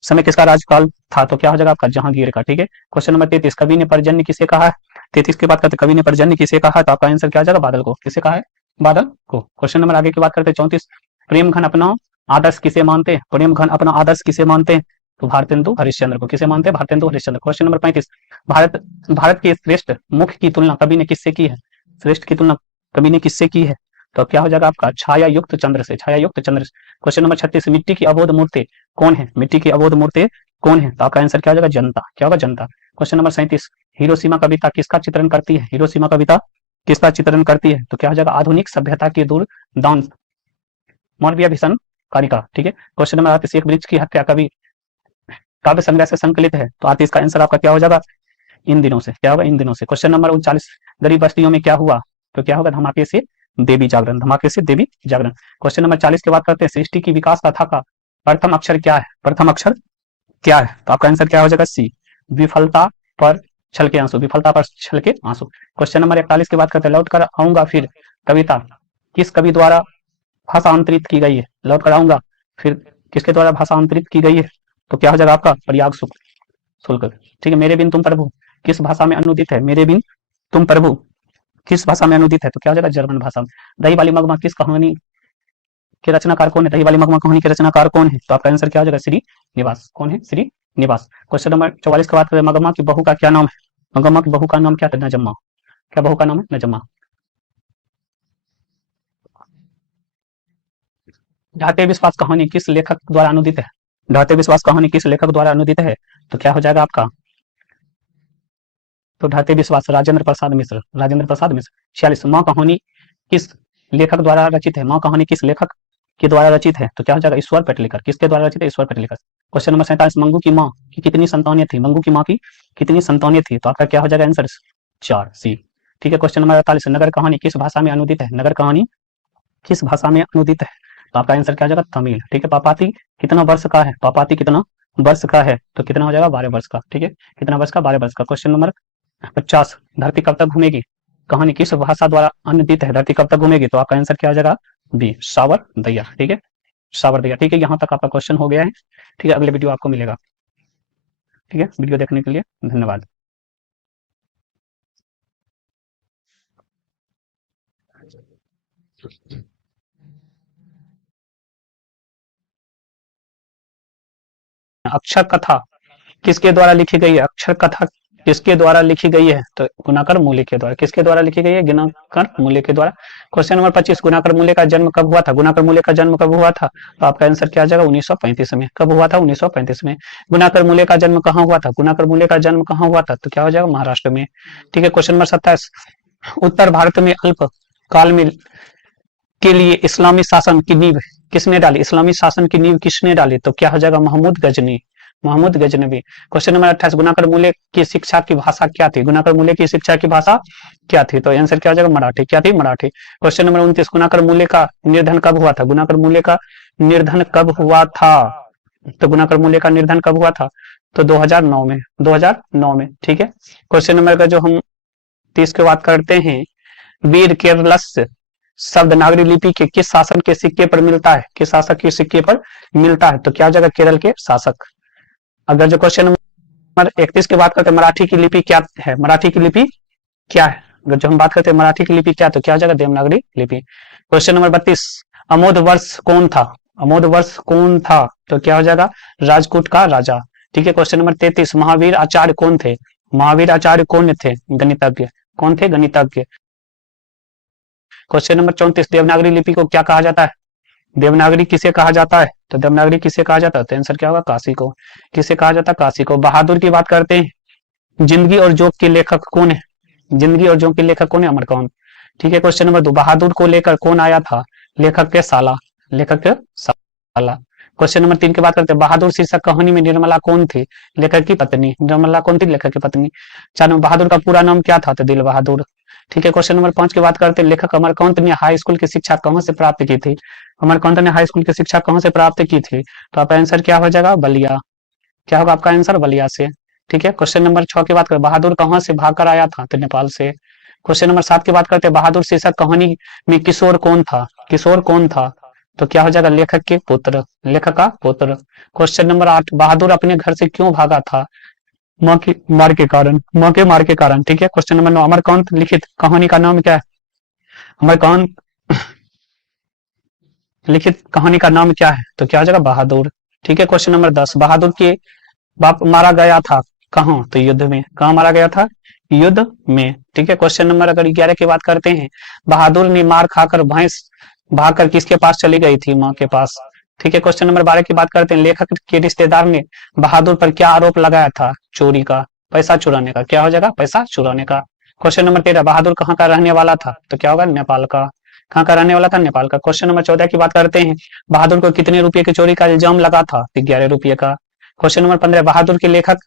समय किसका राज्यकाल था? तो क्या हो जाएगा आपका? जहांगीर का। ठीक है, क्वेश्चन नंबर 33, कवि ने पर्जन्य किसे कहा है? 33 की बात करते, कवि ने पर्जन्य किसे कहा है? तो आपका आंसर क्या हो जाएगा? बादल को। किसे कहा है? बादल को। क्वेश्चन नंबर आगे की बात करते 34, प्रेम घन अपना आदर्श किसे मानते हैं? प्रेम घन अपना आदर्श किसे मानते हैं? तो भारतेंदु हरिश्चंद्र को। किसे मानते हैं? भारतेंदु हरिश्चंद्र। क्वेश्चन नंबर 35, भारत के श्रेष्ठ मुख की तुलना कवि ने किससे की है? श्रेष्ठ की तुलना कवि ने किससे की है? तो क्या हो जाएगा आपका? छाया युक्त चंद्र से। छाया युक्त चंद्र से। क्वेश्चन नंबर 36, मिट्टी की अबोध मूर्ति कौन है? मिट्टी की अबोध मूर्ति कौन है? तो आपका आंसर क्या हो जाएगा? जनता। क्या होगा? जनता। क्वेश्चन नंबर 37, हिरोशिमा कविता किसका चित्रण करती है? हिरोशिमा कविता किसका चित्रण करती है? तो क्या हो जाएगा? आधुनिक सभ्यता की दूरदान मानवीय भीषण कारिका। ठीक है, क्वेश्चन नंबर 38, एक वृक्ष की हत्या कवि काव्य संग्रह से संकलित है? तो 38 का आंसर आपका क्या हो जाएगा? इन दिनों से। क्या होगा? इन दिनों से। क्वेश्चन नंबर 39, गरीब बस्तियों में क्या हुआ? तो क्या होगा? धमाके से देवी जागरण। धमाके से देवी जागरण। क्वेश्चन नंबर 40 की बात करते हैं, सृष्टि की विकास कथा का प्रथम अक्षर क्या है? प्रथम अक्षर क्या है? तो आपका आंसर क्या हो जाएगा? सी, विफलता पर छलके आंसू। विफलता पर छलके आंसू। क्वेश्चन नंबर 41 की बात करते हैं, लौट कर आऊंगा फिर कविता किस कवि द्वारा भाषांतरित की गई है? लौट कर आऊंगा फिर किसके द्वारा भाषांतरित की गई है? तो क्या हो जाएगा आपका? प्रयाग शुल्क। ठीक है, मेरे बिन तुम प्रभु किस भाषा में अनुदित है? मेरे बिन तुम प्रभु किस भाषा में अनुदित है? तो क्या हो जाएगा? जर्मन भाषा में। दही वाली मगमा किस कहानी के रचनाकार कौन है? दही वाली मगमा कहानी के रचनाकार कौन है? तो आपका आंसर क्या हो जाएगा? श्री निवास। कौन है? श्री निवास। क्वेश्चन नंबर 44 की बात करें, मगमा की बहू का क्या नाम है? मगमा की बहू का नाम क्या था? नजम्मा। क्या बहू का नाम है? नजम्मा। ढाते विश्वास कहानी किस लेखक द्वारा अनुदित है? ढाते विश्वास कहानी किस लेखक द्वारा अनुदित है? तो क्या हो जाएगा आपका? तो ढाते विश्वास राजेंद्र प्रसाद मिश्र। राजेंद्र प्रसाद मिश्र। 46, माँ कहानी किस लेखक द्वारा रचित है? माँ कहानी किस लेखक के द्वारा रचित है? तो क्या हो जाएगा? ईश्वर पेटलेकर। किसके द्वारा रचित है? ईश्वर पेटलेकर। क्वेश्चन नंबर 47, मंगू की माँ की कितनी संतानें थी? मंगू की माँ की कितनी संतानें थी? तो आपका क्या हो जाएगा आंसर? 4, सी। ठीक है। क्वेश्चन नंबर 48, नगर कहानी किस भाषा में अनुदित है? नगर कहानी किस भाषा में अनुदित है? तो आपका आंसर क्या हो जाएगा? तमिल। ठीक है। पापाती कितना वर्ष का है? पापाती कितना वर्ष का है? तो कितना हो जाएगा? 12 वर्ष का। ठीक है। कितना वर्ष का? 12 वर्ष का। क्वेश्चन नंबर 50, धरती कब तक घूमेगी? कहानी किस भाषा द्वारा अनुदित है? धरती कब तक घूमेगी? तो आपका आंसर क्या हो जाएगा? बी, सावर दैया। ठीक है, सावर दैया। ठीक है, यहाँ तक आपका क्वेश्चन हो गया है। ठीक है, अगले वीडियो आपको मिलेगा। ठीक है, वीडियो देखने के लिए धन्यवाद। अक्षर कथा किसके द्वारा लिखी गई है? अक्षर कथा किसके द्वारा लिखी गई है? तो गुणाकर मूल्य के द्वारा। किसके द्वारा लिखी गई है? गुणाकर मूल्य के द्वारा। क्वेश्चन नंबर 25, गुणाकर मूल्य का जन्म कब हुआ था? गुणाकर मूल्य का जन्म कब हुआ था? तो आपका आंसर क्या आ जाएगा? 1935 में। कब हुआ था? 1935 में। गुणाकर मूल्य का जन्म कहाँ हुआ था? गुणाकर मूल्य का जन्म कहाँ हुआ था? तो क्या हो जाएगा? महाराष्ट्र में। ठीक है। क्वेश्चन नंबर 27, उत्तर भारत में अल्प काल में के लिए इस्लामी शासन की नींव किसने डाली? इस्लामी शासन की नींव किसने डाली? तो क्या हो जाएगा? महमूद गजनी। महमूद गजनवी। क्वेश्चन नंबर 28, गुणाकर मूल्य की शिक्षा की भाषा क्या थी? गुणाकर मूल्य की शिक्षा की भाषा क्या थी? तो आंसर क्या हो जाएगा? मराठी। क्या थी? मराठी। क्वेश्चन नंबर 29, गुणाकर मूल्य का निर्धन कब हुआ था? गुणाकर मूल्य का निर्धन कब हुआ था? तो गुणाकर मूल्य का निर्धन कब हुआ था? तो 2009 में। 2009 में। ठीक है। क्वेश्चन नंबर का जो हम 30 की बात करते हैं, वीर केरलस शब्द नागरी लिपि के किस शासक के सिक्के पर मिलता है? किस शासक के सिक्के पर मिलता है? तो क्या हो जाएगा? केरल के शासक। अगर जो क्वेश्चन नंबर 31 की बात करते हैं, मराठी की लिपि क्या है? मराठी की लिपि क्या है? अगर जो हम बात करते हैं मराठी की लिपि क्या, तो क्या हो जाएगा? देवनागरी लिपि। क्वेश्चन नंबर 32, अमोध वर्ष कौन था? अमोध वर्ष कौन था? तो क्या हो जाएगा? राजकूट का राजा। ठीक है। क्वेश्चन नंबर 33, महावीर आचार्य कौन थे? महावीर आचार्य कौन थे? गणितज्ञ। कौन थे? गणितज्ञ। क्वेश्चन नंबर 34, देवनागरी लिपि को क्या कहा जाता है? देवनागरी किसे कहा जाता है? तो देवनागरी किसे कहा जाता है? तो आंसर क्या होगा? काशी को। किसे कहा जाता है? काशी को। बहादुर की बात करते हैं, जिंदगी और जोक के लेखक कौन है? जिंदगी और जोक के लेखक कौन है? अमरकौंड। ठीक है। क्वेश्चन नंबर 2, बहादुर को लेकर कौन आया था? लेखक के साला। लेखक के साला। क्वेश्चन नंबर 3 की बात करते हैं, बहादुर शीर्षक कहानी में निर्मला कौन थी? लेखक की पत्नी। निर्मला कौन थी? लेखक की पत्नी। 4, बहादुर का पूरा नाम क्या था? तो दिल बहादुर। ठीक है। क्वेश्चन नंबर 5 की बात करते हैं, लेखक अमरकांत ने हाई स्कूल की शिक्षा कहाँ से प्राप्त की थी? अमरकांत ने हाई स्कूल की शिक्षा कहाँ से प्राप्त की थी? तो आपका आंसर क्या हो जाएगा? बलिया। क्या होगा आपका आंसर? बलिया से। ठीक है। क्वेश्चन नंबर 6 की बात करें, बहादुर कहाँ से भागकर आया था? तो नेपाल से। क्वेश्चन नंबर 7 की बात करते हैं, बहादुर शीर्षक कहानी में किशोर कौन था? किशोर कौन था? तो क्या हो जाएगा? लेखक के पुत्र। लेखक का पुत्र। क्वेश्चन नंबर 8, बहादुर अपने घर से क्यों भागा था? माँ के मार के कारण। माँ के मार के कारण। ठीक है। क्वेश्चन नंबर 9, अमरकांत लिखित कहानी का नाम क्या है? अमरकांत लिखित कहानी का नाम क्या है? तो क्या हो जाएगा? बहादुर। ठीक है। क्वेश्चन नंबर 10, बहादुर के बाप मारा गया था कहाँ? तो युद्ध में। कहाँ मारा गया था? युद्ध में। ठीक है। क्वेश्चन नंबर अगर 11 की बात करते हैं, बहादुर ने मार खाकर भैंस भागकर किसके पास चली गई थी? माँ के पास। ठीक है। क्वेश्चन नंबर 12 की बात करते हैं, लेखक के रिश्तेदार ने बहादुर पर क्या आरोप लगाया था? चोरी का, पैसा चुराने का। क्या हो जाएगा? पैसा चुराने का। क्वेश्चन नंबर 13, बहादुर कहाँ का रहने वाला था? तो क्या होगा? नेपाल का। कहाँ का रहने वाला था? नेपाल का। क्वेश्चन नंबर 14 की बात करते हैं, बहादुर को कितने रुपए की चोरी का इल्जाम लगा था? 11 रुपये का। क्वेश्चन नंबर 15, बहादुर के लेखक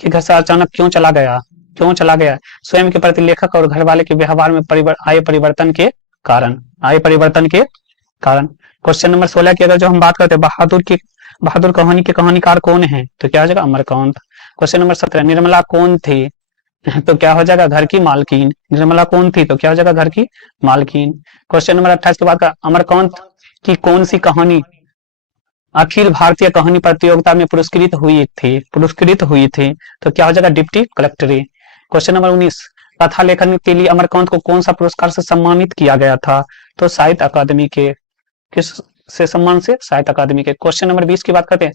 के घर से अचानक क्यों चला गया? क्यों चला गया? स्वयं के प्रति लेखक और घर वाले के व्यवहार में आए परिवर्तन के कारण। आए परिवर्तन के कारण। क्वेश्चन नंबर 16 की अगर जो हम बात करते हैं, बहादुर कहानी के कहानीकार कौन है? तो क्या हो जाएगा? अमरकांत। क्वेश्चन नंबर 17, निर्मला कौन थी? तो क्या हो जाएगा? घर की मालकिन। निर्मला कौन थी? तो क्या हो जाएगा? घर की मालकिन। क्वेश्चन नंबर 28 के बाद का, अमरकांत की कौन सी कहानी अखिल भारतीय कहानी प्रतियोगिता में पुरस्कृत हुई थी? पुरस्कृत हुई थी। तो क्या हो जाएगा? डिप्टी कलेक्टरी। क्वेश्चन नंबर 19, कथा लेखन के लिए अमरकांत को कौन सा पुरस्कार से सम्मानित किया गया था? तो साहित्य अकादमी के। किस से सम्मान से? साहित्य अकादमी के। क्वेश्चन नंबर 20 की बात करते हैं,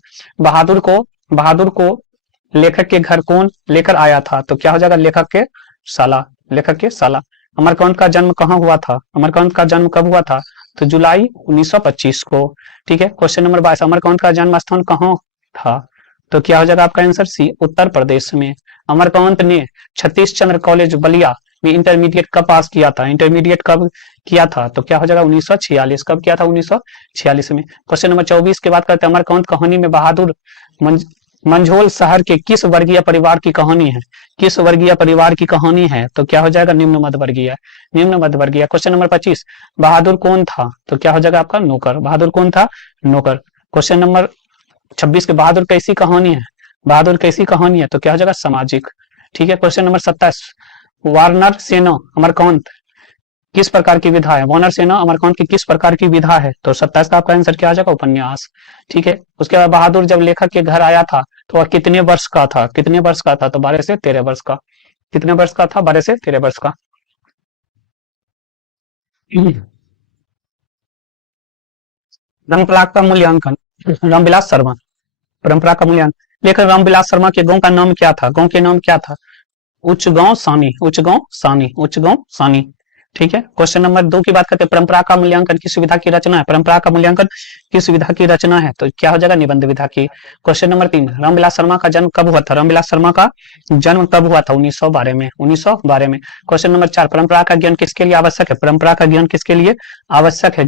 बहादुर को लेखक के घर कौन लेकर आया था? तो क्या हो जाएगा? लेखक के साला। लेखक के साला। अमरकांत का जन्म कहाँ हुआ था? अमरकांत का जन्म कब हुआ था? तो जुलाई 1925 को। ठीक है। क्वेश्चन नंबर 22, अमरकांत का जन्म स्थान कहाँ था? तो क्या हो जाएगा आपका आंसर? सी, उत्तर प्रदेश में। अमरकांत ने छत्तीस चंद्र कॉलेज बलिया में इंटरमीडिएट कब पास किया था? इंटरमीडिएट कब किया था? तो क्या हो जाएगा 1946। कब किया था? 1946 में। क्वेश्चन नंबर 24 की बात करते हैं। अमरकांत कहानी में बहादुर मंझोल शहर के किस वर्गीय परिवार की कहानी है? किस वर्गीय परिवार की कहानी है? तो क्या हो जाएगा? निम्न मध्य वर्गीय। निम्न मध्य वर्गीय। क्वेश्चन नंबर 25, बहादुर कौन था? तो क्या हो जाएगा आपका? नौकर। बहादुर कौन था? नौकर। क्वेश्चन नंबर 26 के बहादुर कैसी कहानी है? बहादुर कैसी कहानी है? तो क्या हो जाएगा? सामाजिक। ठीक है। क्वेश्चन नंबर 27, वार्नर सेना अमरकांत किस प्रकार की विधा है? वार्नर सेना अमरकांत की किस प्रकार की विधा है? तो 27 का आपका आंसर क्या आ जाएगा? उपन्यास। ठीक है। उसके बाद बहादुर जब लेखक के घर आया था तो वह कितने वर्ष का था? कितने वर्ष का था? तो 12 से 13 वर्ष का। कितने वर्ष का था? 12 से 13 वर्ष का। परंपरा का मूल्यांकन, रामविलास शर्मा। परंपरा का मूल्यांकन, लेखक रामविलास शर्मा के गांव का नाम क्या था? गांव के नाम क्या था? उच्च गांव सानी। उच्च गांव सानी। उच्च गांव सानी। ठीक है। क्वेश्चन नंबर 2 की बात करते हैं। परंपरा का मूल्यांकन किस विधा की रचना है? परंपरा का मूल्यांकन किस विधा की रचना है? तो क्या हो जाएगा? निबंध विधा की। क्वेश्चन नंबर 3, रामविलास शर्मा का जन्म कब हुआ था? रामविलास शर्मा का जन्म कब हुआ था? 1912 में। 1912 में। क्वेश्चन नंबर 4, परंपरा का ज्ञान किसके लिए आवश्यक है? परंपरा का ज्ञान किसके लिए आवश्यक है?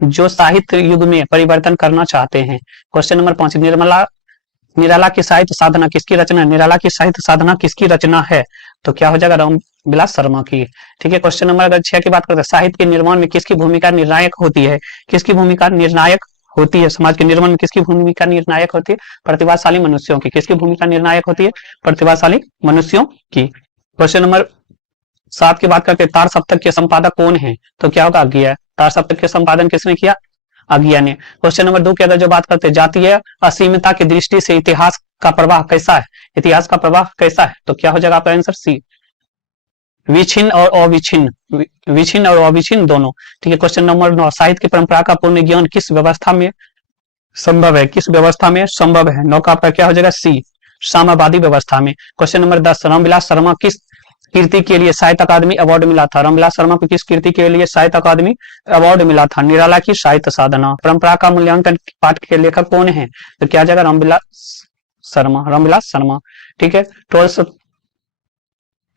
जो साहित्य युग में परिवर्तन करना चाहते हैं। क्वेश्चन नंबर 5, निराला की साहित्य साधना किसकी रचना है? निराला की साहित्य साधना किसकी रचना है? तो क्या हो जाएगा? रामविलास शर्मा की। ठीक है। क्वेश्चन नंबर अगर 6 की बात करते हैं, साहित्य के निर्माण में किसकी भूमिका निर्णायक होती है? किसकी भूमिका निर्णायक होती है? समाज के निर्माण में किसकी भूमिका निर्णायक होती है? प्रतिभाशाली मनुष्यों की। किसकी भूमिका निर्णायक होती है? प्रतिभाशाली मनुष्यों की। क्वेश्चन नंबर 7 की बात करते हैं, तार सप्तक के संपादक कौन है? तो क्या होगा? अज्ञेय। तार सप्तक के संपादन किसने किया? अज्ञेय ने। क्वेश्चन नंबर 2 की अगर जो बात करते हैं, जातीय असीमता की दृष्टि से इतिहास का प्रवाह कैसा है? इतिहास का प्रवाह कैसा है? तो क्या हो जाएगा आपका आंसर? सी, विच्छिन्न और अविच्छिन्न। विच्छिन्न और अविच्छिन्न दोनों। ठीक है। क्वेश्चन नंबर 9, साहित्य की परंपरा का पूर्ण ज्ञान किस व्यवस्था में संभव है? किस व्यवस्था में संभव है? 9 का आपका क्या हो जाएगा? सी, साम्यवादी व्यवस्था में। क्वेश्चन नंबर 10, रामविलास शर्मा किस कीर्ति के लिए साहित्य अकादमी अवार्ड मिला था? रामविलास शर्मा को किस कीर्ति के लिए साहित्य अकादमी अवार्ड मिला था? निराला की साहित्य साधना। परंपरा का मूल्यांकन पाठ के लेखक कौन है? तो क्या जाएगा? रामविलास शर्मा। रामविलास शर्मा। ठीक है।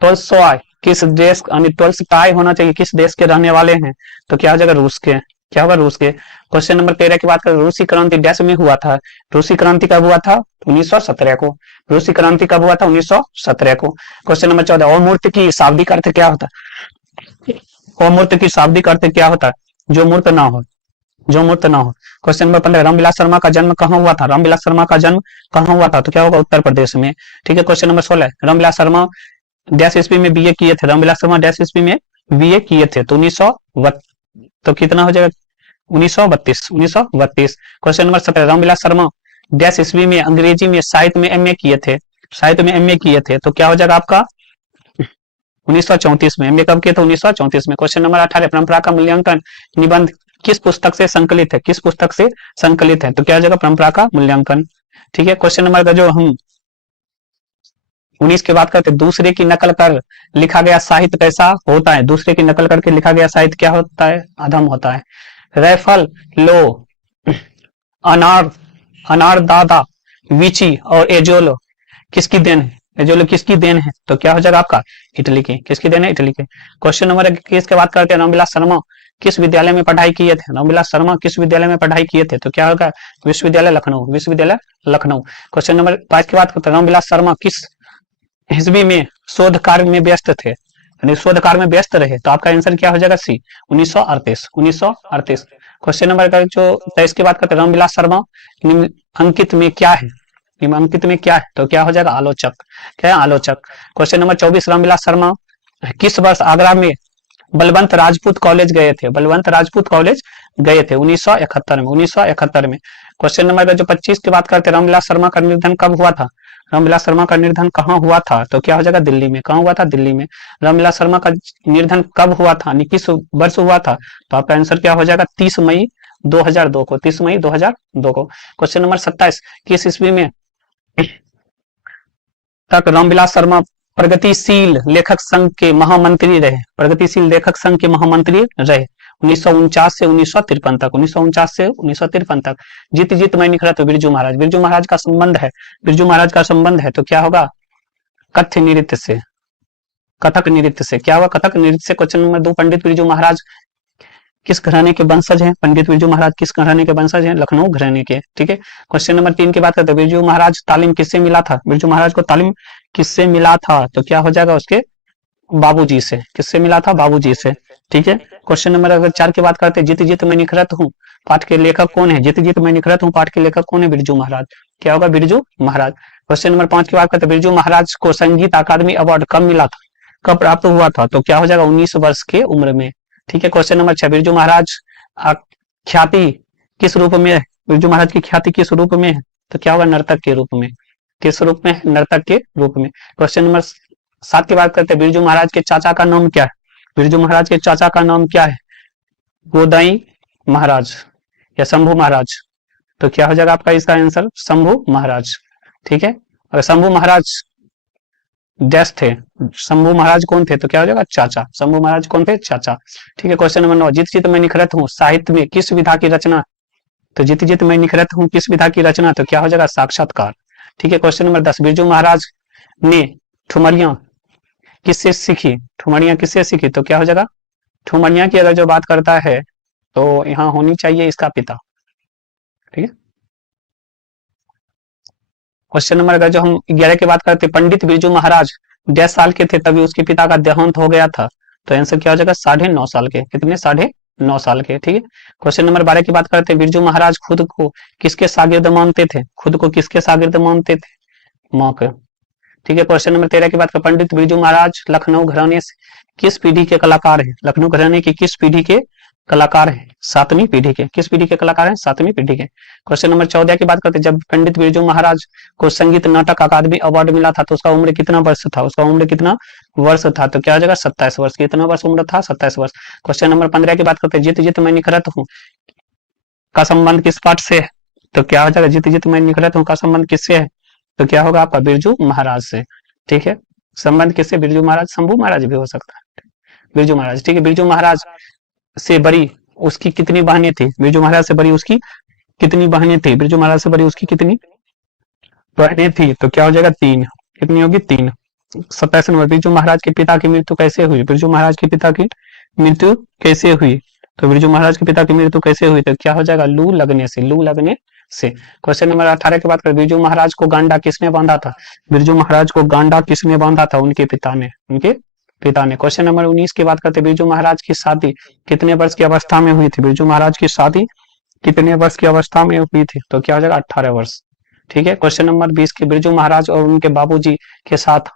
टोल्स्टॉय किस देश, टोल्स्टॉय होना चाहिए, किस देश के रहने वाले हैं? तो क्या हो जाएगा? रूस के। क्या होगा? रूस के। क्वेश्चन नंबर 13 की बात करें, रूसी क्रांति डैश में हुआ था? रूसी क्रांति कब हुआ था? 1917 को। रूसी क्रांति कब हुआ था? 1917 को। क्वेश्चन नंबर 14, अमूर्त की शाब्दिक अर्थ क्या होता है? अमूर्त की शाब्दिक अर्थ क्या होता है? जो मूर्त ना हो। जो मूर्त ना हो। क्वेश्चन नंबर 15, रामविलास शर्मा का जन्म कहाँ हुआ था? रामविलास शर्मा का जन्म कहाँ हुआ था? तो क्या होगा? उत्तर प्रदेश में। ठीक है। Question number 16, Ramvilas Sharma dash ईस्वी में बीए किए थे? रामविलास शर्मा डैश ईस्वी में बीए किए थे? तो 1900, तो कितना हो जाएगा? 1932। 1932। Question number 17, Ramvilas Sharma dash ईस्वी में अंग्रेजी में साहित्य में एमए किए थे? साहित्य में एमए किए थे? तो क्या हो जाएगा आपका? 1934 में। एमए कब किए थे? 1934 में। क्वेश्चन नंबर 18, परंपरा का मूल्यांकन निबंध किस पुस्तक से संकलित है? किस पुस्तक से संकलित है? तो क्या हो जाएगा? परंपरा का मूल्यांकन। ठीक है। क्वेश्चन नंबर जो हम 19 की बात करते, दूसरे की नकल कर लिखा गया साहित्य कैसा होता है? दूसरे की नकल करके लिखा गया साहित्य क्या होता है? अधम होता है। राइफल लो, अनार अनार दादा, विची और एजोलो किसकी देन है? एजोलो किसकी देन है? तो क्या हो जाएगा आपका? इटली की। किसकी देन है? इटली की। क्वेश्चन नंबर 21 की बात करते हैं, रामविलास शर्मा किस विद्यालय में पढ़ाई किए थे? रामविलास शर्मा किस विद्यालय में पढ़ाई किए थे? तो क्या होगा? विश्वविद्यालय लखनऊ। विश्वविद्यालय लखनऊ। क्वेश्चन नंबर 22 की बात करते हैं, रामविलास शर्मा किस ईस्वी में शोध कार्य में व्यस्त थे? यानी शोध कार्य में व्यस्त रहे? तो आपका आंसर क्या हो जाएगा? सी, 1938। 1938। क्वेश्चन नंबर का जो 23 की बात करते हैं, रामविलास शर्मा निम्नलिखित में क्या है? निम्नलिखित में क्या है? तो क्या हो जाएगा? आलोचक। क्या है? आलोचक। क्वेश्चन नंबर 24, रामविलास शर्मा किस वर्ष आगरा में बलवंत राजपूत कॉलेज गए थे? बलवंत राजपूत कॉलेज गए थे? 1971 में। 1971 में। क्वेश्चन नंबर जो 25 की बात करते हैं, रामविलास शर्मा का निधन कब हुआ था? रामविलास शर्मा का निधन कहाँ हुआ था? तो क्या हो जाएगा? दिल्ली में। कहाँ हुआ था? दिल्ली में। रामविलास शर्मा का निधन कब हुआ था? किस वर्ष हुआ था? तो आपका आंसर क्या हो जाएगा? 30 मई 2002 को। 30 मई 2002 को। क्वेश्चन नंबर 27, किस ईस्वी में तक रामविलास शर्मा प्रगतिशील लेखक संघ के महामंत्री रहे? प्रगतिशील लेखक संघ के महामंत्री रहे? 1949 से 1953 तक। 1949 से 1953 तक। जीत जीत मैं निखरा तो बिरजू महाराज। बिरजू महाराज का संबंध है, बिरजू महाराज का संबंध है तो क्या होगा? कथ्य नृत्य से। कथक नृत्य से। क्या हुआ? कथक नृत्य से। क्वेश्चन नंबर 2, पंडित बिरजू महाराज किस घराने के वंशज हैं? पंडित बिरजू महाराज किस घराने के वंशज हैं? लखनऊ घराने के। ठीक है। क्वेश्चन नंबर 3 की बात करते हैं, बिरजू महाराज तालीम किससे मिला था? बिरजू महाराज को तालीम किससे मिला था? तो क्या हो जाएगा? उसके बाबूजी से। किससे मिला था? बाबूजी से। ठीक है। क्वेश्चन नंबर अगर 4 की बात करते हैं, जित जित मैं निखरत हूँ पाठ के लेखक कौन है? जित जित मैं निखरत हूँ पाठ के लेखक कौन है? बिरजू महाराज। क्या होगा? बिरजू महाराज। क्वेश्चन नंबर 5 की बात करते हैं, बिरजू महाराज को संगीत अकादमी अवार्ड कब मिला था? कब प्राप्त हुआ था? तो क्या हो जाएगा? 19 वर्ष के उम्र में। ठीक है। क्वेश्चन नंबर 6, बिरजू महाराज ख्याति किस रूप में है? बिरजू महाराज की ख्याति किस रूप में है? तो क्या होगा? नर्तक के रूप में। किस रूप में? नर्तक के रूप में। क्वेश्चन नंबर 7 की बात करते हैं, बिरजू महाराज के चाचा का नाम क्या है? बिरजू महाराज के चाचा का नाम क्या है? गोदाई महाराज या शंभू महाराज। तो क्या हो जाएगा आपका इसका आंसर? शंभू महाराज। ठीक है। और शंभू महाराज डैश थे। शंभू महाराज कौन थे? तो क्या हो जाएगा? चाचा। शंभू महाराज कौन थे? चाचा। ठीक है। क्वेश्चन नंबर 9, जित जित मैं निखरत हूँ साहित्य में किस विधा की रचना? तो जित जित मैं निखरत हूँ किस विधा की रचना? तो क्या हो जाएगा? साक्षात्कार। ठीक है। क्वेश्चन नंबर 10, बिरजू महाराज ने ठुमरियां किससे सीखी? ठुमरियां किससे सीखी? तो क्या हो जाएगा? ठुमरियां की अगर जो बात करता है तो यहाँ होनी चाहिए इसका पिता। ठीक है। क्वेश्चन नंबर अगर जो हम 11 की बात करते हैं, पंडित बिरजू महाराज 10 साल के थे तभी उसके पिता का देहांत हो गया था। तो आंसर क्या हो जाएगा? 9.5 साल के। कितने? 9.5 साल के। ठीक है। क्वेश्चन नंबर 12 की बात करते हैं, बिरजू महाराज खुद को किसके शागिर्द मानते थे? खुद को किसके शागिर्द मानते थे? माँ के। ठीक है। क्वेश्चन नंबर 13 की बात कर, पंडित बिरजू महाराज लखनऊ घराने से किस पीढ़ी के कलाकार हैं? लखनऊ घराने की किस पीढ़ी के कलाकार हैं? 7वीं पीढ़ी के। किस पीढ़ी के कलाकार हैं? 7वीं पीढ़ी के। क्वेश्चन नंबर 14 की बात करते हैं, जब पंडित बिरजू महाराज को संगीत नाटक अकादमी अवार्ड मिला था तो उसका उम्र कितना वर्ष था? उसका उम्र कितना वर्ष था? तो क्या हो जाएगा? 27 वर्ष। कितना वर्ष उम्र था? 27 वर्ष। क्वेश्चन नंबर 15 की बात करते हैं, जित जित मैं निखरत हूँ का संबंध किस पाठ से है? तो क्या हो जाएगा? जित जित मैं निखरत हूँ का संबंध किससे है? तो क्या होगा आपका? बिरजू महाराज से। ठीक है। संबंध किससे? बिरजू महाराज। शंभू महाराज भी हो सकता है। बिरजू महाराज। ठीक है। बिरजू महाराज से बड़ी उसकी कितनी बहनें थी? बिरजू महाराज से बड़ी उसकी कितनी बहनें थी? बिरजू महाराज से बड़ी उसकी कितनी बहनें थी? तो क्या हो जाएगा? 3। कितनी होगी? 3। 27 नंबर, बिरजू महाराज के पिता की मृत्यु कैसे हुई? बिरजू महाराज के पिता की मृत्यु कैसे हुई? तो बिरजू महाराज के पिता की मृत्यु कैसे हुई? तो क्या हो जाएगा? लू लगने से। लू लगने से। क्वेश्चन नंबर 18 की बात करें, बिरजू महाराज को गांडा किसने बांधा था? बिरजू महाराज को गांडा किसने बांधा था? उनके पिता ने। उनके पिता ने। क्वेश्चन नंबर 19 की बात करते हैं, बिरजू महाराज की शादी कितने वर्ष की अवस्था में हुई थी? बिरजू महाराज की शादी कितने वर्ष की अवस्था में हुई थी? तो क्या हो जाएगा? 18 वर्ष। ठीक है। क्वेश्चन नंबर 20 की, बिरजू महाराज और उनके बाबूजी के साथ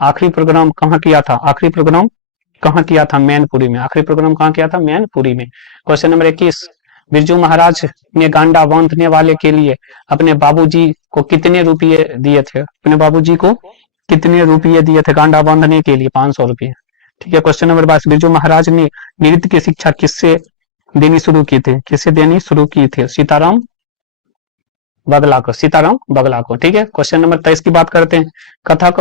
आखिरी प्रोग्राम कहाँ किया था? आखिरी प्रोग्राम कहाँ किया था? मैनपुरी में। आखिरी प्रोग्राम कहाँ किया था? मैनपुरी में। क्वेश्चन नंबर 21, बिरजू महाराज ने गांडा बांधने वाले के लिए अपने बाबूजी को कितने रुपये दिए थे? अपने बाबूजी को कितने रुपये दिए थे गांडा बांधने के लिए? 500 रुपये। ठीक है। क्वेश्चन नंबर 22, बिरजू महाराज ने नृत्य की शिक्षा किससे देनी शुरू की थी? किससे देनी शुरू की थी? सीताराम बगला को। सीताराम बगला को। ठीक है। क्वेश्चन नंबर 23 की बात करते हैं, कथक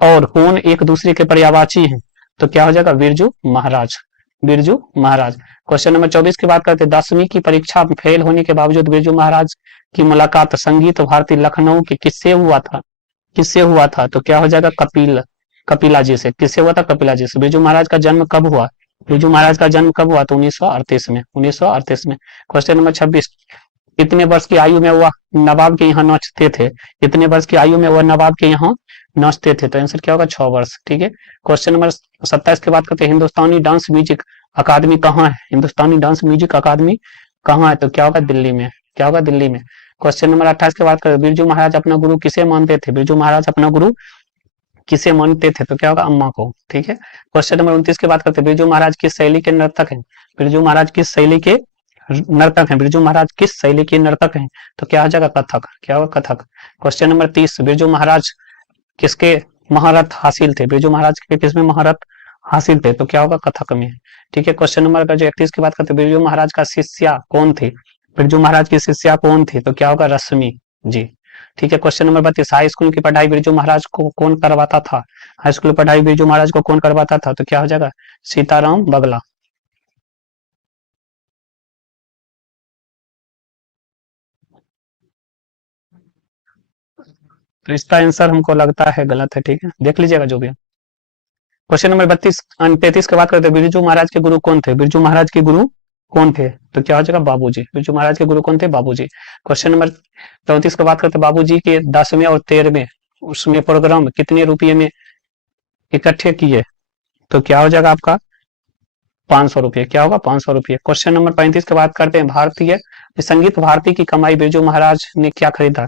और होन एक दूसरे के पर्यायवाची हैं। तो क्या हो जाएगा? बिरजू महाराज। बिरजू महाराज। क्वेश्चन नंबर 24 की बात करते हैं, 10वीं की परीक्षा में फेल होने के बावजूद बिरजू महाराज की मुलाकात संगीत भारती लखनऊ के किससे हुआ था? किससे हुआ था? तो क्या हो जाएगा? कपिला जी से। किससे हुआ था? कपिला जी से। बिरजू महाराज का जन्म कब हुआ? बिरजू महाराज का जन्म कब हुआ? तो 1938 में। 1938 में। क्वेश्चन नंबर 26, कितने वर्ष की आयु में वह नवाब के यहाँ नाचते थे? कितने वर्ष की आयु में वह नवाब के यहाँ नाचते थे? तो आंसर क्या होगा? 6 वर्ष। ठीक है। क्वेश्चन नंबर 27 की बात करते हैं, हिंदुस्तानी डांस म्यूजिक अकादमी कहाँ है? हिंदुस्तानी डांस म्यूजिक अकादमी कहाँ है? तो क्या होगा? दिल्ली में। क्या होगा? दिल्ली में। क्वेश्चन नंबर 28 की बात करें, बिरजू महाराज अपना गुरु किसे मानते थे? बिरजू महाराज अपना गुरु किसे मानते थे? तो क्या होगा? अम्मा को। ठीक है। क्वेश्चन नंबर 29 की बात करते हैं, बिरजू महाराज किस शैली के नर्तक हैं? बिरजू महाराज किस शैली के नर्तक हैं? बिरजू महाराज किस शैली के नर्तक हैं? तो क्या हो जाएगा? कथक। क्या होगा? कथक। क्वेश्चन नंबर 30, बिरजू महाराज किसके महारत हासिल थे? बिरजू महाराज के किसमें महारत हासिल थे? तो क्या होगा? कथक में। ठीक है। क्वेश्चन नंबर जो 31 की बात करते हैं, बिरजू महाराज का शिष्या कौन थे? बिरजू महाराज की शिष्या कौन थी? तो क्या होगा? रश्मि जी। ठीक है। क्वेश्चन नंबर 32, हाई स्कूल की पढ़ाई बिरजू महाराज को कौन करवाता था? हाई स्कूल की पढ़ाई बिरजू महाराज को कौन करवाता था? तो क्या हो जाएगा? सीताराम बगला। तो इसका आंसर हमको लगता है गलत है। ठीक है। देख लीजिएगा जो भी है। क्वेश्चन नंबर 33 की बात करते हैं, बिरजू महाराज के गुरु कौन थे? बिरजू महाराज के गुरु कौन थे? तो क्या हो जाएगा? बाबूजी। बिरजू महाराज के गुरु कौन थे? बाबूजी। क्वेश्चन नंबर 34 की बात करते हैं, बाबूजी के 10वें और 13वें उसमें प्रोग्राम कितने रुपये में इकट्ठे किए? तो क्या हो जाएगा आपका? 500 रुपये। क्या होगा? 500 रुपये। क्वेश्चन नंबर 35 की बात करते हैं, भारतीय संगीत भारती की कमाई बिरजू महाराज ने क्या खरीदा?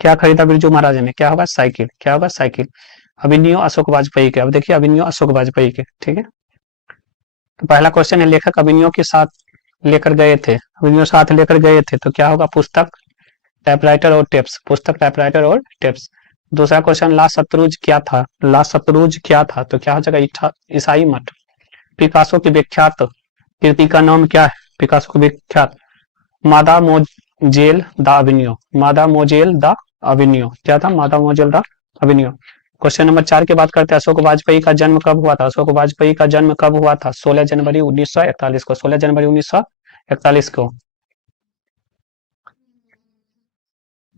क्या खरीदा बिरजू महाराज ने? क्या होगा? साइकिल। क्या होगा? साइकिल। अभिनव अशोक वाजपेयी के, अब देखिए अभिनव अशोक वाजपेयी के, ठीक है। तो पहला क्वेश्चन है, लेखक अभिनव के साथ लेकर गए थे, अभिनव साथ लेकर गए थे, तो क्या होगा? पुस्तक, टाइपराइटर और टेप्स। पुस्तक, टाइपराइटर और टेप्स। दूसरा क्वेश्चन, ला शत्रुज क्या था? ला शत्रुज क्या था? तो क्या हो जाएगा? ईसाई मठ। पिकासो की विख्यात कृति का नाम क्या है? पिकासो की विख्यात मादा मोजेल दा अभिनव। मादा मोजेल दा अभिनव। क्या था? मादा मोजेल दा अभिनव। क्वेश्चन नंबर 4 की बात करते हैं, अशोक वाजपेयी का जन्म कब हुआ था? अशोक वाजपेयी का जन्म कब हुआ था? 16 जनवरी 1941 को। 16 जनवरी 1941 को।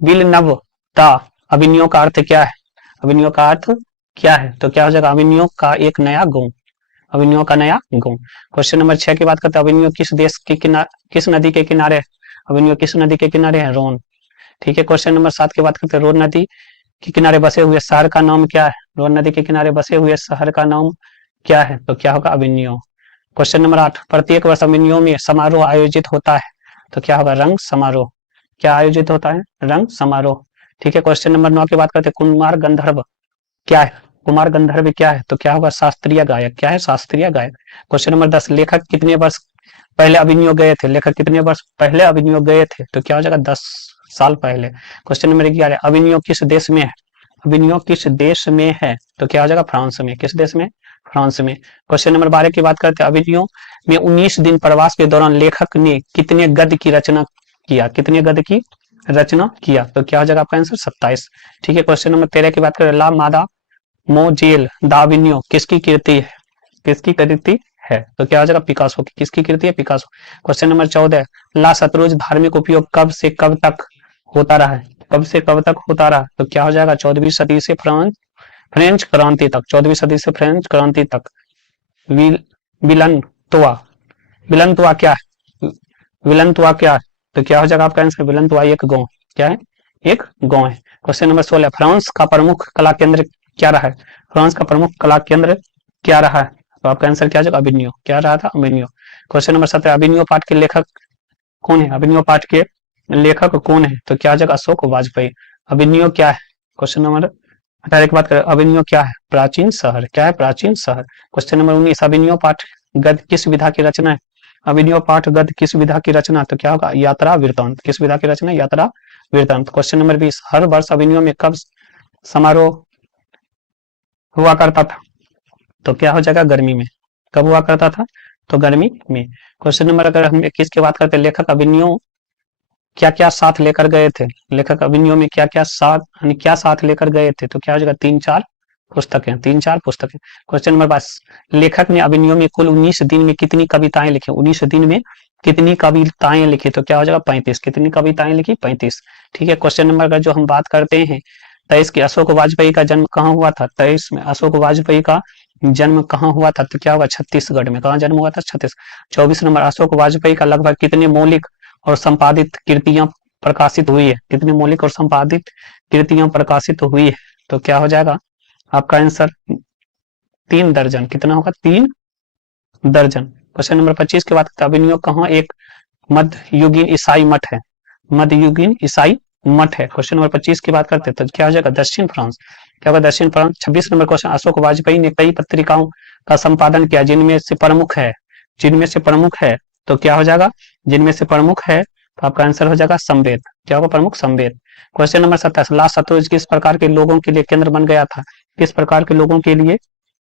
विलनव दा अभिनव का अर्थ क्या है? अभिनव का अर्थ क्या है? तो क्या हो जाएगा? अभिनव का एक नया गुण। अभिनव का नया गुण। क्वेश्चन नंबर 6 की बात करते हैं, अभिनव किस देश के किनारे, किस नदी के किनारे? अभिनव किस नदी के किनारे है? रोन। ठीक है। क्वेश्चन नंबर 7 की बात करते हैं, रोन नदी के किनारे बसे हुए शहर का नाम क्या है? रोन नदी के किनारे बसे हुए शहर का नाम क्या है? तो क्या होगा? अभिनव। क्वेश्चन नंबर 8, प्रत्येक वर्ष अभिनव में समारोह आयोजित होता है, तो क्या होगा? रंग समारोह। क्या आयोजित होता है? रंग समारोह। ठीक है। क्वेश्चन नंबर 9 की बात करते हैं, कुमार गंधर्व क्या है? कुमार गंधर्व क्या है? तो क्या होगा? शास्त्रीय गायक। क्या है? शास्त्रीय गायक। क्वेश्चन नंबर 10, लेखक कितने वर्ष पहले अभिनव गए थे? लेखक कितने वर्ष पहले अभिनव गए थे? तो क्या हो जाएगा? 10 साल पहले। क्वेश्चन नंबर 11, अभिनव किस देश में है? अभिनव किस देश में है? तो क्या हो जाएगा? फ्रांस में। किस देश में? फ्रांस में। क्वेश्चन नंबर 12 की बात करते हैं, अभिनव में 19 दिन प्रवास के दौरान लेखक ने कितने गद्य की रचना किया? कितने गद्य की रचना किया? तो क्या हो जाएगा आपका आंसर? 27। ठीक है। क्वेश्चन नंबर 13 की बात करें, ला मादा मोजेल दा अभिनव किसकी कृति है? किसकी कृति है? तो क्या हो जाएगा? पिकासो की। किसकी कृति है? पिकासो। क्वेश्चन नंबर 14, ला शत्रुज धार्मिक उपयोग कब से कब तक होता रहा है? कब से कब तक होता रहा? तो क्या हो जाएगा? 14वीं सदी से फ्रेंच क्रांति तक। 14वीं सदी से फ्रेंच क्रांति तक। विलनतुआ। विलनतुआ क्या है? विलनतुआ क्या है? तो क्या हो जाएगा आपका आंसर? विलनतुआ एक गांव। क्या है? एक गांव है। क्वेश्चन नंबर 16, फ्रांस का प्रमुख कला केंद्र क्या रहा है? फ्रांस का प्रमुख कला केंद्र क्या रहा है? तो आपका आंसर क्या जाएगा? अभिनव। क्या रहा था? अभिनव। क्वेश्चन नंबर 17, अभिनव पाठ के लेखक कौन है? अभिनव पाठ के लेखक कौन है? तो क्या हो जाएगा? अशोक वाजपेयी। अभिनव क्या है? क्वेश्चन नंबर 18 की बात करें, अभिनव क्या है? प्राचीन शहर। क्या है? प्राचीन शहर। क्वेश्चन नंबर 19, अभिनव पाठ गद्य किस विधा की रचना है? अभिनव पाठ गद्य किस विधा की रचना? तो क्या होगा? यात्रा वृत्तांत। किस विधा की रचना? यात्रा वृत्तांत। क्वेश्चन नंबर 20, हर वर्ष अभिनव में कब समारोह हुआ करता था? तो क्या हो जाएगा? गर्मी में। कब हुआ करता था? तो गर्मी में। क्वेश्चन नंबर अगर हम 21 की बात करते हैं, लेखक अभिनव क्या क्या साथ लेकर गए थे? लेखक अभिनव में क्या क्या साथ लेकर गए थे? तो क्या हो जाएगा? 3-4 पुस्तकें। 3-4 पुस्तकें। क्वेश्चन नंबर 22, लेखक ने अभिनव में कुल 19 दिन में कितनी कविताएं लिखी? 19 दिन में कितनी कविताएं लिखी? तो क्या हो जाएगा? 35। कितनी कविताएं लिखी? 35। ठीक है। क्वेश्चन नंबर अगर जो हम बात करते हैं 23 की, अशोक वाजपेयी का जन्म कहाँ हुआ था? 23 में अशोक वाजपेयी का जन्म कहाँ हुआ था? तो क्या होगा? छत्तीसगढ़ में। कहाँ जन्म हुआ था? छत्तीसगढ़। 24 नंबर, अशोक वाजपेयी का लगभग कितने मौलिक और संपादित कृतियां प्रकाशित हुई है? कितनी मौलिक और संपादित कृतियां प्रकाशित हुई है? तो क्या हो जाएगा आपका आंसर? 3 दर्जन। कितना होगा? 3 दर्जन। क्वेश्चन नंबर 25 के बाद, अभिनव कहाँ एक मध्ययुगीन ईसाई मठ है? मध्ययुगीन ईसाई मठ है। क्वेश्चन नंबर 25 की बात करते हैं, तो क्या हो जाएगा? दक्षिण फ्रांस। क्या होगा? दक्षिण France. 26 number question, Ashok Vajpayee ने कई पत्रिकाओं का संपादन किया, जिनमें से प्रमुख है? जिनमें से प्रमुख है तो क्या हो जाएगा? जिनमें से प्रमुख है तो आपका आंसर हो जाएगा संवेद। क्या होगा? प्रमुख संवेद। क्वेश्चन नंबर 27, ला शत्रुज किस प्रकार के लोगों के लिए केंद्र बन गया था? किस प्रकार के लोगों के लिए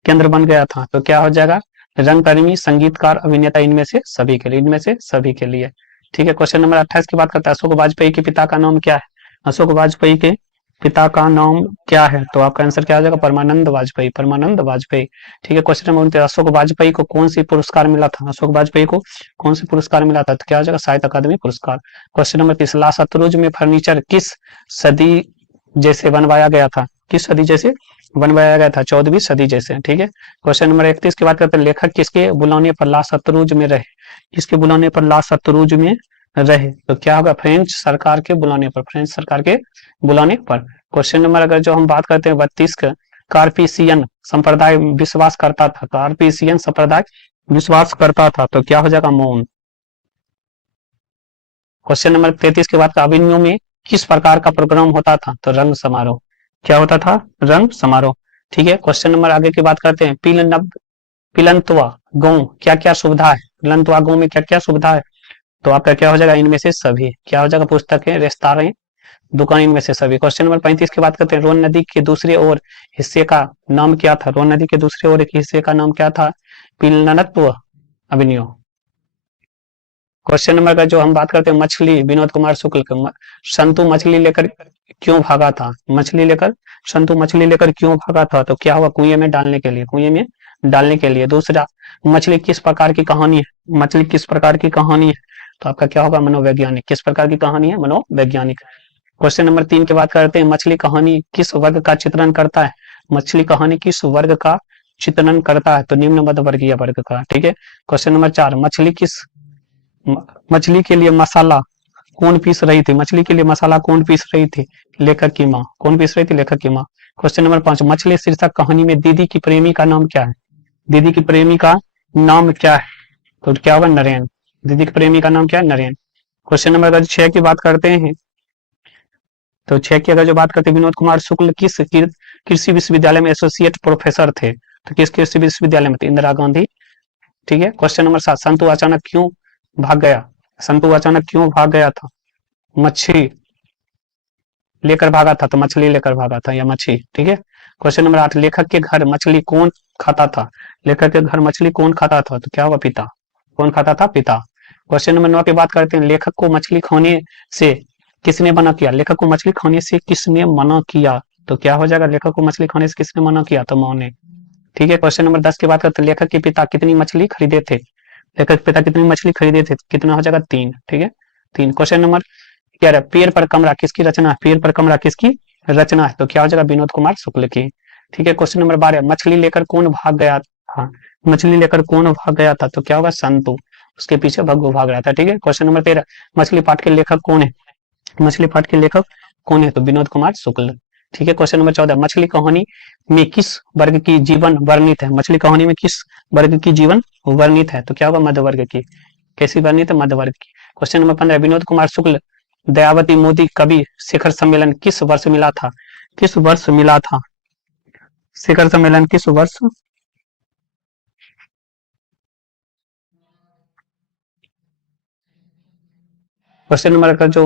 केंद्र बन गया था? तो क्या हो जाएगा? रंगकर्मी, संगीतकार, अभिनेता, इनमें से सभी के लिए। इनमें से सभी के लिए। ठीक है। क्वेश्चन नंबर 28 की बात करते हैं, अशोक वाजपेयी के पिता का नाम क्या है? अशोक वाजपेयी के पिता का नाम क्या है? तो आपका आंसर क्या हो जाएगा? परमानंद वाजपेयी। परमानंद वाजपेयी। ठीक है। क्वेश्चन नंबर 29, अशोक वाजपेयी को कौन सी पुरस्कार मिला था? अशोक वाजपेयी को कौन सी पुरस्कार मिला था? तो क्या हो जाएगा? साहित्य अकादमी पुरस्कार। क्वेश्चन नंबर 30, ला शत्रुज में फर्नीचर किस सदी जैसे बनवाया गया था? किस सदी जैसे बनवाया गया था? 14वीं सदी जैसे। ठीक है। क्वेश्चन नंबर 31 की बात करते हैं, लेखक किसके बुलाने पर ला शतरूज में रहे? किसके बुलाने पर ला शतरूज में रहे? तो क्या होगा? फ्रेंच सरकार के बुलाने पर, फ्रेंच सरकार के बुलाने पर। क्वेश्चन नंबर अगर जो हम बात करते हैं 32 का, कार्पिसियन संप्रदाय विश्वास करता था, कार्पिसियन संप्रदाय विश्वास करता था, तो क्या हो जाएगा? मौन। क्वेश्चन नंबर 33 के बाद का, अभिनयों में किस प्रकार का प्रोग्राम होता था? तो रंग समारोह। क्या होता था? रंग समारोह। ठीक है। क्वेश्चन नंबर आगे की बात करते हैं, पिलंतवा गांव क्या क्या सुविधा है? पिलंतवा गांव में क्या क्या सुविधा है? तो आपका क्या हो जाएगा? इनमें से सभी। क्या हो जाएगा? पुस्तकें, रेस्तारें, दुकान, इनमें से सभी। क्वेश्चन नंबर 35 की बात करते हैं, रोन नदी के दूसरे ओर हिस्से का नाम क्या था? रोन नदी के दूसरे ओर एक हिस्से का नाम क्या था? पिलनत्व अभिनयो। क्वेश्चन नंबर का जो हम बात करते हैं, मछली विनोद कुमार शुक्ल का, संतु मछली लेकर क्यों भागा था? मछली लेकर, संतु मछली लेकर क्यों भागा था? तो क्या हुआ? कुएं में डालने के लिए, कुएं में डालने के लिए। दूसरा, मछली किस प्रकार की कहानी है? मछली किस प्रकार की कहानी है? तो आपका क्या होगा? मनोवैज्ञानिक। किस प्रकार की कहानी है? मनोवैज्ञानिक। क्वेश्चन नंबर 3 की बात करते हैं, मछली कहानी किस वर्ग का चित्रण करता है? मछली कहानी किस वर्ग का चित्रण करता है? तो निम्न मध्यवर्गीय वर्ग का। ठीक है। क्वेश्चन नंबर 4, मछली के लिए मसाला कौन पीस रही थी? मछली के लिए मसाला कौन पीस रही थी? लेखक की माँ। कौन पीस रही थी? लेखक की माँ। क्वेश्चन नंबर 5, मछली शीर्षक कहानी में दीदी की प्रेमी का नाम क्या है? दीदी की प्रेमी का नाम क्या है? तो क्या होगा? नरेन। दीदी की प्रेमी का नाम क्या है? नरेन। क्वेश्चन नंबर 6 की बात करते हैं, तो 6 की अगर जो बात करते हैं, विनोद कुमार शुक्ल किस कृषि विश्वविद्यालय में एसोसिएट प्रोफेसर थे? तो किस कृषि विश्वविद्यालय में थे? इंदिरा गांधी। ठीक है। क्वेश्चन नंबर 7, संतु अचानक क्यों भाग गया? संतु अचानक क्यों भाग गया था? मच्छी लेकर भागा था, तो मछली लेकर भागा था, या मच्छी। ठीक है। क्वेश्चन नंबर 8, लेखक के घर मछली कौन खाता था? लेखक के घर मछली कौन खाता था? तो क्या होगा? पिता। कौन खाता था? पिता। क्वेश्चन नंबर 9 की बात करते हैं, लेखक को मछली खाने से किसने मना किया? लेखक को मछली खाने से किसने मना किया? तो क्या हो जाएगा? लेखक को मछली खाने से किसने मना किया? तो मौ ने। ठीक है। क्वेश्चन नंबर 10 की बात करते हैं, लेखक के पिता कितनी मछली खरीदे थे? लेखक के पिता कितनी मछली खरीदे थे? कितना हो जाएगा? 3। ठीक है। 3। क्वेश्चन नंबर 11, पेड़ पर कमरा किसकी रचना है? पेड़ पर कमरा किसकी रचना है? तो क्या हो जाएगा? विनोद कुमार शुक्ल की। ठीक है। क्वेश्चन नंबर 12, मछली लेकर कौन भाग गया था? मछली लेकर कौन भाग गया था? तो क्या होगा? संतु। उसके पीछे भग्गू भाग रहा था। ठीक है। क्वेश्चन नंबर 13, मछली पाठ के लेखक कौन है? मछली पाठ के लेखक कौन है? तो विनोद कुमार शुक्ल। ठीक है। क्वेश्चन नंबर 14, मछली कहानी में किस वर्ग की जीवन वर्णित है? मछली कहानी में किस वर्ग की जीवन वर्णित है? तो क्या होगा? मध्य वर्ग की। कैसी वर्णित है? मध्य वर्ग की। क्वेश्चन नंबर 15, विनोद कुमार शुक्ल दयावती मोदी कवि शिखर सम्मेलन किस वर्ष मिला था? किस वर्ष मिला था? शिखर सम्मेलन किस वर्ष? क्वेश्चन नंबर का जो